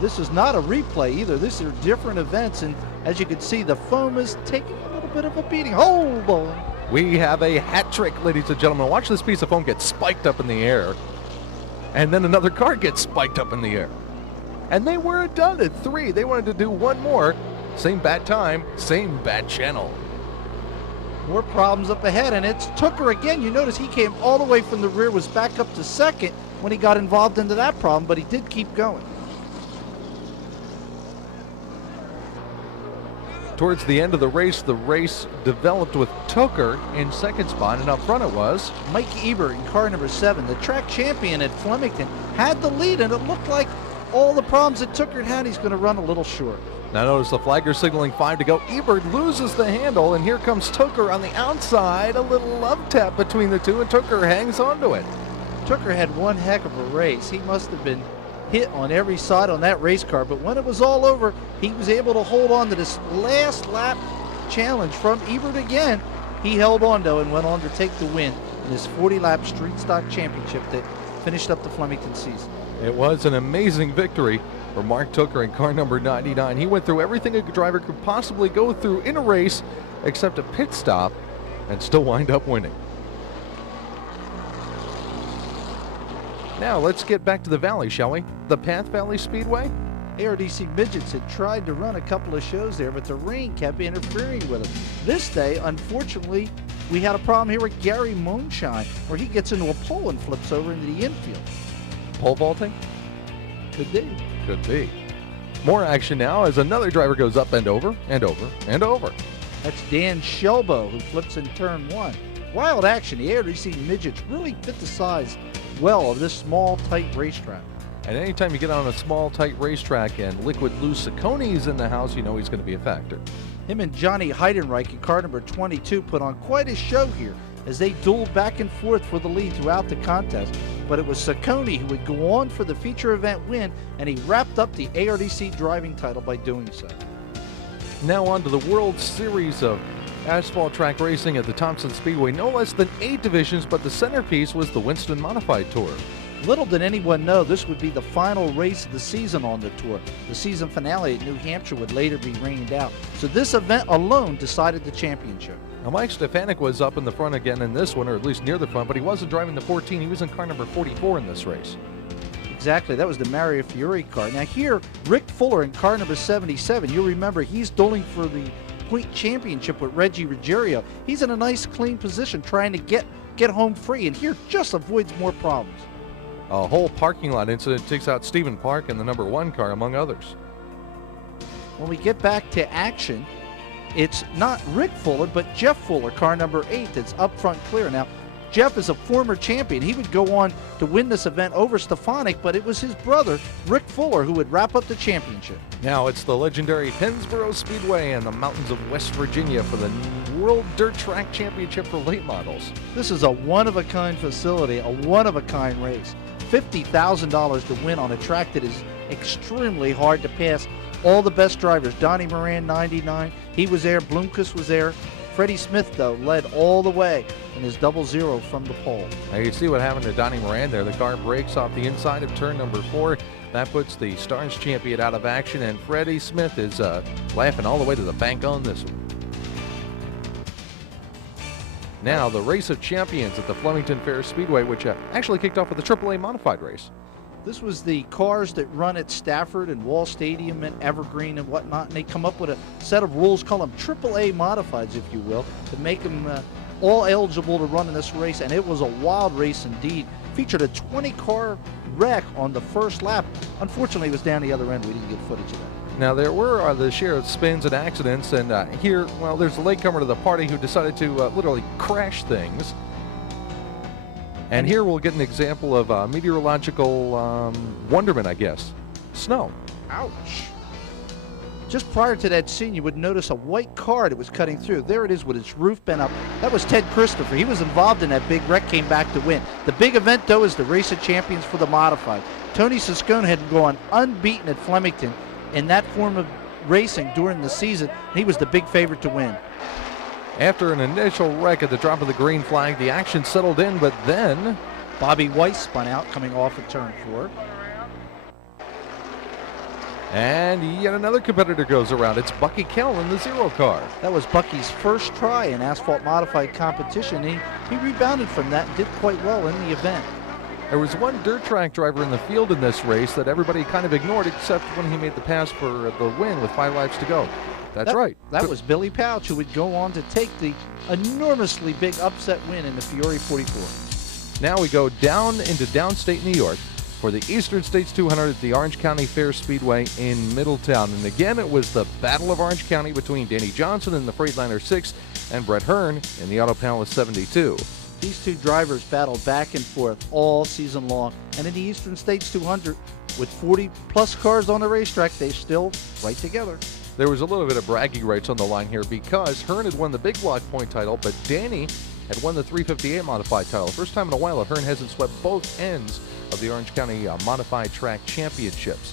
This is not a replay either. These are different events, and as you can see, the foam is taking a little bit of a beating. Hold on. We have a hat trick, ladies and gentlemen. Watch this piece of foam get spiked up in the air, and then another car gets spiked up in the air. And they weren't done at 3. They wanted to do one more. Same bad time, same bad channel. More problems up ahead, and it's Tooker again. You notice he came all the way from the rear, was back up to second when he got involved into that problem, but he did keep going. Towards the end of the race developed with Tooker in second spot, and up front it was Mike Ebert in car number 7, the track champion at Flemington, had the lead, and it looked like all the problems that Tooker had, he's going to run a little short. Now notice the flagger signaling 5 to go. Ebert loses the handle, and here comes Tooker on the outside. A little love tap between the two, and Tooker hangs onto it. Tooker had one heck of a race. He must have been hit on every side on that race car, but when it was all over, he was able to hold on to this last lap challenge from Ebert again. He held on, though, and went on to take the win in this 40-lap street stock championship that finished up the Flemington season. It was an amazing victory for Mark Tooker in car number 99. He went through everything a driver could possibly go through in a race except a pit stop and still wind up winning. Now let's get back to the valley, shall we? The Path Valley Speedway. ARDC Midgets had tried to run a couple of shows there, but the rain kept interfering with them. This day, unfortunately, we had a problem here with Gary Moonshine, where he gets into a pole and flips over into the infield. Pole vaulting? Could be. Could be. More action now as another driver goes up and over and over and over. That's Dan Shelbo, who flips in turn 1. Wild action. The ARDC Midgets really fit the size well of this small, tight racetrack. And anytime you get on a small, tight racetrack and Liquid Lou Cicconi's in the house, you know he's going to be a factor. Him and Johnny Heidenreich in car number 22 put on quite a show here as they dueled back and forth for the lead throughout the contest. But it was Ciccone who would go on for the feature event win, and he wrapped up the ARDC driving title by doing so. Now on to the World Series of Asphalt Track Racing at the Thompson Speedway. No less than 8 divisions, but the centerpiece was the Winston Modified Tour. Little did anyone know this would be the final race of the season on the tour. The season finale at New Hampshire would later be rained out. So this event alone decided the championship. Now Mike Stefanik was up in the front again in this one, or at least near the front, but he wasn't driving the 14. He was in car number 44 in this race. Exactly, that was the Mario Fiore car. Now here, Rick Fuller in car number 77. You'll remember he's dueling for the point championship with Reggie Ruggiero. He's in a nice clean position trying to get home free, and here just avoids more problems. A whole parking lot incident takes out Stephen Park in the number 1 car, among others. When we get back to action, it's not Rick Fuller, but Jeff Fuller, car number 8, that's up front clear. Now, Jeff is a former champion. He would go on to win this event over Stefanik, but it was his brother, Rick Fuller, who would wrap up the championship. Now it's the legendary Pennsboro Speedway and the mountains of West Virginia for the World Dirt Track Championship for late models. This is a one-of-a-kind facility, a one-of-a-kind race. $50,000 to win on a track that is extremely hard to pass. All the best drivers, Donnie Moran, 99, he was there, Bloomquist was there. Freddie Smith, though, led all the way in his 0-0 from the pole. Now you see what happened to Donnie Moran there. The car breaks off the inside of turn number 4. That puts the Stars champion out of action, and Freddie Smith is laughing all the way to the bank on this one. Now the Race of Champions at the Flemington Fair Speedway, which actually kicked off with a AAA modified race. This was the cars that run at Stafford and Wall Stadium and Evergreen and whatnot, and they come up with a set of rules, call them AAA modifieds, if you will, to make them all eligible to run in this race, and it was a wild race indeed. Featured a 20-car wreck on the first lap. Unfortunately, it was down the other end. We didn't get footage of that. Now, there were the share of spins and accidents, and here, well, there's a latecomer to the party who decided to literally crash things. And here we'll get an example of meteorological wonderment, I guess. Snow. Ouch. Just prior to that scene, you would notice a white car that was cutting through. There it is with its roof bent up. That was Ted Christopher. He was involved in that big wreck, came back to win. The big event, though, is the Race of Champions for the Modified. Tony Siscone had gone unbeaten at Flemington in that form of racing during the season. He was the big favorite to win. After an initial wreck at the drop of the green flag, the action settled in, but then Bobby Weiss spun out coming off of turn 4. And yet another competitor goes around. It's Bucky Kell in the 0 car. That was Bucky's first try in asphalt modified competition. He rebounded from that and did quite well in the event. There was one dirt track driver in the field in this race that everybody kind of ignored, except when he made the pass for the win with 5 laps to go. That's right. That was Billy Pouch, who would go on to take the enormously big upset win in the Fiore 44. Now we go down into downstate New York for the Eastern States 200 at the Orange County Fair Speedway in Middletown. And again, it was the Battle of Orange County between Danny Johnson in the Freightliner 6 and Brett Hearn in the Auto Palace 72. These two drivers battled back and forth all season long. And in the Eastern States 200, with 40-plus cars on the racetrack, they're still right together. There was a little bit of bragging rights on the line here because Hearn had won the big block point title, but Danny had won the 358 modified title. First time in a while that Hearn hasn't swept both ends of the Orange County Modified Track Championships.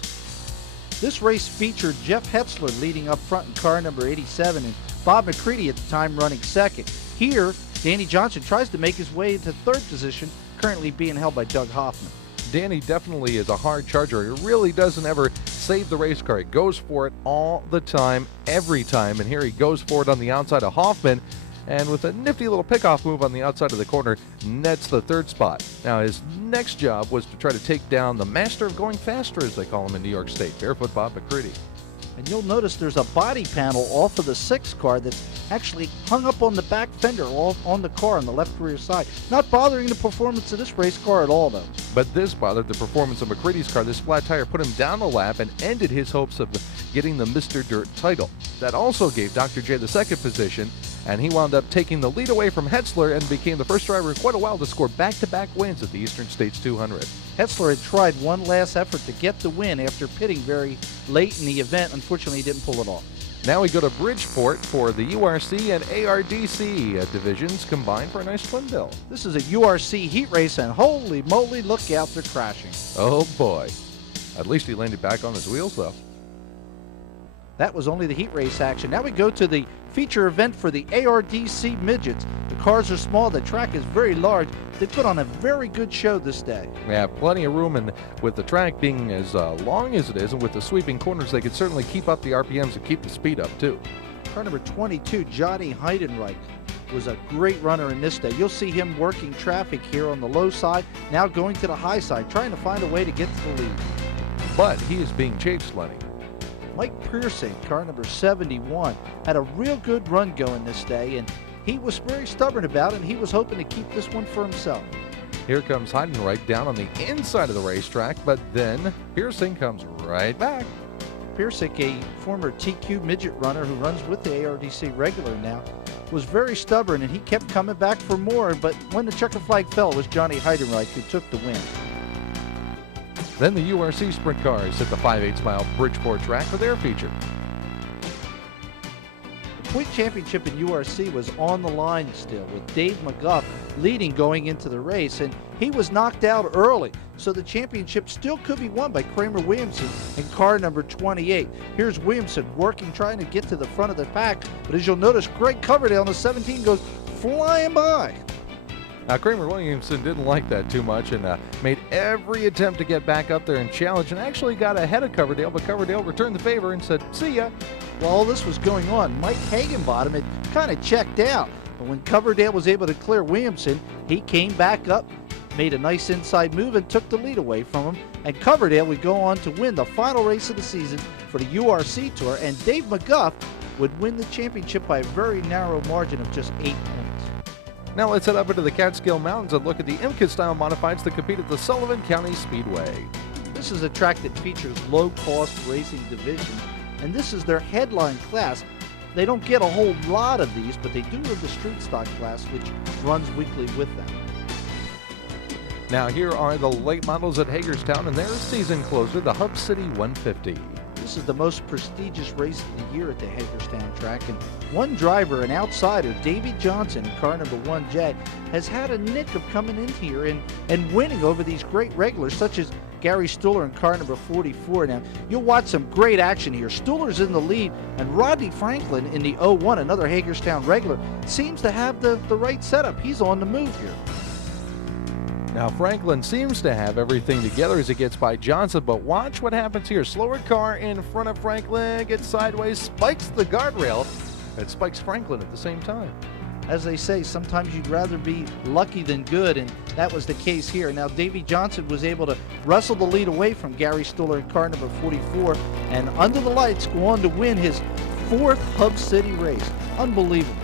This race featured Jeff Hetzler leading up front in car number 87 and Bob McCready at the time running second. Here, Danny Johnson tries to make his way into third position, currently being held by Doug Hoffman. Danny definitely is a hard charger. He really doesn't ever save the race car. He goes for it all the time, every time. And here he goes for it on the outside of Hoffman. And with a nifty little pickoff move on the outside of the corner, nets the third spot. Now his next job was to try to take down the master of going faster, as they call him in New York State, Barefoot Bob McCready. And you'll notice there's a body panel off of the 6 car that's actually hung up on the back fender on the car on the left rear side. Not bothering the performance of this race car at all, though. But this bothered the performance of McCready's car. This flat tire put him down a lap and ended his hopes of getting the Mr. Dirt title. That also gave Dr. J the second position, and he wound up taking the lead away from Hetzler and became the first driver in quite a while to score back-to-back wins at the Eastern States 200. Hetzler had tried one last effort to get the win after pitting very late in the event. Unfortunately, he didn't pull it off. Now we go to Bridgeport for the URC and ARDC divisions combined for a nice twin bill. This is a URC heat race, and holy moly, look out, they're crashing. Oh boy. At least he landed back on his wheels, though. That was only the heat race action. Now we go to the feature event for the ARDC midgets. The cars are small, the track is very large. They put on a very good show this day. Yeah, plenty of room, and with the track being as long as it is and with the sweeping corners, they could certainly keep up the RPMs and keep the speed up too. Car number 22, Johnny Heidenreich, was a great runner in this day. You'll see him working traffic here on the low side, now going to the high side, trying to find a way to get to the lead. But he is being chased, Lenny. Mike Piercing, car number 71, had a real good run going this day, and he was very stubborn about it, and he was hoping to keep this one for himself. Here comes Heidenreich down on the inside of the racetrack, but then Piercing comes right back. Piercing, a former TQ midget runner who runs with the ARDC regular now, was very stubborn, and he kept coming back for more, but when the checker flag fell, it was Johnny Heidenreich who took the win. Then the URC sprint cars hit the 5/8 mile Bridgeport track for their feature. The point championship in URC was on the line still, with Dave McGuff leading going into the race, and he was knocked out early, so the championship still could be won by Kramer Williamson in car number 28. Here's Williamson working, trying to get to the front of the pack, but as you'll notice, Greg Coverdale in the 17 goes flying by. Now, Kramer Williamson didn't like that too much and made every attempt to get back up there and challenge, and actually got ahead of Coverdale, but Coverdale returned the favor and said, "See ya." While all this was going on, Mike Hagenbottom had kind of checked out, but when Coverdale was able to clear Williamson, he came back up, made a nice inside move, and took the lead away from him, and Coverdale would go on to win the final race of the season for the URC Tour, and Dave McGuff would win the championship by a very narrow margin of just 8 points. Now let's head up into the Catskill Mountains and look at the IMCA-style modifieds that compete at the Sullivan County Speedway. This is a track that features low-cost racing division. and this is their headline class. They don't get a whole lot of these, but they do have the street stock class, which runs weekly with them. Now here are the late models at Hagerstown and their season closer, the Hub City 150. This is the most prestigious race of the year at the Hagerstown track, and one driver, an outsider, Davey Johnson, in car number 1 Jag, has had a nick of coming in here and winning over these great regulars, such as Gary Stuhler in car number 44. Now, you'll watch some great action here. Stuhler's in the lead, and Rodney Franklin in the 01, another Hagerstown regular, seems to have the right setup. He's on the move here. Now Franklin seems to have everything together as he gets by Johnson, but watch what happens here. Slower car in front of Franklin, gets sideways, spikes the guardrail, and spikes Franklin at the same time. As they say, sometimes you'd rather be lucky than good, and that was the case here. Now, Davey Johnson was able to wrestle the lead away from Gary Stuhler in car number 44, and under the lights go on to win his 4th Hub City race. Unbelievable.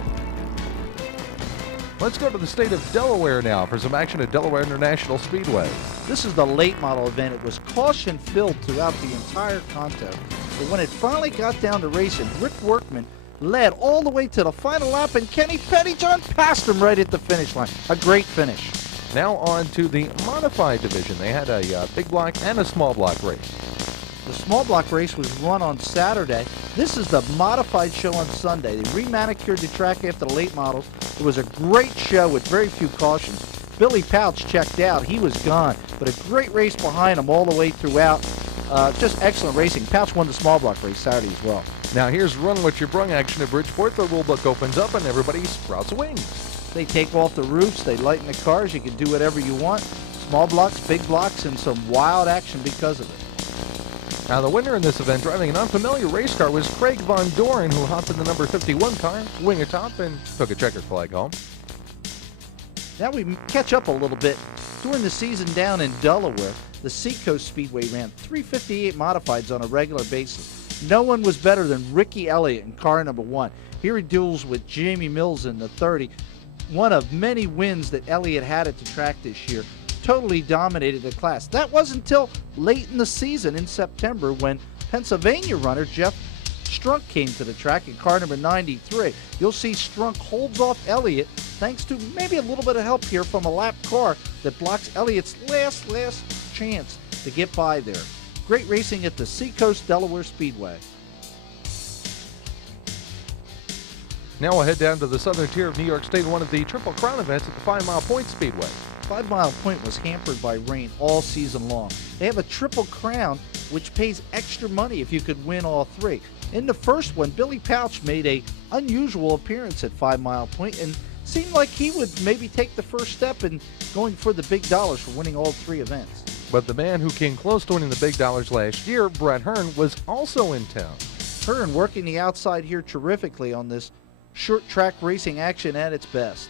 Let's go to the state of Delaware now for some action at Delaware International Speedway. This is the late model event. It was caution-filled throughout the entire contest, but when it finally got down to racing, Rick Workman led all the way to the final lap, and Kenny Pettyjohn passed him right at the finish line. A great finish. Now on to the modified division. They had a big block and a small block race. The small block race was run on Saturday. This is the modified show on Sunday. They remanicured the track after the late models. It was a great show with very few cautions. Billy Pouch checked out. He was gone, but a great race behind him all the way throughout. Just excellent racing. Pouch won the small block race Saturday as well. Now here's Run What You Brung action at Bridgeport. The rulebook opens up and everybody sprouts wings. They take off the roofs. They lighten the cars. You can do whatever you want. Small blocks, big blocks, and some wild action because of it. Now the winner in this event, driving an unfamiliar race car, was Craig Von Doren, who hopped in the number 51 car, wing atop, and took a checkered flag home. Now we catch up a little bit. During the season down in Delaware, the Seacoast Speedway ran 358 modifieds on a regular basis. No one was better than Ricky Elliott in car number 1. Here he duels with Jamie Mills in the 30. One of many wins that Elliott had at the track this year. Totally dominated the class. That wasn't until late in the season in September when Pennsylvania runner Jeff Strunk came to the track in car number 93. You'll see Strunk holds off Elliott thanks to maybe a little bit of help here from a lap car that blocks Elliott's last chance to get by there. Great racing at the Seacoast Delaware Speedway. Now we'll head down to the southern tier of New York State, one of the Triple Crown events at the 5 Mile Point Speedway. 5 Mile Point was hampered by rain all season long. They have a Triple Crown, which pays extra money if you could win all 3. In the first one, Billy Pouch made a unusual appearance at 5 Mile Point and seemed like he would maybe take the first step in going for the big dollars for winning all 3 events. But the man who came close to winning the big dollars last year, Brett Hearn, was also in town. Hearn working the outside here terrifically on this short track racing action at its best.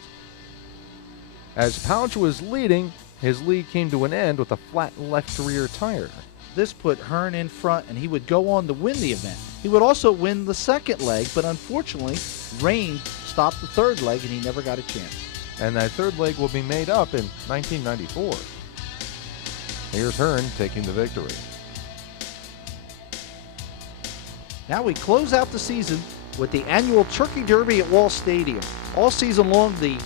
As Pouch was leading, his lead came to an end with a flat left rear tire. This put Hearn in front, and he would go on to win the event. He would also win the second leg, but unfortunately, rain stopped the third leg, and he never got a chance. And that third leg will be made up in 1994. Here's Hearn taking the victory. Now we close out the season with the annual Turkey Derby at Wall Stadium. All season long, the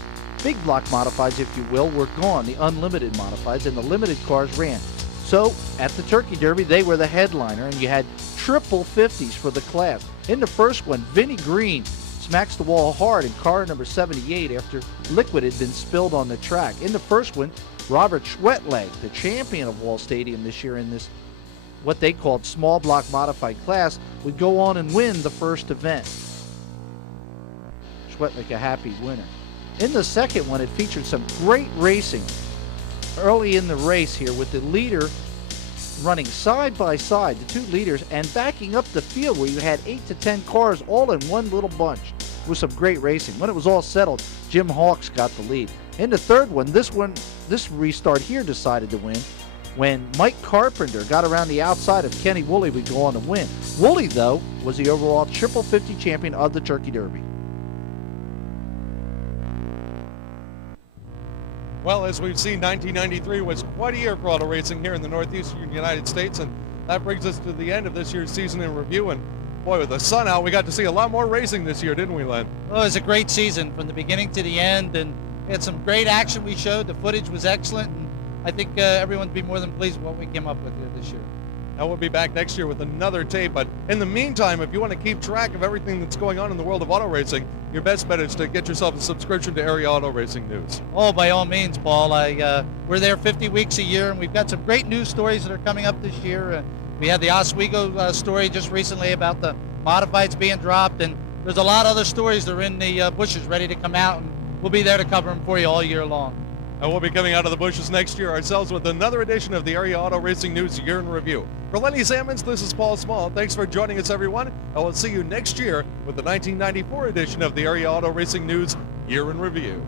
big block modifieds, if you will, were gone, the unlimited modifieds, and the limited cars ran. So at the Turkey Derby, they were the headliner, and you had triple 50s for the class. In the first one, Vinnie Green smacks the wall hard in car number 78 after liquid had been spilled on the track. In the first one, Robert Schwetleg, the champion of Wall Stadium this year in this what they called small block modified class, would go on and win the first event. Schwetleg a happy winner. In the second one, it featured some great racing early in the race here with the leader running side by side, the 2 leaders, and backing up the field where you had 8 to 10 cars all in one little bunch with some great racing. When it was all settled, Jim Hawks got the lead. In the third one, this restart here decided to win when Mike Carpenter got around the outside of Kenny Woolley would go on to win. Woolley, though, was the overall triple 50 champion of the Turkey Derby. Well, as we've seen, 1993 was quite a year for auto racing here in the northeastern United States, and that brings us to the end of this year's season in review. And Boy, with the sun out, we got to see a lot more racing this year, didn't we, Len? Well, it was a great season from the beginning to the end, and we had some great action we showed. The footage was excellent, and I think everyone's be more than pleased with what we came up with here this year. Now we'll be back next year with another tape, but in the meantime, if you want to keep track of everything that's going on in the world of auto racing, your best bet is to get yourself a subscription to Area Auto Racing News. Oh, by all means, Paul. We're there 50 weeks a year, and we've got some great news stories that are coming up this year. We had the Oswego story just recently about the modifieds being dropped, and there's a lot of other stories that are in the bushes ready to come out, and we'll be there to cover them for you all year long. And we'll be coming out of the bushes next year ourselves with another edition of the Area Auto Racing News Year in Review. For Lenny Salmons, this is Paul Small. Thanks for joining us, everyone. And we'll see you next year with the 1994 edition of the Area Auto Racing News Year in Review.